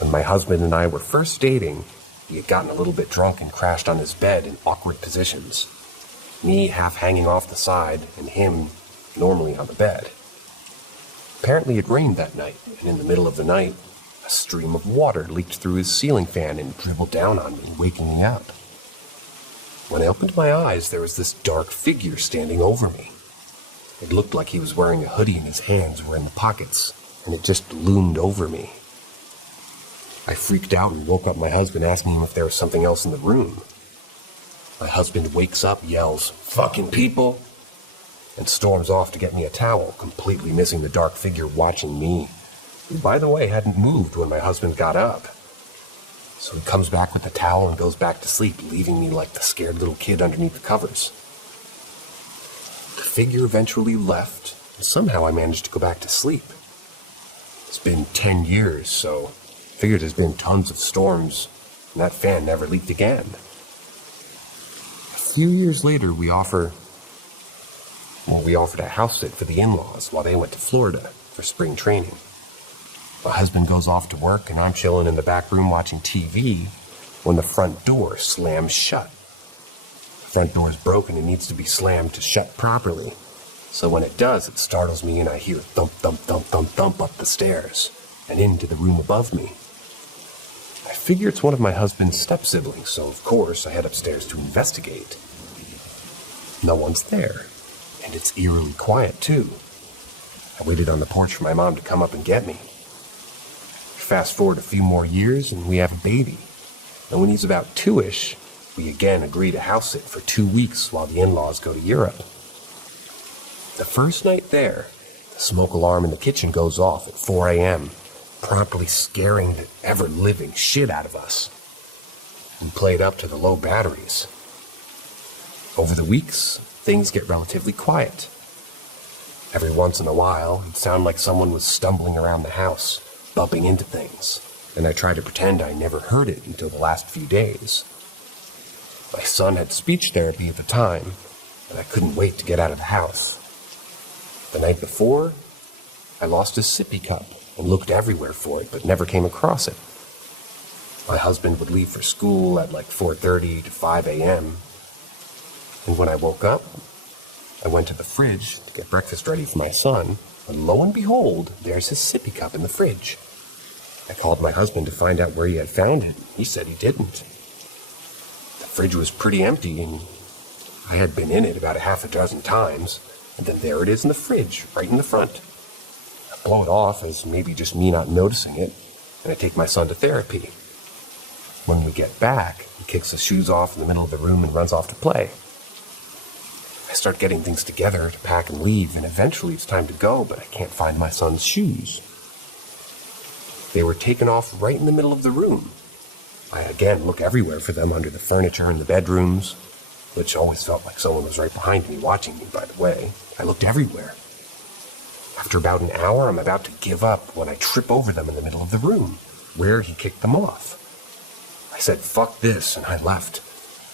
When my husband and I were first dating, he had gotten a little bit drunk and crashed on his bed in awkward positions. Me half hanging off the side, and him normally on the bed. Apparently it rained that night, and in the middle of the night, a stream of water leaked through his ceiling fan and dribbled down on me, waking me up. When I opened my eyes, there was this dark figure standing over me. It looked like he was wearing a hoodie and his hands were in the pockets, and it just loomed over me. I freaked out and woke up my husband asking him if there was something else in the room. My husband wakes up, yells, "Fucking people!" and storms off to get me a towel, completely missing the dark figure watching me, who, by the way, hadn't moved when my husband got up. So he comes back with the towel and goes back to sleep, leaving me like the scared little kid underneath the covers. The figure eventually left, and somehow I managed to go back to sleep. It's been 10 years, so I figured there's been tons of storms, and that fan never leaked again. A few years later, we offered a house sit for the in-laws while they went to Florida for spring training. My husband goes off to work, and I'm chilling in the back room watching TV when the front door slams shut. The front door is broken and needs to be slammed to shut properly. So when it does, it startles me and I hear thump, thump, thump, thump, thump up the stairs and into the room above me. I figure it's one of my husband's step-siblings, so of course I head upstairs to investigate. No one's there, and it's eerily quiet, too. I waited on the porch for my mom to come up and get me. Fast forward a few more years, and we have a baby. And when he's about 2-ish, we again agree to house sit for 2 weeks while the in-laws go to Europe. The first night there, the smoke alarm in the kitchen goes off at 4 a.m., promptly scaring the ever-living shit out of us. We played up to the low batteries. Over the weeks, things get relatively quiet. Every once in a while, it'd sound like someone was stumbling around the house, bumping into things, and I tried to pretend I never heard it until the last few days. My son had speech therapy at the time, and I couldn't wait to get out of the house. The night before, I lost his sippy cup and looked everywhere for it, but never came across it. My husband would leave for school at like 4:30 to 5 a.m., and when I woke up, I went to the fridge to get breakfast ready for my son, and lo and behold, there's his sippy cup in the fridge. I called my husband to find out where he had found it. He said he didn't. The fridge was pretty empty, and I had been in it about a half a dozen times, and then there it is in the fridge, right in the front. I blow it off as maybe just me not noticing it, and I take my son to therapy. When we get back, he kicks his shoes off in the middle of the room and runs off to play. I start getting things together to pack and leave, and eventually it's time to go, but I can't find my son's shoes. They were taken off right in the middle of the room. I again look everywhere for them, under the furniture in the bedrooms, which always felt like someone was right behind me watching me, by the way. I looked everywhere. After about an hour, I'm about to give up when I trip over them in the middle of the room, where he kicked them off. I said, "Fuck this," and I left.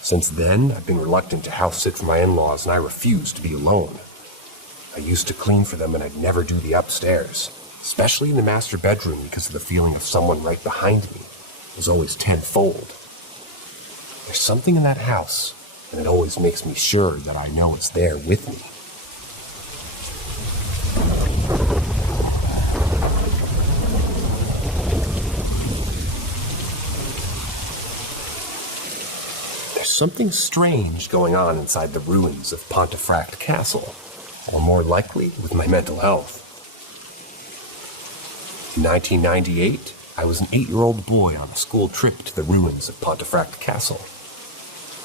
Since then, I've been reluctant to house sit for my in-laws, and I refuse to be alone. I used to clean for them, and I'd never do the upstairs, especially in the master bedroom, because of the feeling of someone right behind me. It was always tenfold. There's something in that house, and it always makes me sure that I know it's there with me. There's something strange going on inside the ruins of Pontefract Castle, or more likely, with my mental health. In 1998, I was an 8-year-old boy on a school trip to the ruins of Pontefract Castle.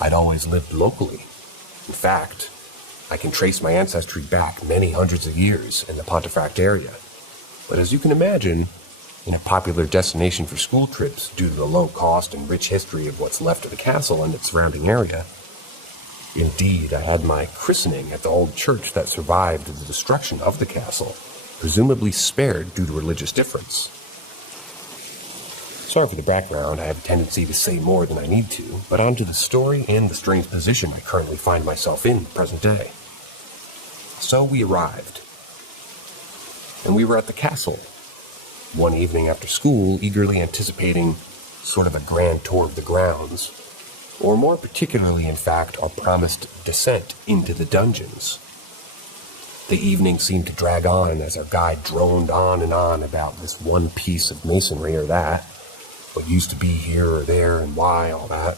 I'd always lived locally. In fact, I can trace my ancestry back many hundreds of years in the Pontefract area. But as you can imagine, in a popular destination for school trips due to the low cost and rich history of what's left of the castle and its surrounding area. Indeed, I had my christening at the old church that survived the destruction of the castle, presumably spared due to religious difference. Sorry for the background, I have a tendency to say more than I need to, but on to the story and the strange position I currently find myself in present day. So we arrived, and we were at the castle, one evening after school, eagerly anticipating sort of a grand tour of the grounds, or more particularly, in fact, our promised descent into the dungeons. The evening seemed to drag on as our guide droned on and on about this one piece of masonry or that, what used to be here or there and why, all that.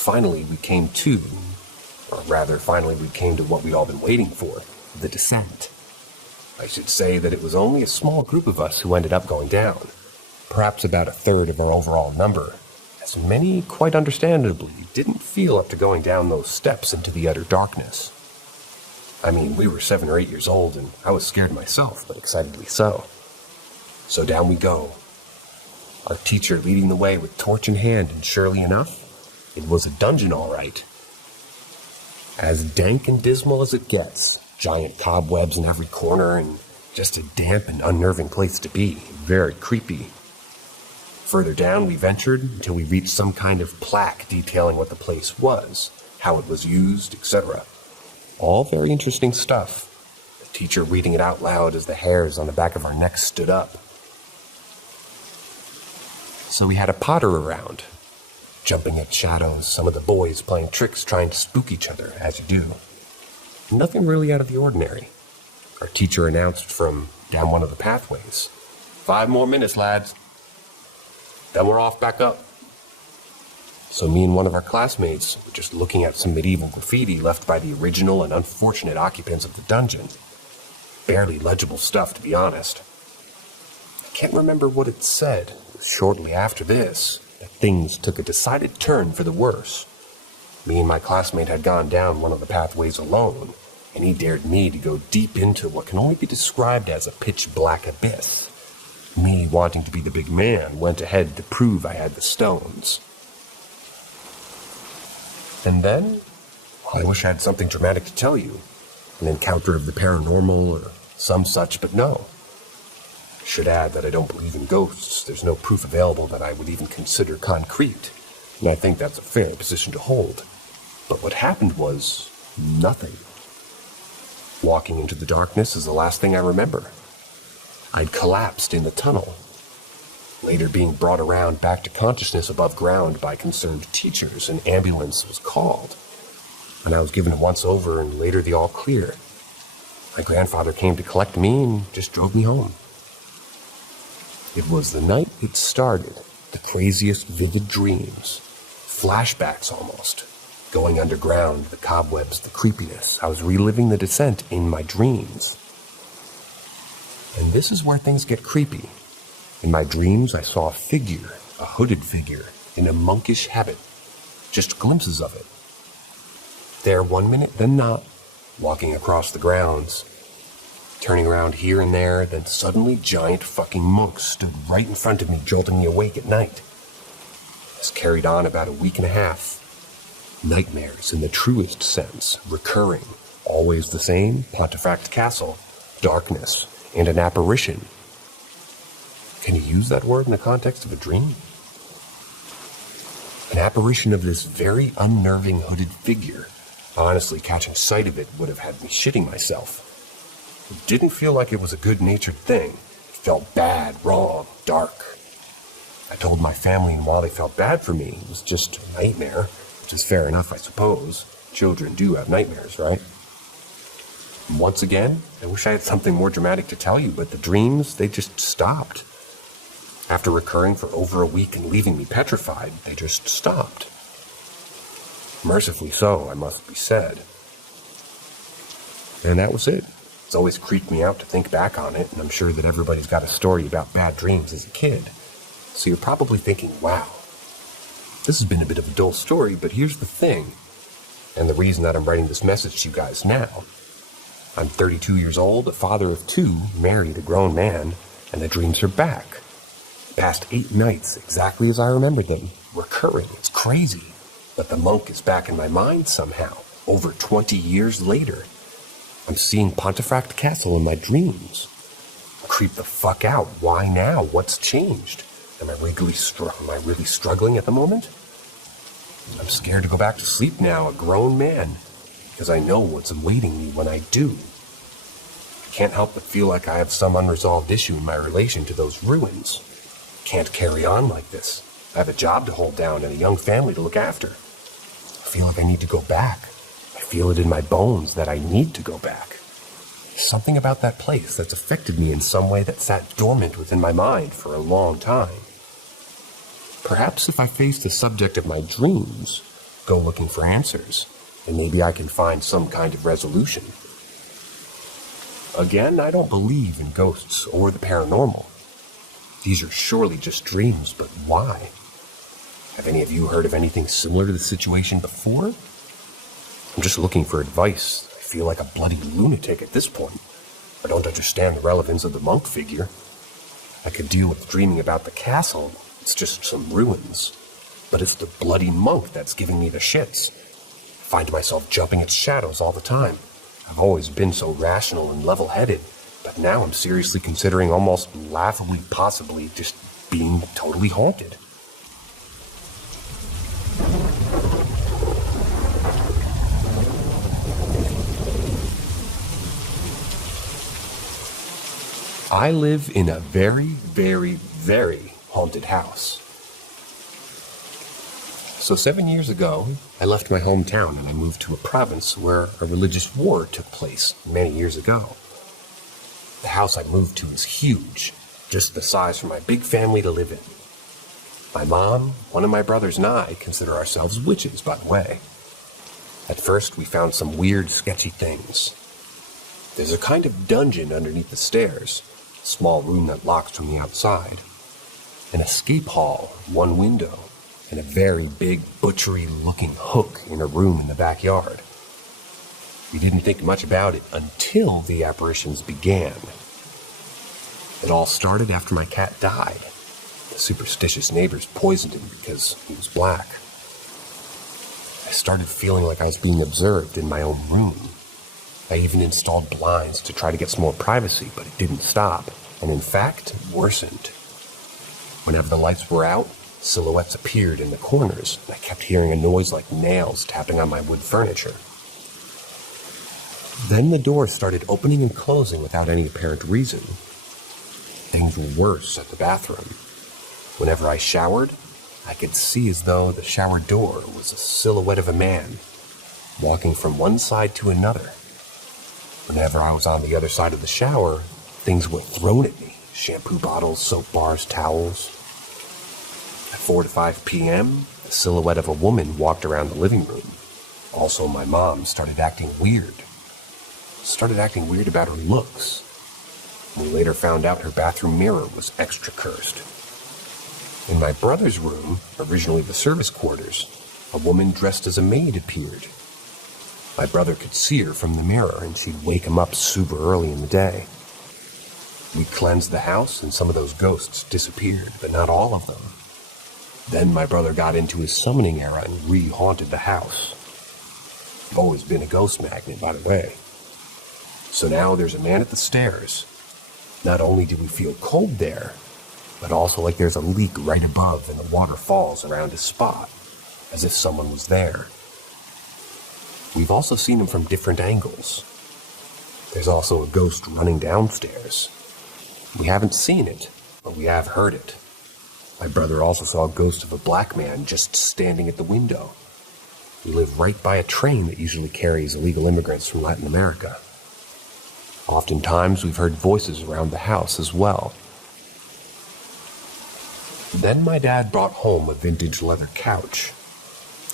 Finally, we came to what we'd all been waiting for, the descent. I should say that it was only a small group of us who ended up going down, perhaps about a third of our overall number, as many, quite understandably, didn't feel up to going down those steps into the utter darkness. I mean, we were 7 or 8 years old, and I was scared myself, but excitedly so. So down we go, our teacher leading the way with torch in hand, and surely enough, it was a dungeon all right. As dank and dismal as it gets, giant cobwebs in every corner, and just a damp and unnerving place to be, very creepy. Further down we ventured until we reached some kind of plaque detailing what the place was, how it was used, etc. All very interesting stuff, the teacher reading it out loud as the hairs on the back of our necks stood up. So we had a Potter around, jumping at shadows, some of the boys playing tricks trying to spook each other, as you do. Nothing really out of the ordinary. Our teacher announced from down one of the pathways, 5 more minutes, lads. Then we're off back up. So me and one of our classmates were just looking at some medieval graffiti left by the original and unfortunate occupants of the dungeon. Barely legible stuff, to be honest. I can't remember what it said. It was shortly after this that things took a decided turn for the worse. Me and my classmate had gone down one of the pathways alone, and he dared me to go deep into what can only be described as a pitch-black abyss. Me, wanting to be the big man, went ahead to prove I had the stones. And then, I wish I had something dramatic to tell you. An encounter of the paranormal or some such, but no. I should add that I don't believe in ghosts. There's no proof available that I would even consider concrete, and I think that's a fair position to hold. But what happened was nothing. Walking into the darkness is the last thing I remember. I'd collapsed in the tunnel, later being brought around back to consciousness above ground by concerned teachers. An ambulance was called, and I was given a once-over and later the all-clear. My grandfather came to collect me and just drove me home. It was the night it started, the craziest vivid dreams, flashbacks almost. Going underground, the cobwebs, the creepiness. I was reliving the descent in my dreams. And this is where things get creepy. In my dreams, I saw a figure, a hooded figure, in a monkish habit. Just glimpses of it. There one minute, then not, walking across the grounds, turning around here and there, then suddenly giant fucking monks stood right in front of me, jolting me awake at night. This carried on about a week and a half. Nightmares in the truest sense, recurring, always the same, Pontefract Castle, darkness, and an apparition. Can you use that word in the context of a dream? An apparition of this very unnerving hooded figure. Honestly, catching sight of it would have had me shitting myself. It didn't feel like it was a good-natured thing. It felt bad, wrong, dark. I told my family, and while they felt bad for me, it was just a nightmare. Which is fair enough, I suppose. Children do have nightmares, right? And once again, I wish I had something more dramatic to tell you, but the dreams, they just stopped. After recurring for over a week and leaving me petrified, they just stopped. Mercifully so, I must be said. And that was it. It's always creeped me out to think back on it, and I'm sure that everybody's got a story about bad dreams as a kid. So you're probably thinking, wow, this has been a bit of a dull story, but here's the thing, and the reason that I'm writing this message to you guys now. I'm 32 years old, a father of 2, married, a grown man, and the dreams are back. Past 8 nights, exactly as I remembered them, recurring. It's crazy, but the monk is back in my mind somehow, over 20 years later. I'm seeing Pontefract Castle in my dreams. Creep the fuck out. Why now? What's changed? Am I really struggling at the moment? I'm scared to go back to sleep now, a grown man, because I know what's awaiting me when I do. I can't help but feel like I have some unresolved issue in my relation to those ruins. Can't carry on like this. I have a job to hold down and a young family to look after. I feel like I need to go back. I feel it in my bones that I need to go back. Something about that place that's affected me in some way that sat dormant within my mind for a long time. Perhaps if I face the subject of my dreams, go looking for answers, and maybe I can find some kind of resolution. Again, I don't believe in ghosts or the paranormal. These are surely just dreams, but why? Have any of you heard of anything similar to the situation before? I'm just looking for advice. I feel like a bloody lunatic at this point. I don't understand the relevance of the monk figure. I could deal with dreaming about the castle. It's just some ruins. But it's the bloody monk that's giving me the shits. I find myself jumping at shadows all the time. I've always been so rational and level-headed, but now I'm seriously considering almost laughably possibly just being totally haunted. I live in a very, very, very haunted house. So 7 years ago, I left my hometown and I moved to a province where a religious war took place many years ago. The house I moved to is huge, just the size for my big family to live in. My mom, one of my brothers, and I consider ourselves witches, by the way. At first, we found some weird, sketchy things. There's a kind of dungeon underneath the stairs, a small room that locks from the outside, an escape hall, one window, and a very big, butchery-looking hook in a room in the backyard. We didn't think much about it until the apparitions began. It all started after my cat died. The superstitious neighbors poisoned him because he was black. I started feeling like I was being observed in my own room. I even installed blinds to try to get some more privacy, but it didn't stop, and in fact, worsened. Whenever the lights were out, silhouettes appeared in the corners, and I kept hearing a noise like nails tapping on my wood furniture. Then the doors started opening and closing without any apparent reason. Things were worse at the bathroom. Whenever I showered, I could see as though the shower door was a silhouette of a man, walking from one side to another. Whenever I was on the other side of the shower, things were thrown at me. Shampoo bottles, soap bars, towels. At 4 to 5 p.m., the silhouette of a woman walked around the living room. Also, my mom started acting weird about her looks. We later found out her bathroom mirror was extra cursed. In my brother's room, originally the service quarters, a woman dressed as a maid appeared. My brother could see her from the mirror, and she'd wake him up super early in the day. We cleansed the house, and some of those ghosts disappeared, but not all of them. Then my brother got into his summoning era and re-haunted the house. I've always been a ghost magnet, by the way. So now there's a man at the stairs. Not only do we feel cold there, but also like there's a leak right above and the water falls around his spot, as if someone was there. We've also seen him from different angles. There's also a ghost running downstairs. We haven't seen it, but we have heard it. My brother also saw a ghost of a black man just standing at the window. We live right by a train that usually carries illegal immigrants from Latin America. Oftentimes, we've heard voices around the house as well. Then my dad brought home a vintage leather couch.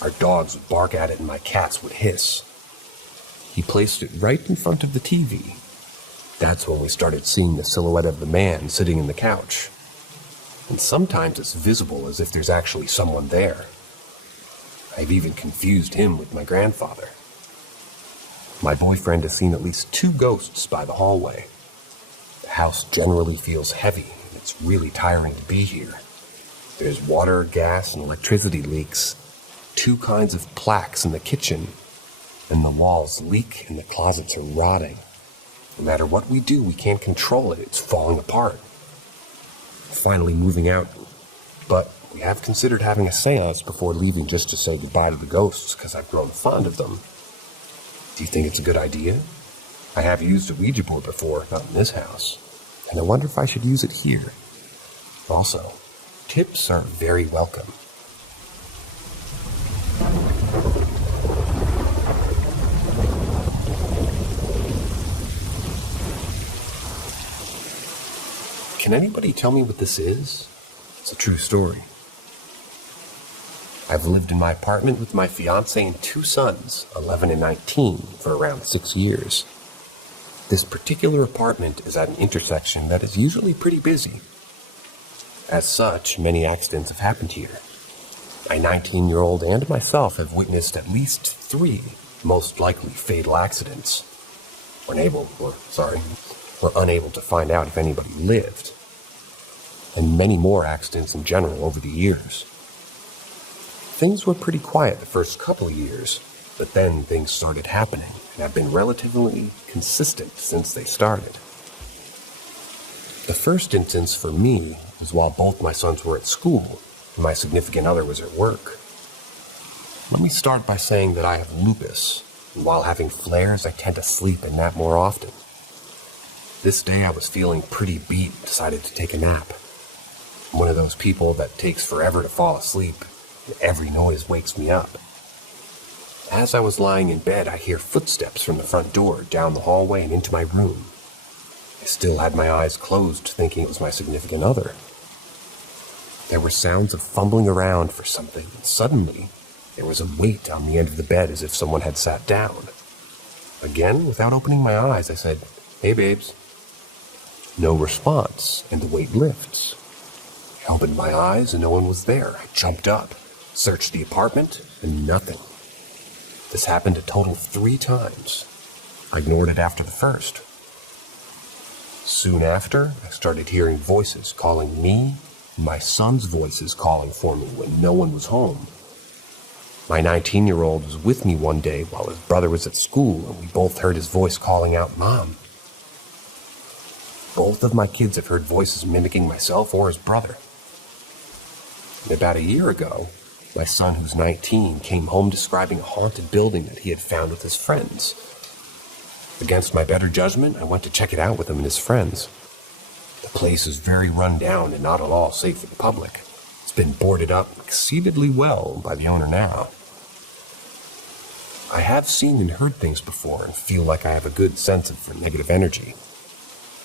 Our dogs would bark at it and my cats would hiss. He placed it right in front of the TV. That's when we started seeing the silhouette of the man sitting in the couch. And sometimes it's visible as if there's actually someone there. I've even confused him with my grandfather. My boyfriend has seen at least 2 ghosts by the hallway. The house generally feels heavy, and it's really tiring to be here. There's water, gas, and electricity leaks, 2 kinds of plaques in the kitchen, and the walls leak and the closets are rotting. No matter what we do, we can't control it. It's falling apart. Finally moving out, but we have considered having a seance before leaving just to say goodbye to the ghosts because I've grown fond of them. Do you think it's a good idea? I have used a Ouija board before, not in this house, and I wonder if I should use it here. Also, tips are very welcome. Can anybody tell me what this is? It's a true story. I've lived in my apartment with my fiancé and 2 sons, 11 and 19, for around 6 years. This particular apartment is at an intersection that is usually pretty busy. As such, many accidents have happened here. My 19-year-old and myself have witnessed at least 3, most likely fatal accidents. We're unable to find out if anybody lived. And many more accidents in general over the years. Things were pretty quiet the first couple of years, but then things started happening and have been relatively consistent since they started. The first instance for me was while both my sons were at school and my significant other was at work. Let me start by saying that I have lupus, and while having flares, I tend to sleep and nap more often. This day I was feeling pretty beat and decided to take a nap. I'm one of those people that takes forever to fall asleep, and every noise wakes me up. As I was lying in bed, I hear footsteps from the front door down the hallway and into my room. I still had my eyes closed, thinking it was my significant other. There were sounds of fumbling around for something, and suddenly there was a weight on the end of the bed as if someone had sat down. Again, without opening my eyes, I said, "Hey, babes." No response, and the weight lifts. I opened my eyes and no one was there. I jumped up, searched the apartment, and nothing. This happened a total of 3 times. I ignored it after the first. Soon after, I started hearing voices calling me, and my son's voices calling for me when no one was home. My 19-year-old was with me one day while his brother was at school, and we both heard his voice calling out, "Mom." Both of my kids have heard voices mimicking myself or his brother. And about a year ago, my son, who's 19, came home describing a haunted building that he had found with his friends. Against my better judgment, I went to check it out with him and his friends. The place is very run down and not at all safe for the public. It's been boarded up exceedingly well by the owner now. I have seen and heard things before and feel like I have a good sense for negative energy.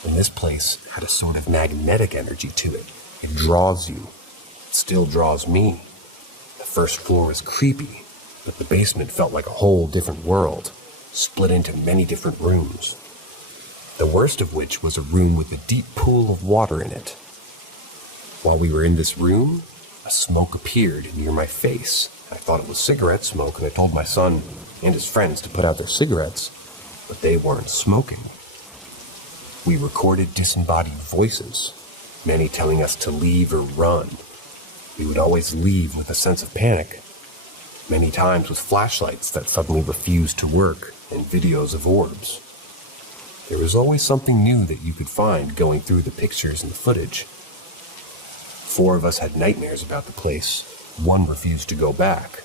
And this place had a sort of magnetic energy to it. It draws you. It still draws me. The first floor was creepy, but the basement felt like a whole different world, split into many different rooms. The worst of which was a room with a deep pool of water in it. While we were in this room, a smoke appeared near my face. I thought it was cigarette smoke, and I told my son and his friends to put out their cigarettes, but they weren't smoking. We recorded disembodied voices, many telling us to leave or run. We would always leave with a sense of panic, many times with flashlights that suddenly refused to work and videos of orbs. There was always something new that you could find going through the pictures and the footage. 4 of us had nightmares about the place. 1 refused to go back.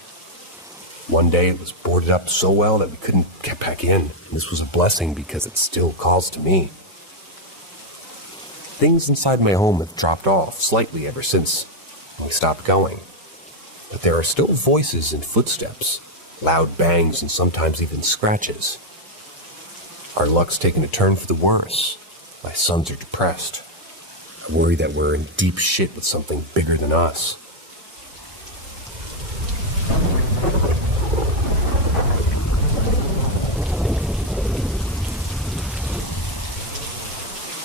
One day it was boarded up so well that we couldn't get back in. This was a blessing because it still calls to me. Things inside my home have dropped off slightly ever since we stopped going. But there are still voices and footsteps, loud bangs, and sometimes even scratches. Our luck's taken a turn for the worse. My sons are depressed. I worry that we're in deep shit with something bigger than us.